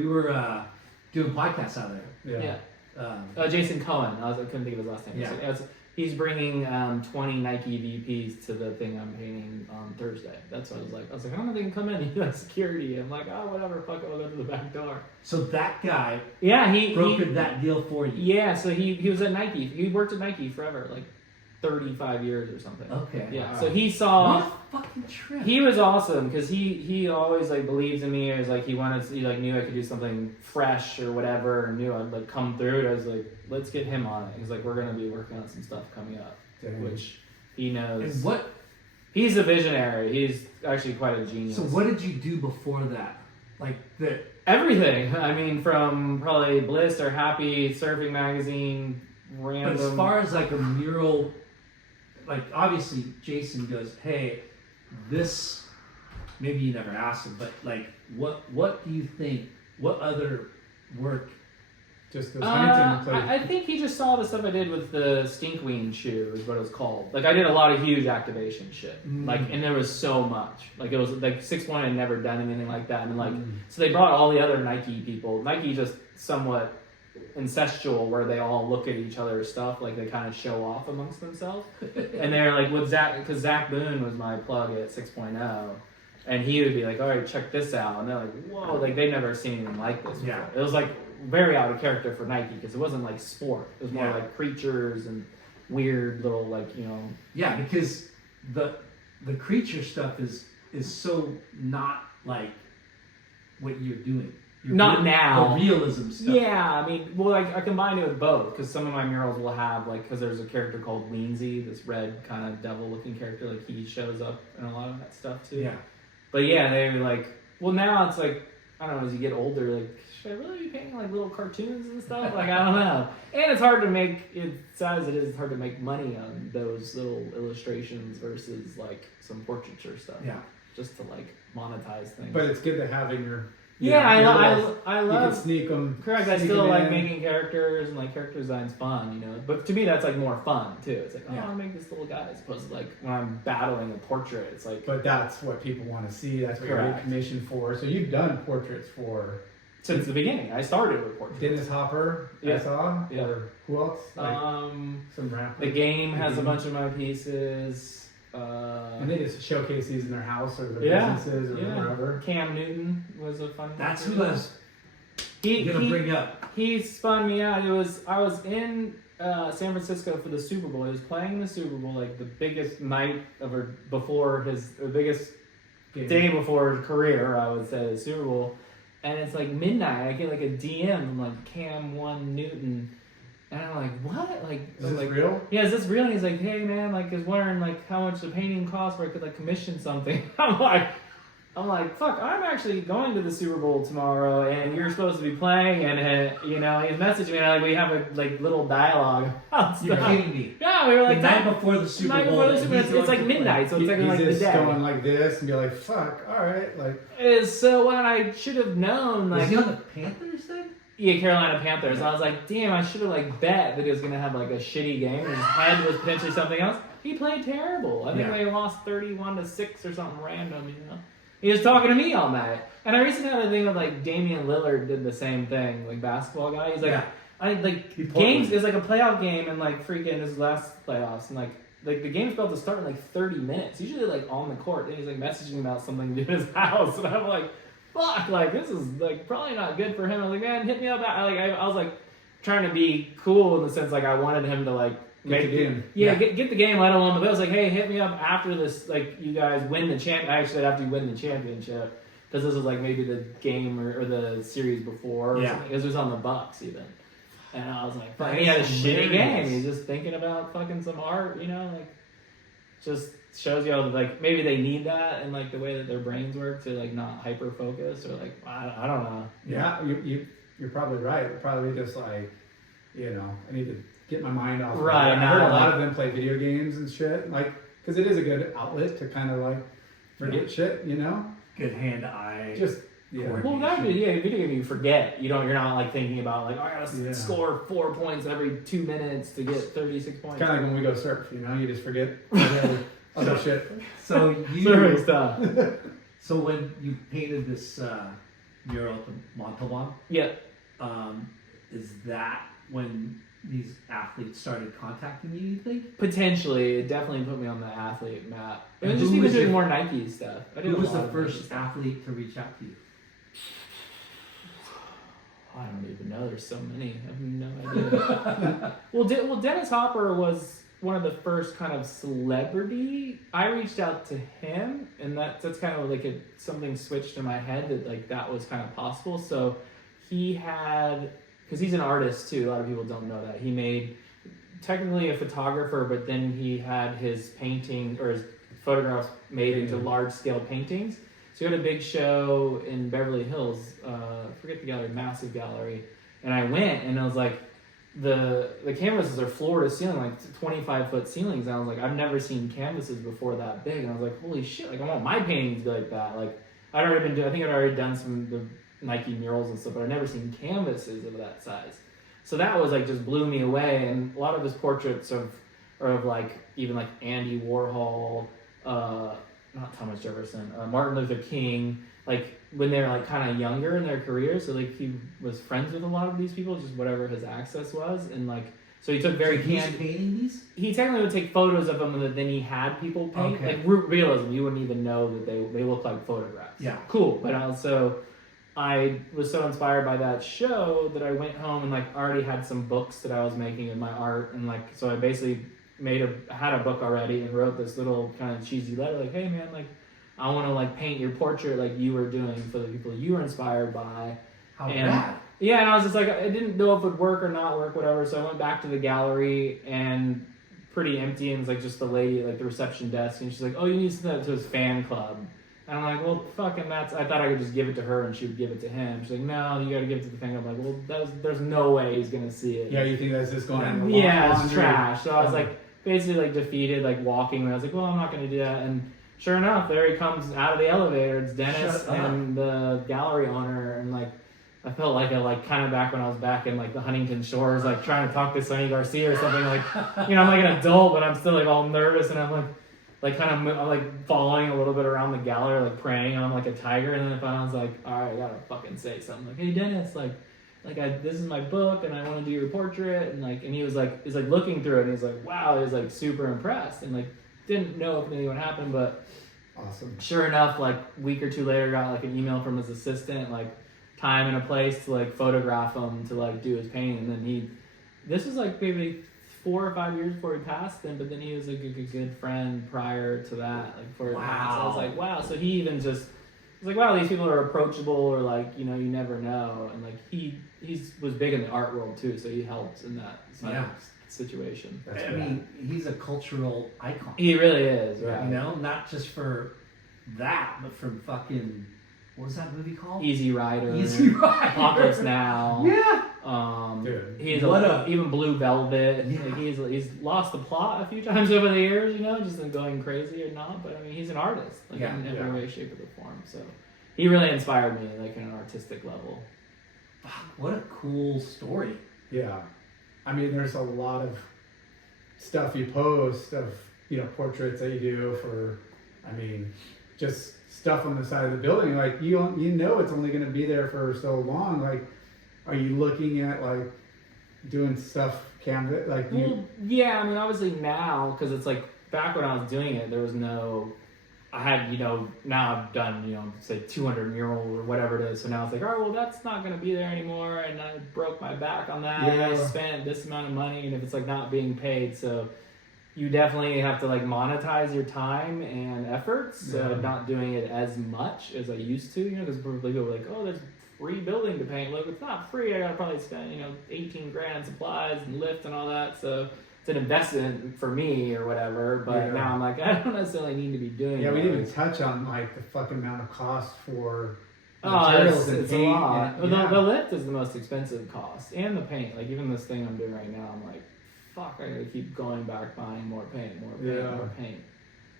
doing podcasts out there. Yeah. Jason Cohen. I couldn't think of his last name. Yeah. So he's bringing 20 Nike VPs to the thing I'm painting on Thursday. That's what I was like. I don't know if they can come in. He's like security. I'm like, oh, whatever. Fuck it. I'll go to the back door. So that guy Yeah, he brokered that deal for you. Yeah, so he was at Nike. He worked at Nike forever, like 35 years or something. Okay. Yeah. Wow. So he saw. What a fucking trip. He was awesome because he always like believes in me. It was like he knew I could do something fresh or whatever, and knew I'd like come through it. I was like, let's get him on it. He's like, we're gonna be working on some stuff coming up, Dang. which he knows. And what? He's a visionary. He's actually quite a genius. So what did you do before that? Like that? Everything. I mean, from probably Bliss or Happy Surfing Magazine, But random. as far as like a mural, like obviously Jason goes, hey, this. Maybe you never asked him, but like, what do you think? What other work? Just those Huntington players. I think he just saw the stuff I did with the Stinkween shoe is what it was called. Like I did a lot of huge activation shit. Like, and there was so much. Like it was like 6'1" had never done anything like that. And like, so they brought all the other Nike people. Nike just somewhat incestual where they all look at each other's stuff. Like they kind of show off amongst themselves. And they're like with Zach, because Zach Boone was my plug at 6.0. And he would be like, all right, check this out. And they're like, whoa, like they'd never seen anything like this before. Yeah. It was like very out of character for Nike because it wasn't like sport. It was more Yeah. like creatures and weird little like, Yeah, because the creature stuff is is so not like what you're doing. Not now. The realism stuff. Yeah, I mean, well, I combined it with both because some of my murals will have because there's a character called Weensy, this red kind of devil-looking character. Like he shows up in a lot of that stuff too. Yeah. But yeah, they were well, now it's I don't know. As you get older, should I really be painting little cartoons and stuff? I don't know. And it's hard to make it. As it is, it's hard to make money on those little illustrations versus some portraiture stuff. Yeah. Just to monetize things. But it's good to have in your. Yeah, I love. You can sneak them. Correct. I still like making characters and character design's fun, But to me, that's more fun too. It's I want to make this little guy as opposed to when I'm battling a portrait. It's But that's what people want to see. That's what you're Correct. commissioned for. So you've done portraits for. Since the beginning, I started with portraits. Dennis Hopper, I saw. Yeah. Or who else? Some rapper. The Game has a bunch of my pieces. And they just showcase these in their house or their businesses or wherever. Cam Newton was a fun. That's who I was gonna bring up. He spun me out. I was in San Francisco for the Super Bowl. He was playing the Super Bowl, the biggest night biggest day before his career. I would say the Super Bowl, and it's midnight. I get a DM from Cam Newton. And I'm like, what? Is this real? Yeah, is this real? And he's like, hey man, is wondering how much the painting costs where I could commission something. I'm like, fuck, I'm actually going to the Super Bowl tomorrow and you're supposed to be playing and he's messaging me and we have a little dialogue. You're kidding me. Yeah, we were the night before the Super Bowl. It's midnight, so it's he's the just day. going like this and be like, fuck, alright, So when I should have known Was he on the Panthers then? Yeah, Carolina Panthers. I was like, damn, I should have bet that he was gonna have a shitty game. His head was potentially something else. He played terrible. I think they lost 31-6 or something random. He was talking to me all night. And I recently had a thing with Damian Lillard did the same thing, basketball guy. He's games is a playoff game and freaking his last playoffs and the game's about to start in 30 minutes. Usually on the court. And he's messaging about something to do in his house and I'm like, fuck, this is probably not good for him. I was like, man, hit me up. I was trying to be cool in the sense I wanted him to make the game. Get the game, let alone. But I was like, hey, hit me up after this. You guys win the champ. I actually after you win the championship because this was maybe the game or the series before. Or something. Because it was on the Bucks even. And I was like, fuck, he had a shitty game. He's just thinking about fucking some art, just shows you how maybe they need that and the way that their brains work to not hyper focus or I don't know. Yeah, you're probably right. Probably just I need to get my mind off. Right. I heard a lot of them play video games and shit, because it is a good outlet to kind of forget shit, Good hand-eye. Just Well, actually, video game you forget. You're not thinking about I gotta score 4 points every 2 minutes to get 36 points. Kind of when we go surf, you just forget other shit. So Surfing stuff. So when you painted this mural at the Montalban, is that when these athletes started contacting you think? Potentially, it definitely put me on the athlete map. It was And just who even was doing your- more Nike stuff. Who was the first athlete to reach out to you? I don't even know. There's so many. I have no idea. Well, Dennis Hopper was one of the first kind of celebrity. I reached out to him, and that's kind of something switched in my head that that was kind of possible. So he had, because he's an artist too. A lot of people don't know that he made technically a photographer, but then he had his painting or his photographs made into large scale paintings. So he had a big show in Beverly Hills, forget the gallery, massive gallery. And I went and I was like, the canvases are floor to ceiling, 25-foot ceilings. And I was like, I've never seen canvases before that big. And I was like, holy shit, I want my paintings to be like that. I think I'd already done some of the Nike murals and stuff, but I'd never seen canvases of that size. So that was just blew me away. And a lot of his portraits are of even Andy Warhol, not Thomas Jefferson, Martin Luther King, when they were kind of younger in their careers. So he was friends with a lot of these people, just whatever his access was, and so he took very candid. Painting these? He technically would take photos of them, and then he had people paint. Okay. Realism, you wouldn't even know that they look like photographs. Yeah. Cool, but also I was so inspired by that show that I went home and already had some books that I was making in my art, and so I basically had a book already and wrote this little kind of cheesy letter hey man, I want to like paint your portrait like you were doing for the people you were inspired by. How And rad. yeah, and I was just like, I didn't know if it would work or not work, whatever. So I went back to the gallery and pretty empty, and it's like just the lady at like the reception desk, and she's like, oh, you need to send that to his fan club. And I'm like, well, fucking that's, I thought I could just give it to her and she would give it to him. She's like, no, you got to give it to the fan club. I'm like, well, there's no way he's going to see it. Yeah, you think that's just going in the Yeah, it's laundry? trash. So I was like, basically like defeated, like walking, and I was like, well, I'm not going to do that. And sure enough, there he comes out of the elevator. It's Dennis and the gallery owner, and like, I felt like kind of back when I was back in like the Huntington Shores, like trying to talk to Sonny Garcia or something, like, you know, I'm like an adult, but I'm still like all nervous, and I'm like kind of like following a little bit around the gallery, like praying, and I'm like a tiger, and then I was like, all right, I gotta fucking say something, like, hey Dennis, this is my book, and I want to do your portrait, and he was like looking through it, and he's like, wow, he was like super impressed, and like didn't know if anything would happen, but awesome. Sure enough, like a week or two later, got like an email from his assistant, like time and a place to like photograph him to like do his painting, and then this was like maybe 4 or 5 years before he passed, but then he was like a good friend prior to that, like before he passed. I was like, wow. So he even just was like, wow, these people are approachable, or like, you know, you never know. And like he was big in the art world too, so he helped in that situation. I mean, he's a cultural icon. He really is, right? You know, not just for that, but from fucking, what was that movie called? Easy Rider. Apocalypse Now. Yeah. He's even Blue Velvet. Yeah. Like he's lost the plot a few times over the years, you know, just in going crazy or not. But I mean, he's an artist, like in every way, shape, or form. So he really inspired me, like in an artistic level. Fuck, what a cool story. Yeah. I mean, there's a lot of stuff you post of, you know, portraits that you do for, I mean, just stuff on the side of the building. Like, you know it's only going to be there for so long. Like, are you looking at, like, doing stuff canvas? Like, Yeah, I mean, obviously now, because it's like, back when I was doing it, there was no, I had, you know, now I've done, you know, say 200 murals or whatever it is. So now it's like, all right, well, that's not going to be there anymore. And I broke my back on that. And I spent this amount of money, and if it's like not being paid. So you definitely have to like monetize your time and efforts. So not doing it as much as I used to, you know, because people are like, oh, there's free building to paint. Like, it's not free. I got to probably spend, you know, 18 grand supplies and lift and all that. So it's an investment for me or whatever, but now I'm like, I don't necessarily need to be doing we didn't even touch on like the fucking amount of cost for materials and it's paint. a lot. And, The lift is the most expensive cost, and the paint. Like, even this thing I'm doing right now, I'm like, fuck, I gotta keep going back, buying more paint, more paint.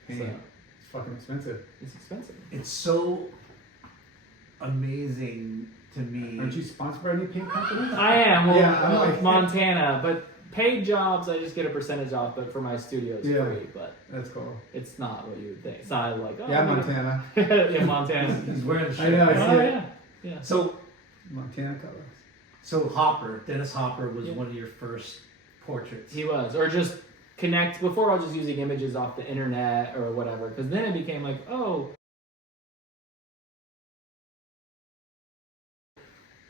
Paint. So, It's fucking expensive. it's expensive. It's so amazing to me. Aren't you sponsored by any paint company? I am. Well, I'm like, Montana, but paid jobs, I just get a percentage off, but for my studio, it's free. But that's cool. it's not what you would think. It's not like, oh, Montana. yeah, Montana. He's wearing the shirt. I know. I see Oh, it. yeah. So Montana colors. Dennis Hopper was one of your first portraits. He was, or just connect. Before I was just using images off the internet or whatever, because then it became like, oh,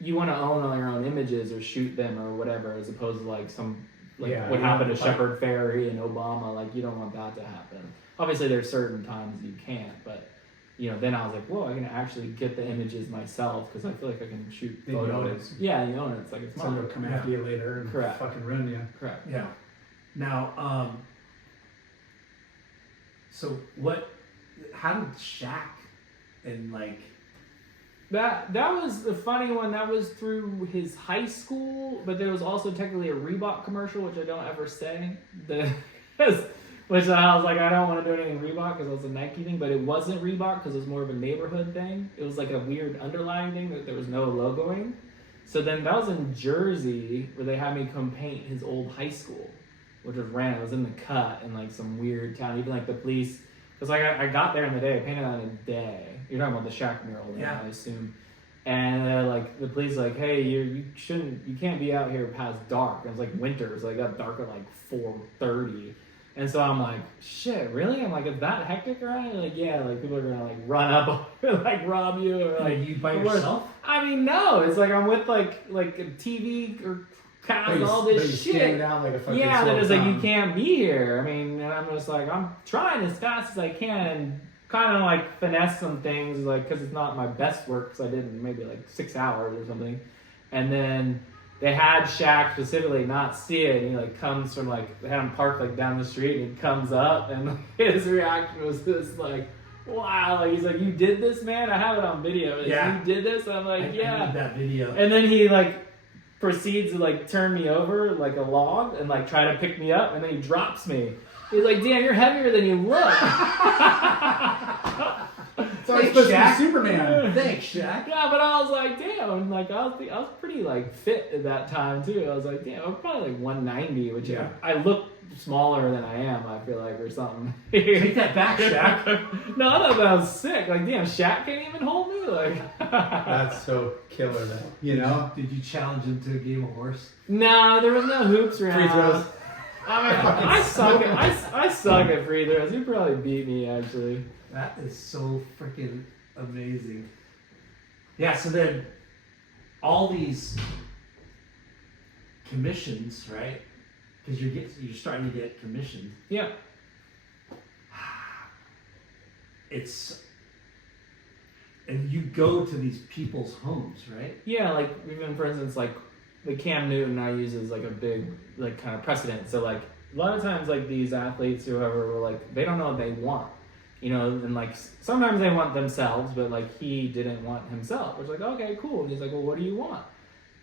you want to own all your own images or shoot them or whatever, as opposed to like what happened to Shepard Fairey and Obama. Like, you don't want that to happen. Obviously, there's certain times you can't, but you know, then I was like, whoa, I can actually get the images myself because I feel like I can shoot Then you photos. own it. Yeah, you own it. It's like it's Someone mine. will come after you later and Correct. fucking ruin you. Correct. Yeah. Now, so how did Shaq and like... That was the funny one. That was through his high school, but there was also technically a Reebok commercial, which I don't ever say. Which I was like, I don't want to do anything Reebok because it was a Nike thing, but it wasn't Reebok because it was more of a neighborhood thing. It was like a weird underlying thing that there was no logoing. So then that was in Jersey where they had me come paint his old high school, which was random. It was in the cut in like some weird town. Even like the police, because like I got there in the day, I painted on a day. You're talking about the Shaq mural, I assume. And like the police like, hey, you can't be out here past dark. And it was like winter, so it got dark at like 4:30. And so I'm like, shit, really? I'm like, is that hectic around? Like, yeah, like people are gonna like run up and like rob you or like you by yourself? I mean, no, it's like I'm with like a TV or cast all this shit. Out like a fucking Yeah, slow that is like, you song. can't be here. I mean, and I'm just like, I'm trying as fast as I can. kind of like finesse some things, like because it's not my best work, because I did maybe like 6 hours or something, and then they had Shaq specifically not see it, and he like comes from like, they had him parked like down the street, and he comes up, and his reaction was this like, wow, like he's like, you did this, man? I have it on video. You did this? And I'm like, yeah. I need that video. And then he like proceeds to like turn me over like a log and like try to pick me up, and then he drops me. He's like, damn, you're heavier than you look. So I'm supposed to be Superman. Thanks, Shaq. Yeah, but I was like, damn, and like I was pretty like fit at that time too. I was like, damn, I'm probably like 190, which I look smaller than I am, I feel like, or something. Take that back, Shaq. No, I thought that was sick. Like, damn, Shaq can't even hold me. Like, That's so killer, though. You know? Did you challenge him to a game of horse? No, there was no hoops around. Free throws. I mean, I suck at free throws. You probably beat me, actually. That is so freaking amazing. Yeah, so then all these commissions, right? Because you're starting to get commissioned. Yeah. And you go to these people's homes, right? Yeah, like even for instance, like the Cam Newton I use as like a big like kind of precedent. So like a lot of times like these athletes, whoever, were like, they don't know what they want. You know, and like sometimes they want themselves, but like he didn't want himself. Which like, okay, cool. And he's like, well, what do you want?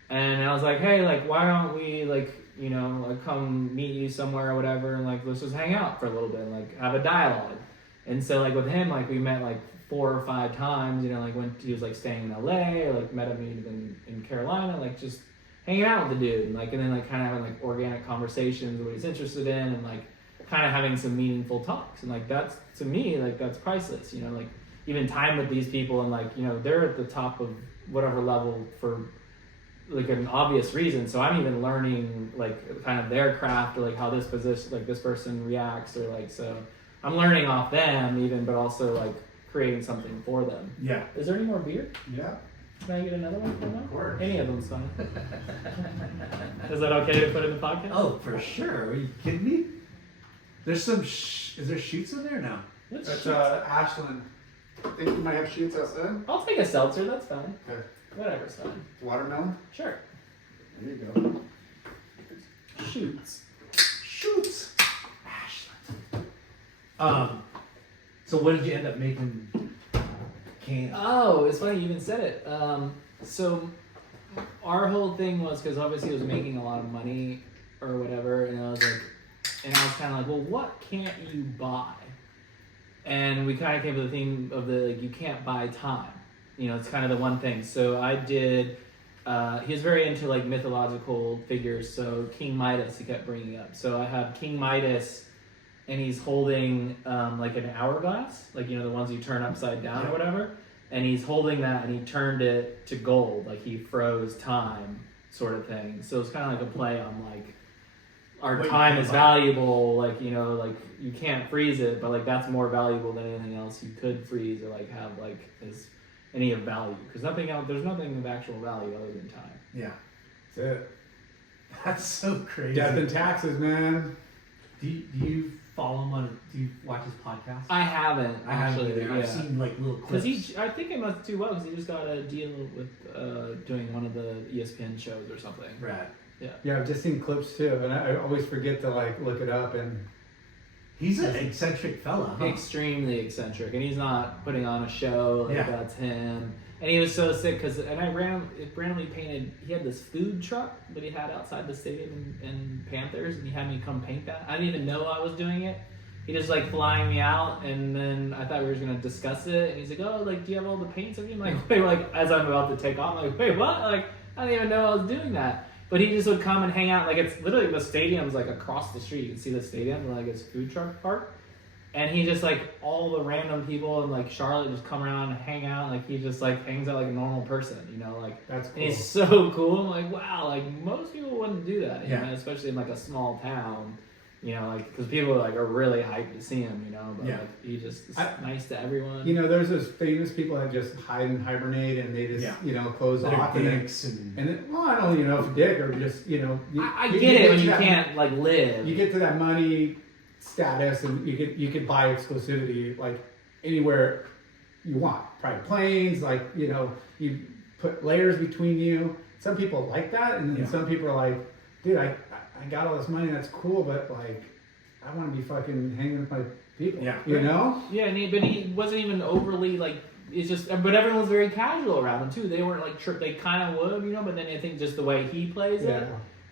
And I was like, hey, like, why don't we like, you know, like come meet you somewhere or whatever, and like let's just hang out for a little bit and like have a dialogue. And so like with him, like we met like 4 or 5 times. You know, like when he was like staying in LA, or like met him even in Carolina, like just hanging out with the dude, and then like kind of having like organic conversations, what he's interested in, and like kind of having some meaningful talks. And like that's, to me, like that's priceless. You know, like even time with these people, and like, you know, they're at the top of whatever level for like an obvious reason. So I'm even learning like kind of their craft, or like how this position, like this person reacts, or like, so I'm learning off them even, but also like creating something for them. Yeah. Is there any more beer? Yeah. Can I get another one from them? Of course. Any of them's fine. Is that okay to put in the podcast? Oh, for sure. Are you kidding me? There's some. Is there shoots in there now? Let's That's shoot. Ashland. I think you might have shoots outside. I'll take a seltzer, that's fine. Okay. Whatever's fine. Watermelon? Sure. There you go. Shoots. Shoots. Ashland. So what did you end up making? Cans. Oh, it's funny you even said it. So our whole thing was, because obviously he was making a lot of money or whatever, and I was kind of like, well, what can't you buy? And we kind of came to the theme of the, like, you can't buy time. You know, it's kind of the one thing. So I did, he was very into like mythological figures. So King Midas, he kept bringing up. So I have King Midas, and he's holding like an hourglass, like, you know, the ones you turn upside down or whatever. And he's holding that, and he turned it to gold, like he froze time, sort of thing. So it's kind of like a play on like, our time is valuable, like, you know, like you can't freeze it, but like that's more valuable than anything else you could freeze or like have like as any of value, because nothing else, there's nothing of actual value other than time. Yeah. That's it. That's so crazy. Death and taxes, man. Do you follow him on? Do you watch his podcast? I haven't actually. Either. I've seen like little clips. Because I think it must do well, because he just got a deal with doing one of the ESPN shows or something. Right. Yeah, I've just seen clips too, and I always forget to like look it up. And he's an eccentric fella, huh? Extremely eccentric, and he's not putting on a show. Like, that's him. And he was so sick because, and I randomly painted. He had this food truck that he had outside the stadium in Panthers, and he had me come paint that. I didn't even know I was doing it. He just like flying me out, and then I thought we were just gonna discuss it. And he's like, "Oh, like, do you have all the paints?" I'm like, "Wait," like as I'm about to take off, I'm like, "Wait, what?" Like, I didn't even know I was doing that. But he just would come and hang out. Like, it's literally, the stadium's like across the street. You can see the stadium, where like his food truck park. And he just like, all the random people in like Charlotte just come around and hang out. Like, he just like hangs out like a normal person, you know, like. That's cool. And he's so cool. I'm like, wow, like most people wouldn't do that, you Yeah. know, especially in like a small town, you know, like, because people like are really hyped to see him, you know, but Yeah. like he just is nice to everyone. You know, there's those famous people that just hide and hibernate, and they just, you know, close off. And then, well, I don't even know if dick or just, you know. I get it when you can't like live. You get to that money status, and you could buy exclusivity like anywhere you want. Private planes, like, you know, you put layers between you. Some people like that, and then some people are like, dude, I got all this money, that's cool, but like, I want to be fucking hanging with my people. Yeah. You know? Yeah, but he wasn't even overly like. It's just, but everyone was very casual around him too. They weren't like they kind of would, you know. But then I think just the way he plays it,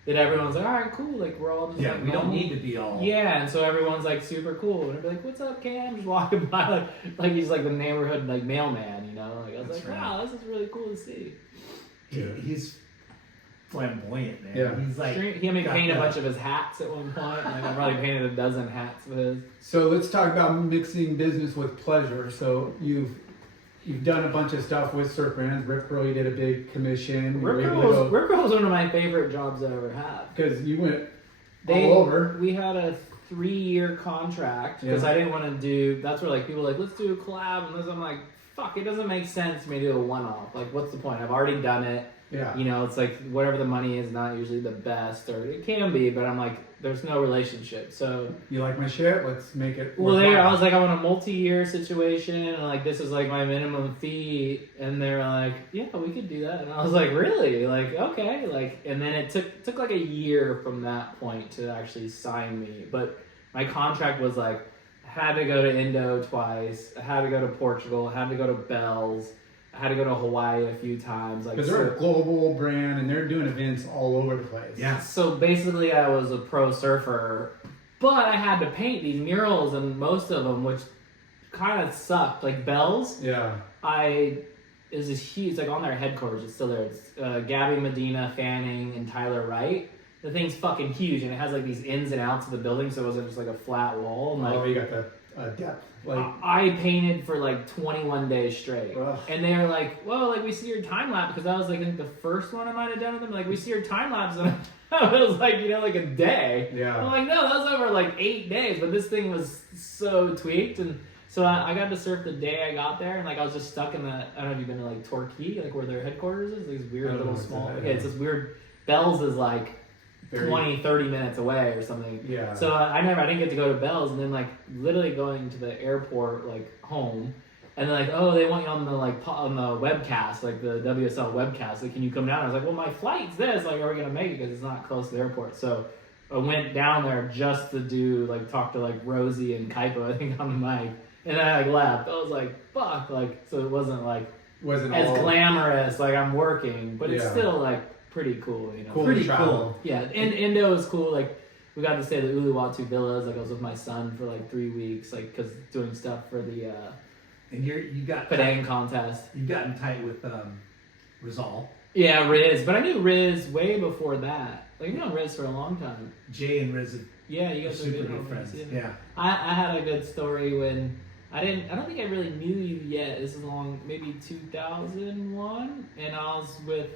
that everyone's like, all right, cool. Like we're all just like, we don't need to be all. Yeah, and so everyone's like super cool, and they're like, "What's up, Cam?" Just walking by, like he's like the neighborhood like mailman, you know. Like I was like, wow, this is really cool to see. He's flamboyant, man. Yeah. He's like, he had me paint a bunch of his hats at one point. Like I probably painted a dozen hats of his. So let's talk about mixing business with pleasure. So you've done a bunch of stuff with surf brands. Rip Curl, you did a big commission. Rip Curl was one of my favorite jobs I ever had. Because you went all over. We had a 3-year contract because I didn't want to do. That's where like people were like, let's do a collab, and I'm like, fuck, it doesn't make sense for me to do a one-off. Like, what's the point? I've already done it. Yeah. You know, it's like whatever the money is, not usually the best, or it can be, but I'm like, there's no relationship. So you like my shit? Let's make it. Well, I was like, I want a multi-year situation, and like this is like my minimum fee, and they're like, yeah, we could do that, and I was like, really? Like, okay, like, and then it took like a year from that point to actually sign me, but my contract was like, I had to go to Indo twice, I had to go to Portugal, I had to go to Bells. I had to go to Hawaii a few times. Because they're a global brand and they're doing events all over the place. Yeah. So basically, I was a pro surfer, but I had to paint these murals, and most of them, which kind of sucked. Like Bells. Yeah. It was this huge, like on their headquarters, it's still there. It's Gabby Medina, Fanning, and Tyler Wright. The thing's fucking huge, and it has like these ins and outs of the building, so it wasn't just like a flat wall. And, like, you got the depth. Like, I painted for like 21 days straight. Ugh. And they were like, well, like we see your time lapse, because that was like I think the first one I might have done with them. Like, we see your time lapse, and it was like, you know, like a day. Yeah. I'm like, no, that was over like 8 days, but this thing was so tweaked. And so I got to surf the day I got there, and like I was just stuck in the, I don't know if you've been to like Torquay, like where their headquarters is, these weird little small, it's this weird, Bells is like 20-30 minutes away or something. Yeah. So I didn't get to go to Bells, and then like literally going to the airport like home, and they're like, oh, they want you on the on the webcast, like the WSL webcast. Like, can you come down? I was like, well, my flight's this. Like, are we gonna make it? Because it's not close to the airport. So I went down there just to do like talk to like Rosie and Kaipo, I think, on the mic, and then I like left. I was like, fuck, like, so it wasn't like as glamorous. Like, I'm working, but it's still like pretty cool, you know. Pretty cool. Yeah, and Indo is cool. Like, we got to stay at the Uluwatu Villas. Like, I was with my son for like 3 weeks, like, because doing stuff for the and you got Padang contest. You've gotten tight with Rizal. Yeah, Riz, but I knew Riz way before that. Like, I've known Riz for a long time. Jay and Riz Yeah, you guys are super good friends. Yeah. I had a good story when I don't think I really knew you yet. This is maybe 2001, and I was with.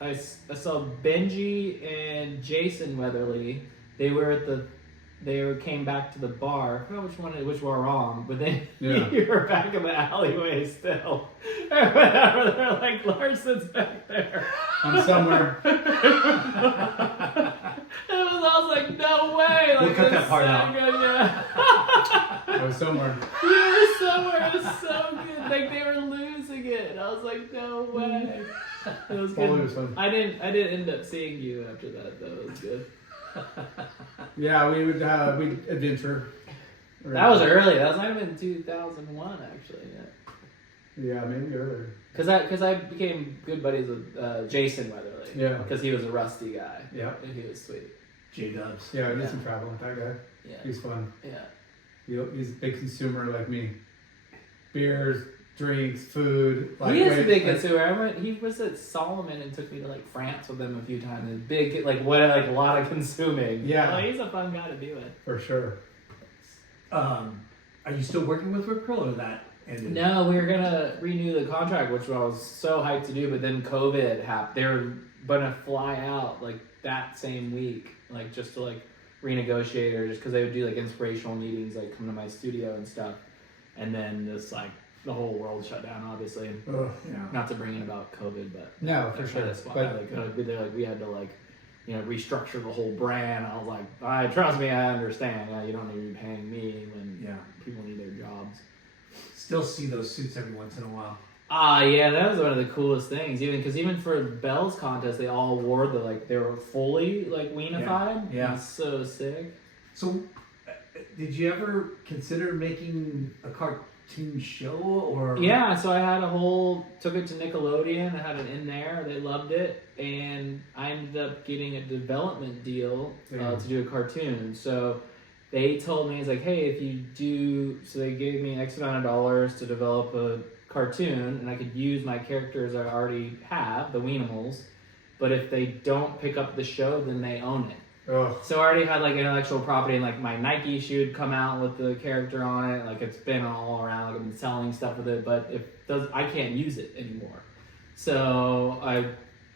I saw Benji and Jason Weatherly. They came back to the bar. I forgot which were wrong, but then you were back in the alleyway still. Or whatever. They're like, Larson's back there. I'm somewhere. I was like, no way. Like, we'll cut that part out. Good, yeah. I was somewhere. You were somewhere. It was so good. Like, they were losing it. And I was like, no way. It was good. Was fun. I didn't end up seeing you after that though. It was good. Yeah, we'd adventure. That was early. That might have been 2001 actually. Yeah, maybe earlier. Because I became good buddies with Jason Weatherly. Yeah. Because he was a rusty guy. Yeah. And he was sweet. J-Dubs. Yeah, I did some travel with that guy. Yeah. He's fun. Yeah. He's a big consumer like me. Beers, drinks, food. He is a big consumer. He was at Solomon and took me to like France with him a few times. And big, like a lot of consuming. Yeah. Like, he's a fun guy to be with. For sure. Are you still working with Rip Curl, or that ended? No, we were gonna renew the contract, which I was so hyped to do, but then COVID happened. They were gonna fly out like that same week, like just to like renegotiate, or just because they would do like inspirational meetings, like come to my studio and stuff. And then this like the whole world shut down, obviously. Not to bring in about COVID, but no, for sure. That's why we had to like, you know, restructure the whole brand. I was like, trust me, I understand. Yeah, you don't need to be paying me when people need their jobs. Still see those suits every once in a while. Yeah, that was one of the coolest things. Even for Belle's contest, they all wore they were fully like weenified. Yeah. It was so sick. So, did you ever consider making a cartoon show or? Yeah, so I took it to Nickelodeon. I had it in there. They loved it, and I ended up getting a development deal to do a cartoon. So they told me, it's like, hey, if you do, so they gave me X amount of dollars to develop a cartoon, and I could use my characters I already have, the Weenimals, but if they don't pick up the show, then they own it. Ugh. So I already had like intellectual property, and like my Nike shoe had come out with the character on it. Like it's been all around. Like I've been selling stuff with it, but I can't use it anymore. So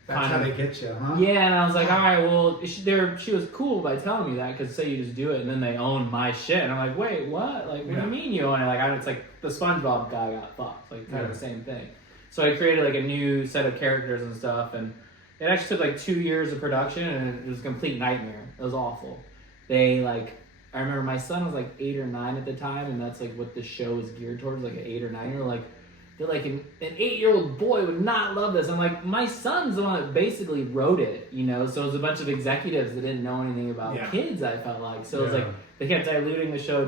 That's how they get you, huh? yeah, and I was like, all right, well, she was cool by telling me that, because say you just do it and then they own my shit, and I'm like, wait, what? Like, what do you mean you own it? Like, it's like the SpongeBob guy got fucked, like kind of the same thing. So I created like a new set of characters and stuff, and it actually took like 2 years of production, and it was a complete nightmare. It was awful. I remember my son was like 8 or 9 at the time, and that's like what the show is geared towards, like an 8 or 9-year-old. Like, they're like, an 8-year-old boy would not love this. I'm like, my son's the one that basically wrote it, you know? So it was a bunch of executives that didn't know anything about kids, I felt like. So it was like, they kept diluting the show.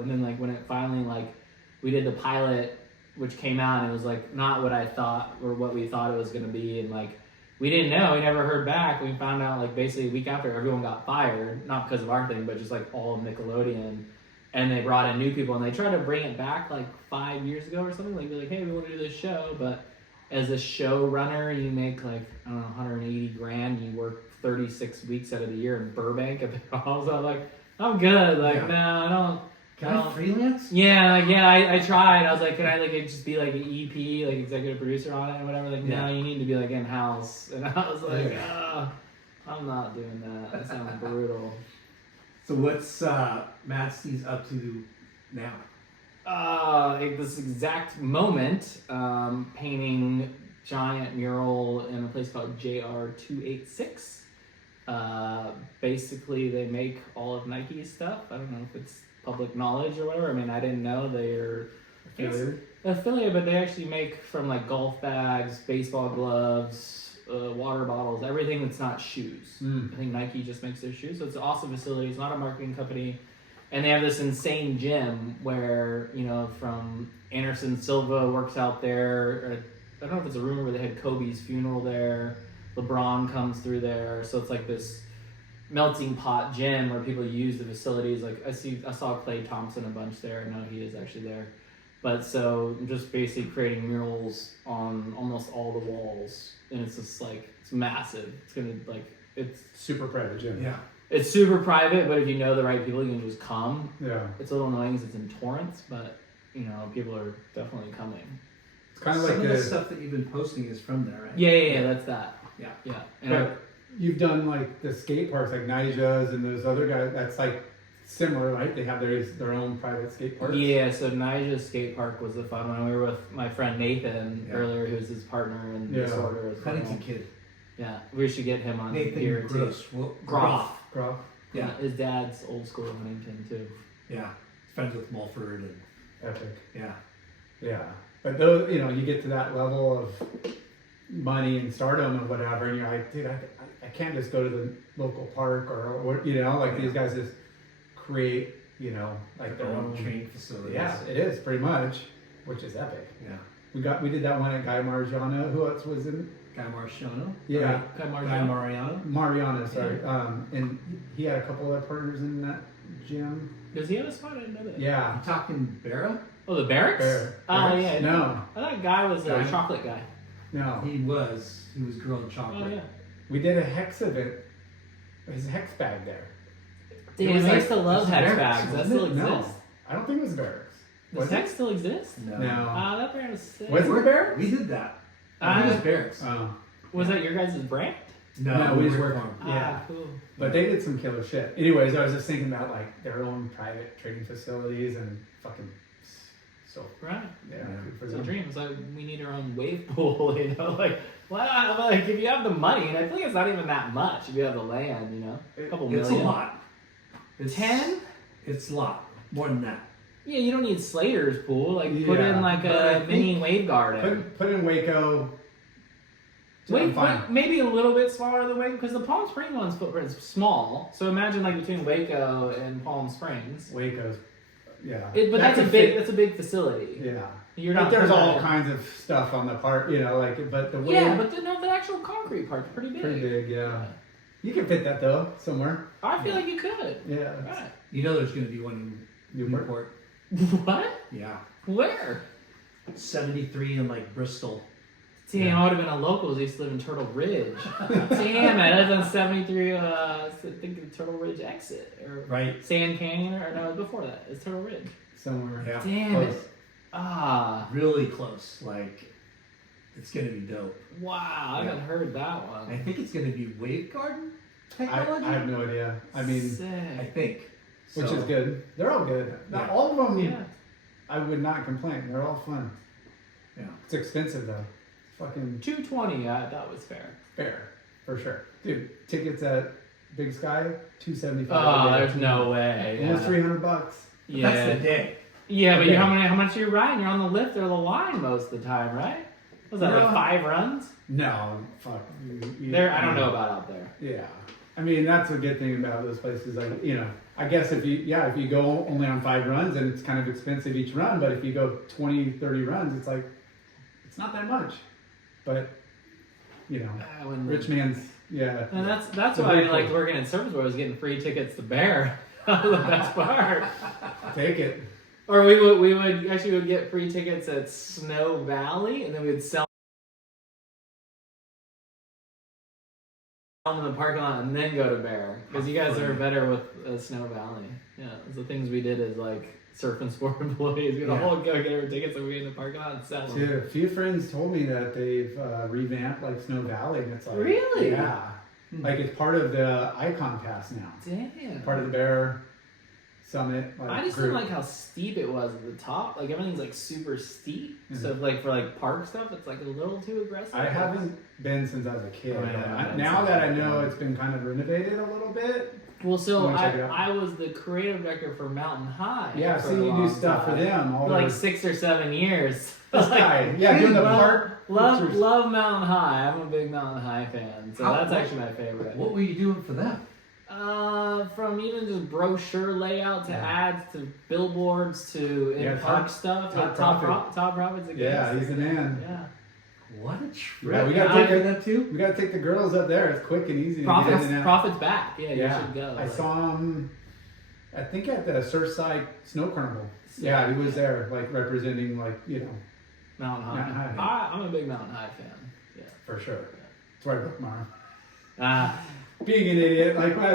And then like when it finally, like, we did the pilot, which came out, and it was like not what I thought or what we thought it was going to be. And like, we didn't know. We never heard back. We found out like basically a week after everyone got fired, not because of our thing, but just like all of Nickelodeon. And they brought in new people, and they tried to bring it back like 5 years ago or something. Like, they're like, hey, we want to do this show, but as a showrunner, you make like, I don't know, 180 grand. You work 36 weeks out of the year in Burbank at the halls. I was like, I'm good. Like, no, I don't. Can I freelance? Yeah, like, I tried. I was like, can I like just be like an EP, like executive producer on it or whatever? Like, no, you need to be like in house. And I was like, I'm not doing that. That sounds brutal. So what's MadSteez up to now? At this exact moment, painting giant mural in a place called JR286. Basically, they make all of Nike's stuff. I don't know if it's public knowledge or whatever. I mean, I didn't know they're affiliated, but they actually make from like golf bags, baseball gloves, water bottles, everything that's not shoes. I think Nike just makes their shoes. So it's an awesome facility. It's not a marketing company. And they have this insane gym where, you know, from Anderson Silva works out there. I don't know if it's a rumor where they had Kobe's funeral there. LeBron comes through there. So it's like this melting pot gym where people use the facilities. Like I saw Klay Thompson a bunch there. I know he is actually there. But so I'm just basically creating murals on almost all the walls. And it's just like, it's massive. It's gonna like, it's super private gym. Yeah. It's super private, but if you know the right people, you can just come. Yeah. It's a little annoying because it's in Torrance, but you know, people are definitely coming. It's kind of Some like of the stuff that you've been posting is from there, right? Yeah, that's that. Yeah. And But you've done like the skate parks, like Nija's and those other guys. That's like similar, right? They have their own private skate parks. yeah, so Nija's skate park was the fun one. We were with my friend Nathan earlier, who's his partner in Disorder as well. Huntington kid. Yeah, we should get him on Nathan here too. Groff. Groff. Yeah, his dad's old school Huntington too. Yeah. Friends with Mulford and Epic. yeah. But those, you know, you get to that level of money and stardom and whatever, and you're like, dude, I can't just go to the local park or you know, like these guys just create, you know, like Their own training facilities. Yeah, it is pretty much, which is epic. Yeah. We did that one at Guy Margiano. Who else was in? Guy Marciano. Yeah, Guy Mariano. Mariana, sorry. And he had a couple of partners in that gym. Does he have a spot? I didn't know that. Yeah. You talking Barra? Oh, the Barracks? Oh, yeah. No. I thought Guy was the Guy? chocolate guy. No. He was grilled chocolate. Oh, yeah. We did a Hex event. His Hex bag there. Damn, I used to love it was Hex Barracks, bags. That wasn't still it? No. exists. I don't think it was Barracks. Does Hex still exist? No. No. That brand was sick. Was it Barracks? We did that. I think it was Barracks. Oh. Was that your guys' brand? No, we just worked on. Yeah. Cool. But they did some killer shit. Anyways, I was just thinking about like their own private training facilities and fucking so Right. yeah. good for It's a them. dream. It's like we need our own wave pool, you know? Like, well, like if you have the money, and I feel like it's not even that much if you have the land, you know? A couple It's million. a lot. It's 10? It's a lot. More than that. Yeah, you don't need Slater's pool. Like put Yeah, in like but I a think mini wave garden. Put in Waco. I'm fine. Maybe a little bit smaller than Waco because the Palm Springs one's footprint is small. So imagine like between Waco and Palm Springs. Waco's, yeah. But that's a big facility. Yeah. You're But not. there's all kinds of stuff on the part, you know, like, but the way. Yeah, but the actual concrete part's pretty big. Pretty big, yeah. You can fit that though somewhere. I feel like you could. Yeah. Right. You know, there's going to be one in Newport. What? Yeah. Where? 73 in like Bristol. Damn, I would have been a locals. I used to live in Turtle Ridge. Damn, I lived on 73, I think the Turtle Ridge exit. Or Right. Sand Canyon, or no, before that. It's Turtle Ridge. Somewhere. Yeah. Damn Close. it. Ah. Really close. Like, it's going to be dope. Wow, I haven't heard that one. I think it's going to be wave garden I technology. have no idea. I mean, Sick. I think. which So, is good. They're all good. Yeah. All of them, Yeah. I would not complain. They're all fun. Yeah. It's expensive though. Fucking 220, that was fair. fair, for sure. Dude, tickets at Big Sky, $275. Oh, there's no way. Almost Yeah. $300. Yeah. That's the day. Yeah, but Okay. how much are you riding? You're on the lift or the line most of the time, right? Was that No. like 5 runs? No, fuck. There, I don't know about out there. Yeah. I mean, that's a good thing about those places. Like, you know, I guess if you go only on 5 runs, and it's kind of expensive each run, but if you go 20, 30 runs, it's like, it's not that much. But, you know, rich man's, yeah. And that's The why I big liked one. working in Surface Board, was getting free tickets to Bear. That was the best part. Take it. Or we would get free tickets at Snow Valley, and then we'd sell them in the parking lot and then go to Bear, because you guys are better with Snow Valley. Yeah, the things we did as like surf and sport employees. We'd all go get our tickets and we in the parking lot and sell them. Dude, a few friends told me that they've revamped like Snow Valley, and it's like, Really? Yeah. Like it's part of the Icon Pass now. Damn. Part of the Bear Summit. Like, I just group. didn't like how steep it was at the top. Like everything's like super steep. So like for like park stuff, it's like a little too aggressive. I haven't been since I was a kid. Oh, yeah, but that's now that I okay. know it's been kind of renovated a little bit. Well, so Wanna check it out? I was the creative director for Mountain High. Yeah, for see a you do long stuff for time. them. All For like their- 6 or 7 years. This guy, yeah, doing the love, park. Love, pictures. love Mountain High. I'm a big Mountain High fan, so How- that's what- actually my favorite. What were you doing for them? From even just brochure layout to Yeah. ads to billboards to Yeah, park top- stuff. top Like top profit. profits. Yeah, he's the man. Yeah. What a trip! Yeah, we gotta You take did that too. We gotta take the girls up there. It's quick and easy. to get in and out. Profits back. Yeah, Yeah, you should go. I saw him. I think at the Surfside Snow Carnival. Yeah, he was there, like representing, like Mountain High. Mountain High. I'm a big Mountain High fan. Yeah. for sure. That's where I broke my arm. Being Being an idiot, like when I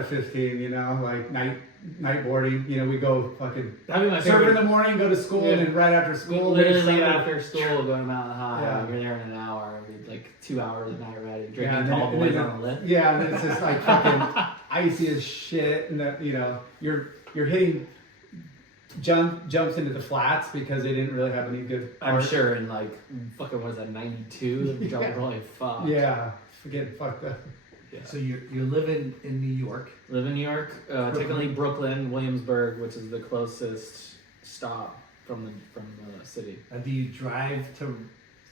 was 15, like night boarding. We go fucking that'd be my surf in favorite. the morning, go to school, Yeah. and then right after school, Literally leave after school, go to Mountain High. Yeah. You're there in an hour. It'd be like 2 hours a night already. Yeah, Drinking and tall then- boys and then- on the lift. Yeah, and then it's just like fucking icy as shit, and you're hitting jumps into the flats because they didn't really have any good. I'm art. sure in like fucking what is that 92? The jump probably fucked. Yeah, getting fucked up. Yeah. So you're living in New York. Live in New York, technically Brooklyn, Williamsburg, which is the closest stop from the city. Do you drive to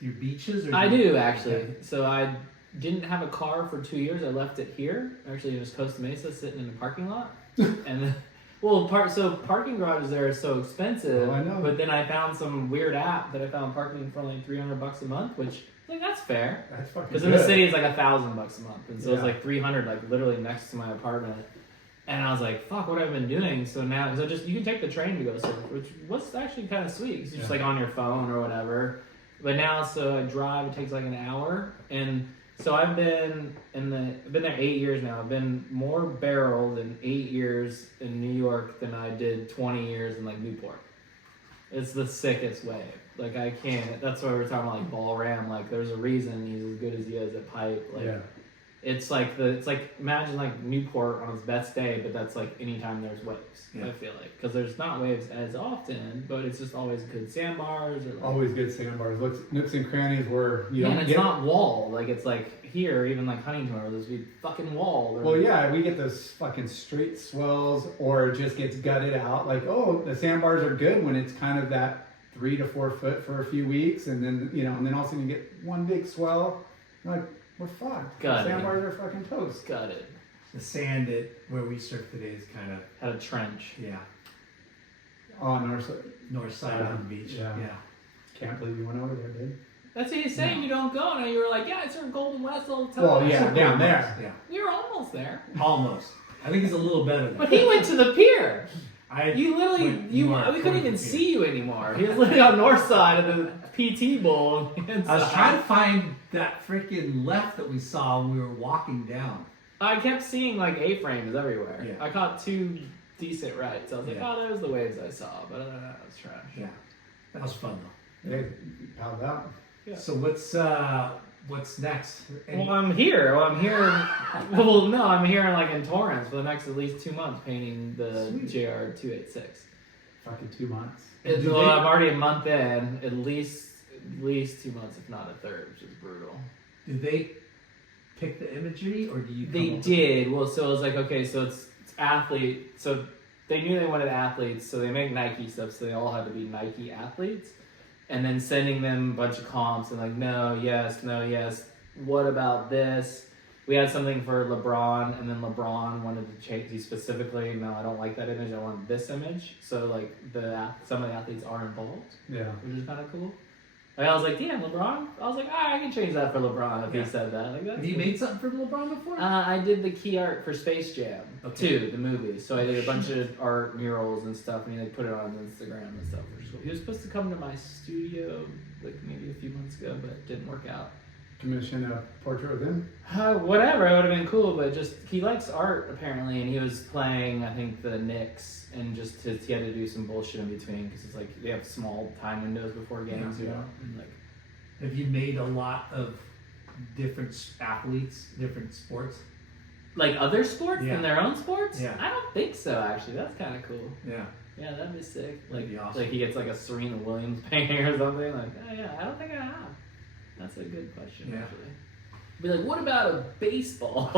your beaches? Or I do actually. Okay. So I didn't have a car for 2 years. I left it here, actually in just Costa Mesa, sitting in the parking lot. And then, parking garages there are so expensive. Oh, I know. But then I found some weird app that I found parking for only $300 a month, which I think that's fair. That's fucking. Because in the good. city it's like $1,000 a month, and so it's Yeah. like 300, like literally next to my apartment. And I was like, "Fuck, what have I been doing?" So now, you can take the train to go surf, which was actually kind of sweet. 'Cause you're just Yeah. like on your phone or whatever. But now, so I drive. It takes like an hour, and so I've been there 8 years now. I've been more barreled in 8 years in New York than I did 20 years in like Newport. It's the sickest wave. Like I can't. That's why we're talking about like Ball Ram. Like there's a reason he's as good as he is at pipe. Like Yeah. It's like imagine like Newport on its best day, but that's like anytime there's waves. Yeah. I feel like because there's not waves as often, but it's just always good sandbars or like, Always good sandbars. Nooks and crannies where you yeah, don't and it's not walled. Like it's like here, even like Huntington, where there's be fucking walled. Or, Well, yeah, we get those fucking straight swells, or it just gets gutted out. Like, oh, the sandbars are good when it's kind of that 3 to 4 foot for a few weeks, and then and then all of a sudden you get one big swell. You're like, we're fucked. The Gutted. sandbars are fucking toast. got it. The sand at where we surf today is kind of, Had a trench. yeah, On our side. north side of the beach. Yeah. Yeah. Can't believe you went over there, dude. That's what he's saying. No. You don't go. And you were like, yeah, I surf Golden West all the time. Well, yeah, down there. Yeah. We were almost there. Almost. I think it's a little better than But he went to the pier. I You literally, went we north couldn't towards even the pier. see you anymore. He was literally on north side of the PT bowl. I was trying to find that freaking left that we saw when we were walking down. I kept seeing like A-frames everywhere. Yeah. I caught 2 decent rights. I was like, Yeah. oh, there's the waves I saw. But other than that, it was trash. Yeah. That was fun though. They piled out. Yeah. So what's next? Well, I'm here. I'm here like in Torrance for the next at least 2 months painting the Sweet. JR 286. Fucking 2 months. And do Well, they- I'm already a month in. At least 2 months, if not a third, which is brutal. Did they pick the imagery or do you? They come up did. Well, so it was like, okay, so it's athlete. So they knew they wanted athletes, so they make Nike stuff, so they all had to be Nike athletes. And then sending them a bunch of comps and like, no, yes, what about this? We had something for LeBron, and then LeBron wanted to change these specifically. No, I don't like that image. I want this image. So like some of the athletes are involved, Yeah. which is kind of cool. Like, I was like, damn, LeBron. I was like, I can change that for LeBron if Yeah. he said that. Like, that's Have you cool. made something for LeBron before? I did the key art for Space Jam Okay. 2, the movie. So I did a bunch of art murals and stuff, and he like put it on Instagram and stuff. Which was cool. He was supposed to come to my studio like maybe a few months ago, but it didn't work out. Commission a portrait of him. Whatever, it would have been cool, but just he likes art apparently, and he was playing I think the Knicks, and he had to do some bullshit in between because it's like they have small time windows before games, you Yeah. know, and like. Have you made a lot of different athletes, different sports? Like other sports Yeah. than their own sports? Yeah. I don't think so, actually. That's kind of cool. Yeah. Yeah, that'd be sick. Like, That'd be awesome. like he gets like a Serena Williams painting or something. Like, oh, yeah, I don't think I have. That's a good question, Yeah. actually. Be like, what about a baseball?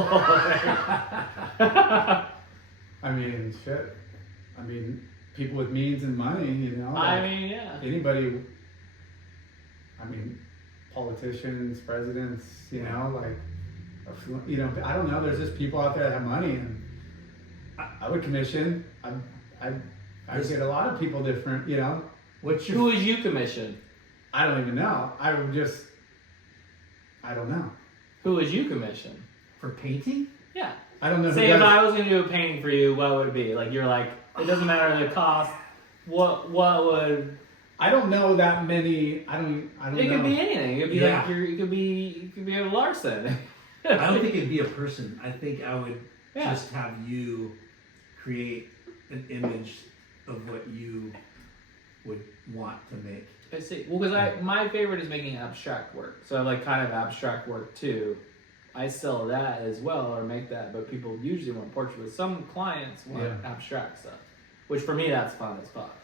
I mean, shit. I mean, people with means and money, I mean, yeah. anybody. I mean, politicians, presidents, like, I don't know. There's just people out there that have money, and I would commission. I get a lot of people different, What's your Who would you commission? I don't even know. I don't know. Who would you commission? for painting? Yeah. I don't know. Say who if does. I was going to do a painting for you, what would it be? Like, you're like, it doesn't matter the cost. What would... I don't know that many. I don't It know. could be anything. It could be Yeah. like it could be a Larson. I don't think it'd be a person. I think I would Yeah. just have you create an image of what you would want to make. I see. Well, because my favorite is making abstract work. So I like kind of abstract work too. I sell that as well or make that, but people usually want portraits. Some clients want Yeah. abstract stuff, which for me that's fun as fuck.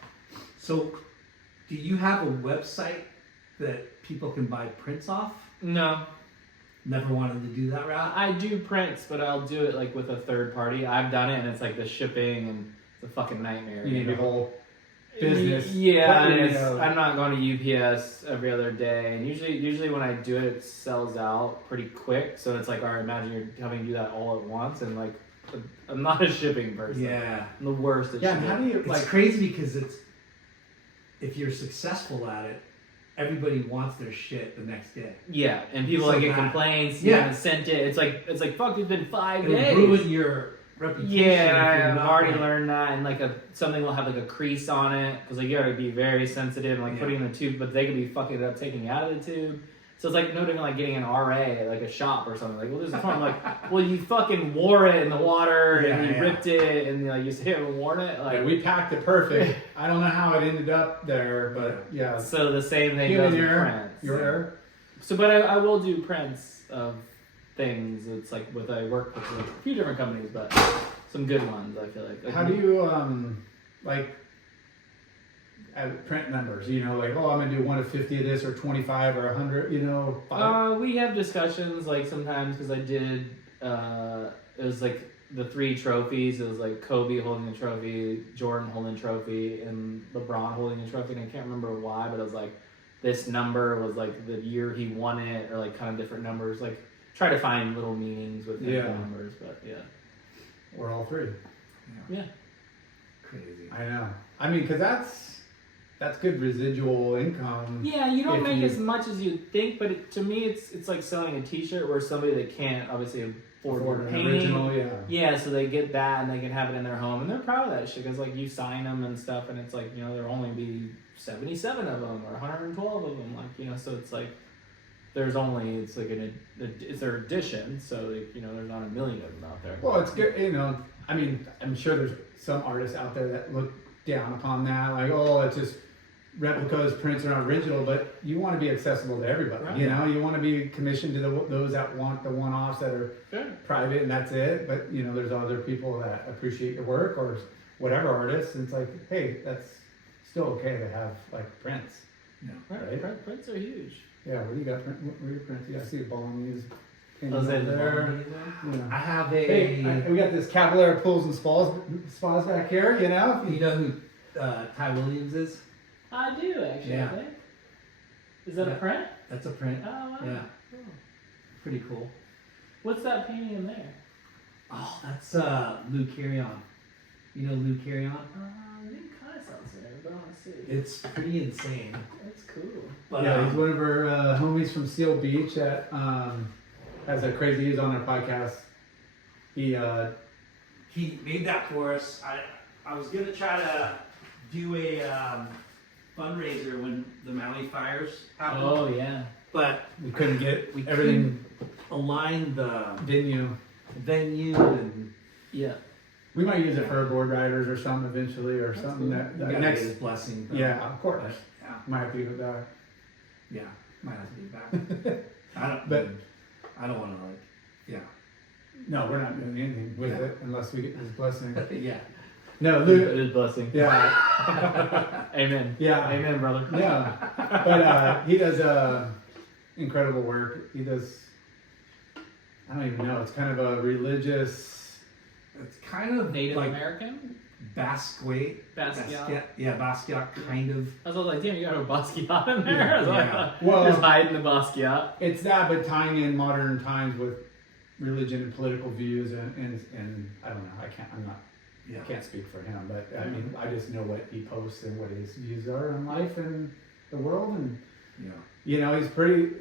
So, do you have a website that people can buy prints off? No, Never wanted to do that route? I do prints, but I'll do it like with a third party. I've done it, and it's like the shipping and it's a fucking nightmare. You need know? a whole business. Yeah, What and do you it's, know? I'm not going to UPS every other day, and usually when I do it, it sells out pretty quick. So it's like, all right, imagine you're having to do that all at once, and like, I'm not a shipping person. Yeah. I'm the worst at Yeah, shipping. and how do you It's like? crazy because if you're successful at it, everybody wants their shit the next day. Yeah, and people So like get that- complaints. yeah. You haven't sent it. It's like fuck. It's been 5 It'll days. ruin your reputation. Yeah, if you're I've not already right. learned that, and like something will have like a crease on it because like you gotta be very sensitive, and like Yeah. putting in the tube, but they could be fucking it up taking you out of the tube. So it's like no different like getting an RA at like a shop or something. Like, well, this is fun. Like, well, you fucking wore it in the water and Yeah, you yeah. ripped it, and like you say you haven't worn it. Like, Yeah, we packed it perfect. I don't know how it ended up there, but yeah. so the same thing Human goes with error. prints. Your error. So, but I will do prints of things. It's like I work with a few different companies, but some good ones. I feel like. How do you like print numbers? You know, like I'm gonna do 1 of 50 of this, or 25, or 100. You know, we have discussions like sometimes because I did. It was like the 3 trophies. It was like Kobe holding a trophy, Jordan holding a trophy, and LeBron holding a trophy. And I can't remember why, but it was like this number was like the year he won it, or like kind of different numbers. Like try to find little meanings with the numbers, but yeah. Or all 3. Yeah. Crazy. I know. I mean, because that's good residual income. Yeah, you don't make as much as you think, but to me, it's like selling a T-shirt where somebody that can't obviously afford an painting. original, Yeah, so they get that and they can have it in their home, and they're proud of that shit because like you sign them and stuff, and it's like there'll only be 77 of them or 112 of them, like so it's like there's only it's their edition, so like, there's not a million of them out there. Well, it's good. I mean, I'm sure there's some artists out there that look down upon that, like, oh, it's just replicas, prints are not original, but you want to be accessible to everybody. Right. You want to be commissioned to those that want the one-offs that are private and that's it. But there's other people that appreciate your work, or whatever artists. And it's like, hey, that's still okay to have like prints. Yeah. Right? Prints are huge. Yeah. What do you got? What are your prints? Yeah, I see a Bolognese. Those are there. I have a. Hey, we got this Cavalier Pools and Spas back here. You know who Ty Williams is? I do actually. Yeah. I think. Is that a print? That's a print. Oh wow. Yeah. Cool. Pretty cool. What's that painting in there? Oh, that's Lou Carrion. You know Lou Carrion? It kind of sounds familiar, but I want to see. It's pretty insane. That's cool. But, yeah, he's one of our homies from Seal Beach that has a crazy. He's on our podcast. He made that for us. I was gonna try to do a fundraiser when the Maui fires happened. Oh yeah. But we couldn't get we everything align the venue. and Yeah. We might use it for our board riders or something eventually, or something we that gotta next. get his blessing. Though. Yeah, of course. Yeah. Might have to give it back. Yeah. Might have to be back. I don't want to like. Yeah. No, we're not doing anything with it unless we get his blessing. Yeah. No, Lou. His blessing. Yeah. Amen. Yeah. Amen, brother. Yeah. But he does incredible work. He does. I don't even know. It's kind of a religious. It's kind of Native like American? Basquiat. Basquiat. Yeah, Basquiat kind of. I was like, damn, you got a Basquiat in there? Yeah. Well, just hiding the Basquiat. it's that, but tying in modern times with religion and political views, and I don't know. I can't speak for him, but I mean, I just know what he posts and what his views are on life and the world, and he's pretty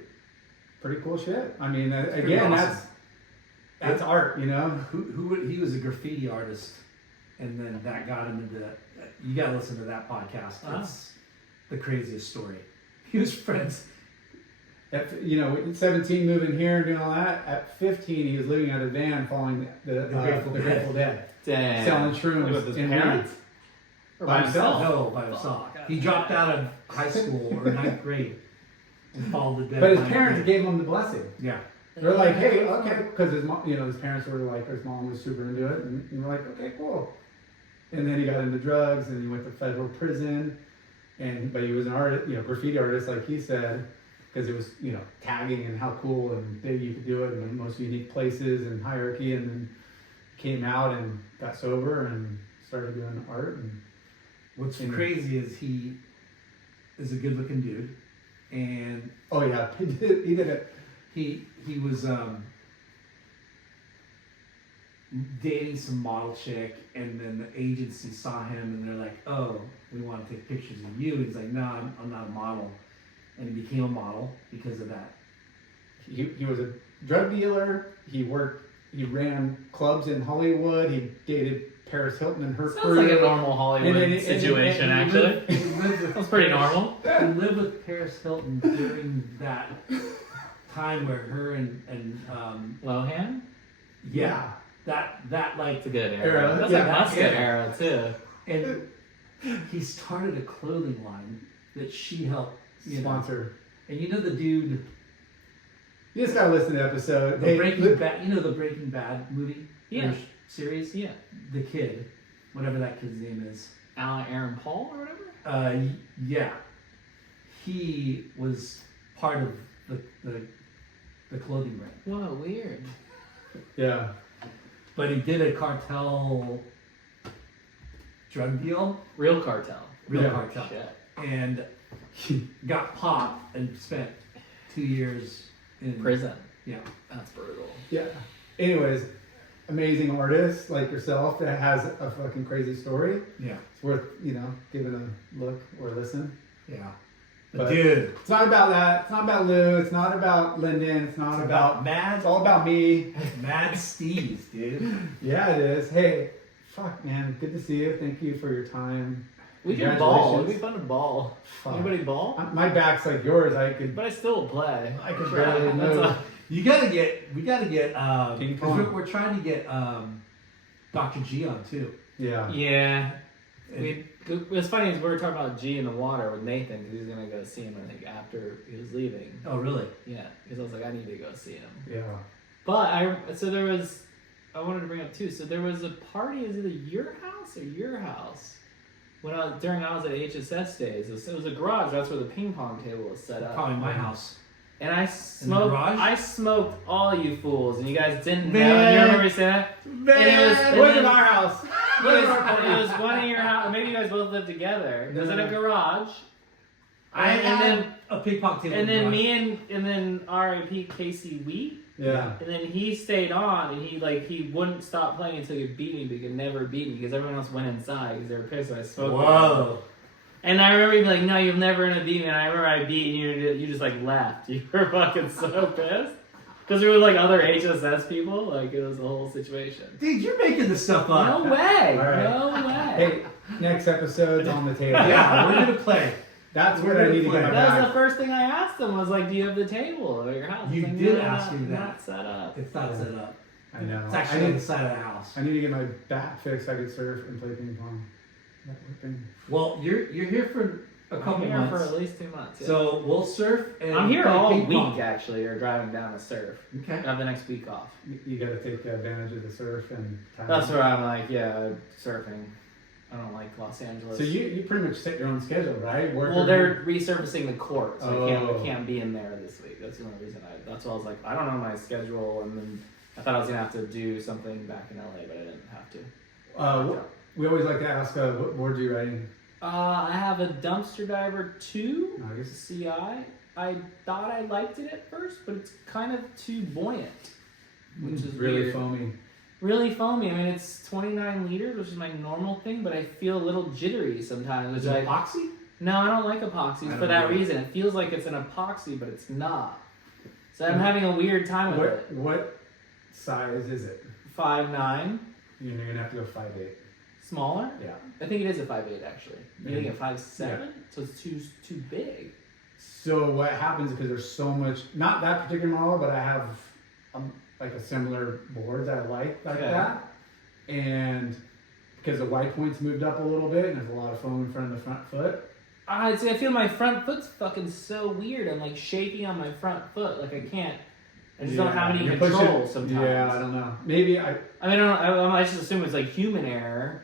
cool shit. I mean, again, awesome. that's art, He was a graffiti artist, and then that got him into that. You gotta listen to that podcast. It's the craziest story. He was friends. At 17, moving here and doing all that. At 15, he was living out of a van, following the Grateful Dead, Damn. selling shrooms With his in parents? weed. Or By himself. No, by himself. He dropped out of high school or 9th grade and followed the dead. But his parents gave him the blessing. Yeah. They're like, hey, okay, because his mom, his parents were like, his mom was super into it, and we're like, okay, cool. And then he got into drugs, and he went to federal prison, but he was an artist, graffiti artist, like he said, because it was, tagging and how cool and big you could do it, and the most unique places and hierarchy, and then came out and got sober and started doing art. And What's crazy is he is a good-looking dude, and oh yeah, he did it. He was dating some model chick, and then the agency saw him, and they're like, "Oh, we want to take pictures of you." And he's like, "No, I'm not a model," and he became a model because of that. He was a drug dealer. He ran clubs in Hollywood. He dated Paris Hilton and her Sounds crew. like a normal Hollywood And situation, he actually. lived- That's pretty normal. He lived with Paris Hilton during that time where her and Lohan? yeah, that like It's a good era. Era, That's yeah, like Muska yeah. era, too. and he started a clothing line that she helped sponsor. And the dude You just gotta listen to the episode. The Breaking Bad, you know the Breaking Bad movie? Yeah. Or series? Yeah. The kid, whatever that kid's name is. Aaron Paul or whatever? Yeah. He was part of the clothing brand. Whoa, weird. Yeah. But he did a cartel drug deal. Real cartel. Real cartel. Shit. And he got popped and spent 2 years in Prison. Yeah. That's brutal. Yeah. Anyways, amazing artist like yourself that has a fucking crazy story. Yeah. It's worth, giving a look or listen. Yeah. But dude, it's not about that. It's not about Lou. It's not about Lyndon. It's not about Mad. It's all about me. MadSteez, dude. Yeah, it is. Hey, fuck, man. Good to see you. Thank you for your time. We can ball. It'd Congratulations. be fun to ball. Fuck. Anybody ball? My back's like yours. I could But I still will play. I could barely That's move. We gotta get, Ping 'cause pong. we're trying to get Dr. G on too. Yeah. Yeah. What's funny is we were talking about G in the water with Nathan because he's gonna go see him. I think after he was leaving. Oh, really? Yeah, because I was like, I need to go see him. Yeah. But I wanted to bring up too. So there was a party. Is it your house or your house? When I was at HSS days, it was a garage. That's where the ping pong table was set up. Probably my house. And I In the smoked. garage? I smoked all you fools, and you guys didn't. Man. You remember me saying that? Man, it wasn't our house. It was one of your house. Maybe you guys both lived together. It was in a garage. I And had then- a ping pong table. And in then the and then R.I.P. Casey Wheat. Yeah. And then he stayed on, and he wouldn't stop playing until he beat me, but he could never beat me because everyone else went inside because they were pissed when I garage. smoked. Whoa. And I remember being like, "No, you'll never gonna beat me." And I remember I beat you, and you just like left. You were fucking so pissed because there were like other HSS people. Like it was a whole situation. Dude, you're making this stuff up. No way! All right. No way! Hey, next episode's on the table. Yeah, we're gonna play. That's what I need to get my That was the back. first thing I asked him was like, "Do you have the table at your house?" You He's like, did "No, ask me that. Not set up. It's not set up. I know. It's actually on the side of the house. I need to get my back fixed so I could surf and play ping pong. That thing. Well, you're here for a couple I'm here months. for at least 2 months. Yeah. So we'll surf and I'm here play all ping week pong. actually, or driving down to surf. Okay. I have the next week off. You got to take advantage of the surf and time. That's where I'm like, yeah, surfing. I don't like Los Angeles. So you pretty much set your own schedule, right? Well, they're resurfacing the court, so I Oh. can't be in there this week. That's the only reason that's why I was like, I don't know my schedule, and then I thought I was gonna have to do something back in LA, but I didn't have to. We always like to ask, what board are you riding? I have a Dumpster Diver 2 Nice. CI. I thought I liked it at first, but it's kind of too buoyant, which is really weird. foamy. Really foamy. I mean, it's 29 liters, which is my normal thing, but I feel a little jittery sometimes. Is Which it epoxy? No, I don't like epoxies I for don't that either. reason. It feels like it's an epoxy, but it's not. So I'm having a weird time with it. What size is it? 5'9", You're gonna have to go 5'8". smaller. Yeah. I think it is a 5'8" actually. You're getting a 5'7", Yeah. so it's too big. So what happens because there's so much, not that particular model, but I have like a similar board that I like Okay. that, and because the white point's moved up a little bit and there's a lot of foam in front of the front foot. I feel my front foot's fucking so weird. I'm like shaky on my front foot. Like I just don't have any You're control pushing- sometimes. Yeah, I don't know. Maybe I mean, I just assume it's like human error.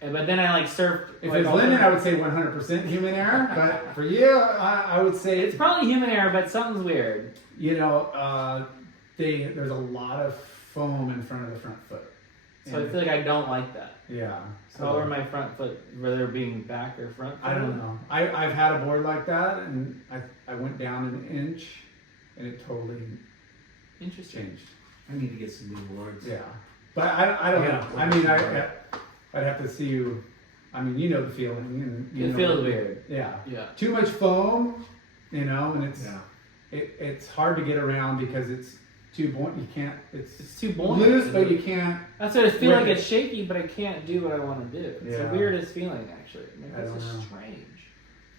But then I like surfed. if like, it's all Lyndon, the- I would say 100% human error, but for you, I would say It's probably human error, but something's weird. there's a lot of foam in front of the front foot. So I feel like I don't like that. Yeah. So over my front foot, whether being back or front foot. I don't know. I've had a board like that, and I went down an inch, and it totally Interesting. changed. I need to get some new boards. Yeah, but I don't Yeah. know. I mean, I'd have to see you. I mean, you know the feeling. And you It know feels weird. Yeah. Yeah. Too much foam, and it's Yeah. it's hard to get around because it's too buoyant. You can't. It's It's too buoyant. loose, but you can't. That's what I feel like. Rip it. It's shaky, but I can't do what I want to do. It's Yeah. the weirdest feeling, actually. Maybe I it's don't just know. strange.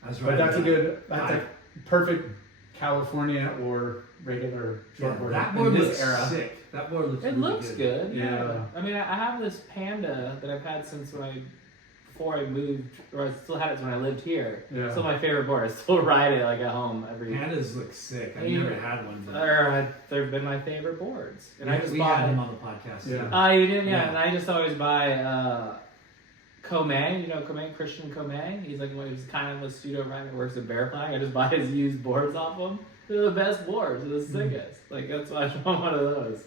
That's But that's That's a perfect California or regular Yeah, shortboard that in board this looks era. sick. That board looks It really looks good. Yeah. I mean, I have this Panda that I've had since before I moved, or I still had it when I lived here. Yeah. Still my favorite board. I still ride it like at home every. Pandas look sick. I've Yeah. never had one. But They've been my favorite boards, and I just we bought had them them. on the podcast. Yeah. too. You did, yeah. Yeah. And I just always buy Comay. You know Comay, Christian Comay. He's like he's kind of a studio rider, works at Bear Flag. I just buy his used boards off him. They're the best boards. They're the sickest. Like that's why I want one of those.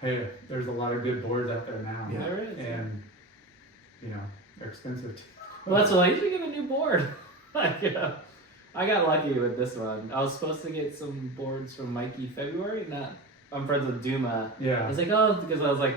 Hey, there's a lot of good boards out there now. Yeah. There is. And, you know, they're expensive too. Well, that's why you should get a new board. Like, I got lucky with this one. I was supposed to get some boards from Mikey February. I'm friends with Duma. I Yeah. was like, because I was like,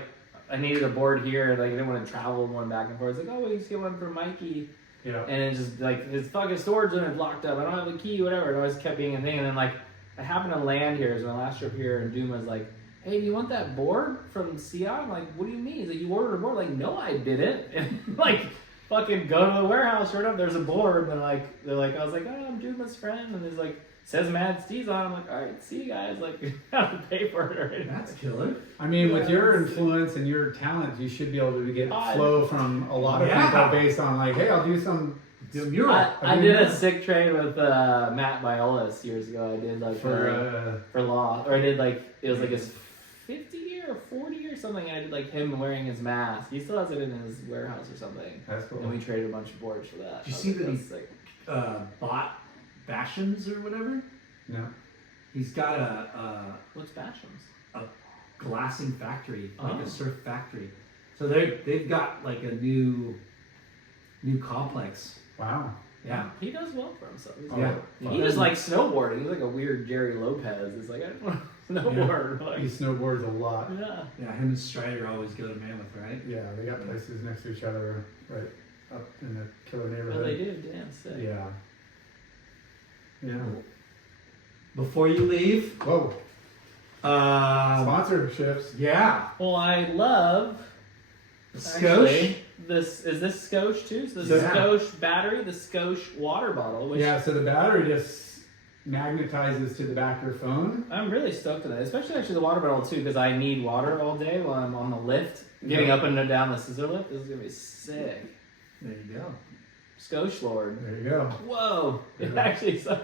I needed a board here. Like, I didn't want to travel going back and forth. I was like, well, you just get one from Mikey. Yeah. And it just like his fucking storage unit locked up. I don't have the key, whatever. It always kept being a thing. And then like, I happened to land here. It was my last trip here, and Duma's like, hey, do you want that board from CI? I'm like, what do you mean? He's like, you ordered a board? I'm like, no, I didn't. And like, fucking go to the warehouse. Sure enough, there's a board. And they're like, I was like, oh, I'm Duma's friend. And he's like, says MadSteez on it. I'm like, all right, see you guys. Like, I have to pay for it already. That's killer. I mean, with Yeah, your that's- influence and your talent, you should be able to get I- flow from a lot of Yeah. people based on like, hey, I'll do some The mural. I did a sick trade with Matt Biolas years ago. I did like for law, or I did like it was like his 50 year or 40 year or something. And I did like him wearing his mask. He still has it in his warehouse or something. that's cool. And we traded a bunch of boards for that. Did you I was see like, that he- that's sick. Bought Fashions or whatever. No. He's got a What's Bashams? glassing factory, like Oh. a surf factory. So they've got like a new complex. Wow. Yeah. He does well for himself. He's Yeah. good. He just like snowboarding. He's like a weird Jerry Lopez. It's like I just want to snowboard. He Like, snowboards a lot. yeah. Yeah, him and Strider always go to Mammoth, right? Yeah, they got places next to each other right up in the killer Well, they neighborhood. do. Damn sick. Yeah. Yeah. Before you leave, Whoa. Sponsorships. yeah, Well, I love Skosh. actually, this Skosh too. So the Yeah. Skosh battery, the Skosh water bottle, which Yeah, so the battery just magnetizes to the back of your phone. I'm really stoked on that. Especially actually the water bottle too, because I need water all day while I'm on the lift, getting Yeah. up and down the scissor lift. This is gonna be sick. There you go. Skosh Lord. There you go. Whoa! It Yeah. actually is on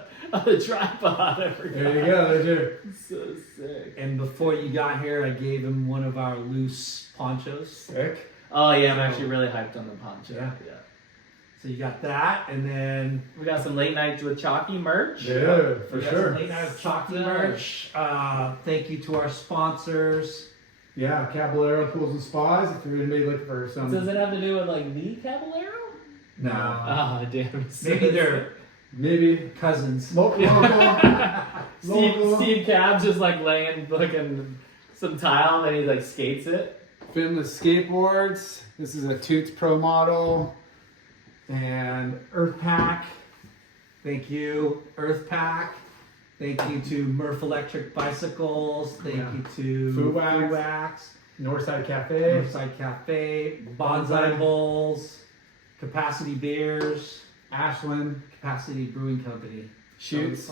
the tripod. I forgot. There you go. There's your. It's so sick. And before you got here, I gave him one of our loose ponchos. Sick. Oh yeah, I'm actually really hyped on the poncho. Yeah. Yeah. So you got that, and then We got some late nights with Chalky merch. Yeah, for we got sure. some late night of Chalky Yeah. merch. Thank you to our sponsors. Yeah, Caballero Pools and Spas. If you're anybody looking for some. Does it have to do with like the Caballero? No, Oh damn. maybe they're Maybe cousins. local. Steve Cab's just like laying fucking some tile and he like skates it. Finless skateboards. This is a Toots Pro model. And Earth Pack. Thank you, Earth Pack. Thank you to Murph Electric Bicycles. Thank Yeah. you to Foo Wax. Wax, Northside Cafe. Northside Cafe, Bonsai Bowls, Capacity Beers, Ashland. Capacity Brewing Company. Shoots.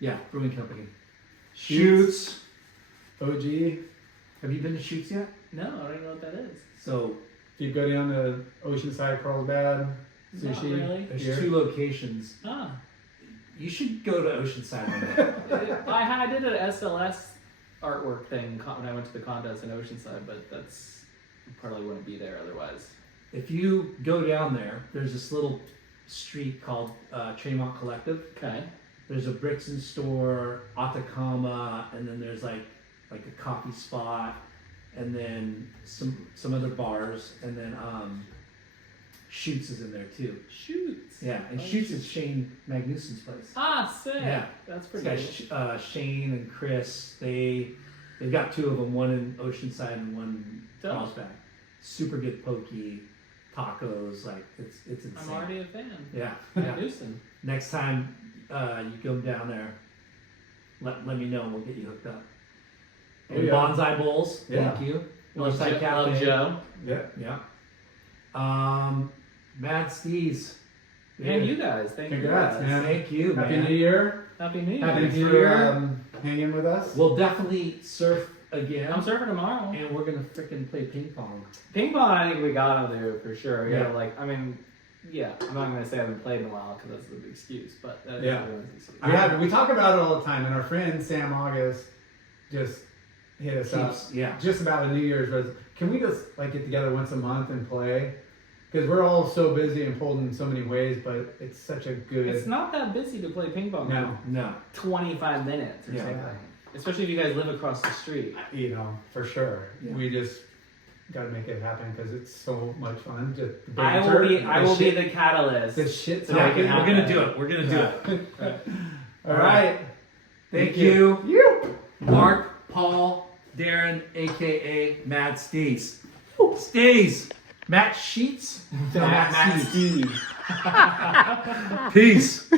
Yeah, Brewing Company. Shoots. Shoots. OG. Have you been to Shoots yet? No, I don't even know what that is. So If you go down to Oceanside, Carlsbad, Not sushi. really. there's Here. 2 locations. Ah. You should go to Oceanside one day. I did an SLS artwork thing when I went to the contest in Oceanside, but that's probably wouldn't be there otherwise. If you go down there, there's this little street called Tremont Collective. Okay. There's a Brixton store, Atacama, and then there's like a coffee spot, and then some other bars, and then Shoots is in there too. Shoots. Yeah, and Oh, Shoots is Shane Magnuson's place. Ah, sick. Yeah. That's This pretty guy, cool. Shane and Chris, they've got 2 of them, one in Oceanside and one in Dope. Carlsbad. Super good pokey, tacos, like it's insane. I'm already a fan. Yeah, Yeah. yeah. Newsom. Next time you go down there, let me know and we'll get you hooked up. Oh, And yeah. Bonsai Bowls, Yeah. thank you. Love Northside Joe. Love Cafe. Joe. Yeah. Yeah. MadSteez. And you guys. Thank Congrats, you guys. man. Thank you, Happy man. New Year. Happy New Year. Happy Happy New New Year. Year. Hanging with us. We'll definitely surf again. I'm surfing tomorrow. And we're gonna freaking play ping pong. Ping pong, I think we gotta do for sure. We Yeah. gotta like, I mean, yeah, I'm not gonna say I haven't played in a while because that's a big excuse, but that Yeah. is an excuse. We talk about it all the time, and our friend Sam August just hit us up. Yeah. Just about a New Year's resolution. Can we just like get together once a month and play? Because we're all so busy and pulled in so many ways, but it's such a good. It's not that busy to play ping pong. No. No. 25 minutes or Yeah. something. Especially if you guys live across the street. You know, for sure. Yeah. We just got to make it happen because it's so much fun. Just I will be the catalyst. the shit. So make it We're happen. gonna do it. We're gonna do it. All right. Thank you. You. Mark Paul Deren A.K.A. MadSteez. Steez. Matt Sheets. MadSteez. Peace.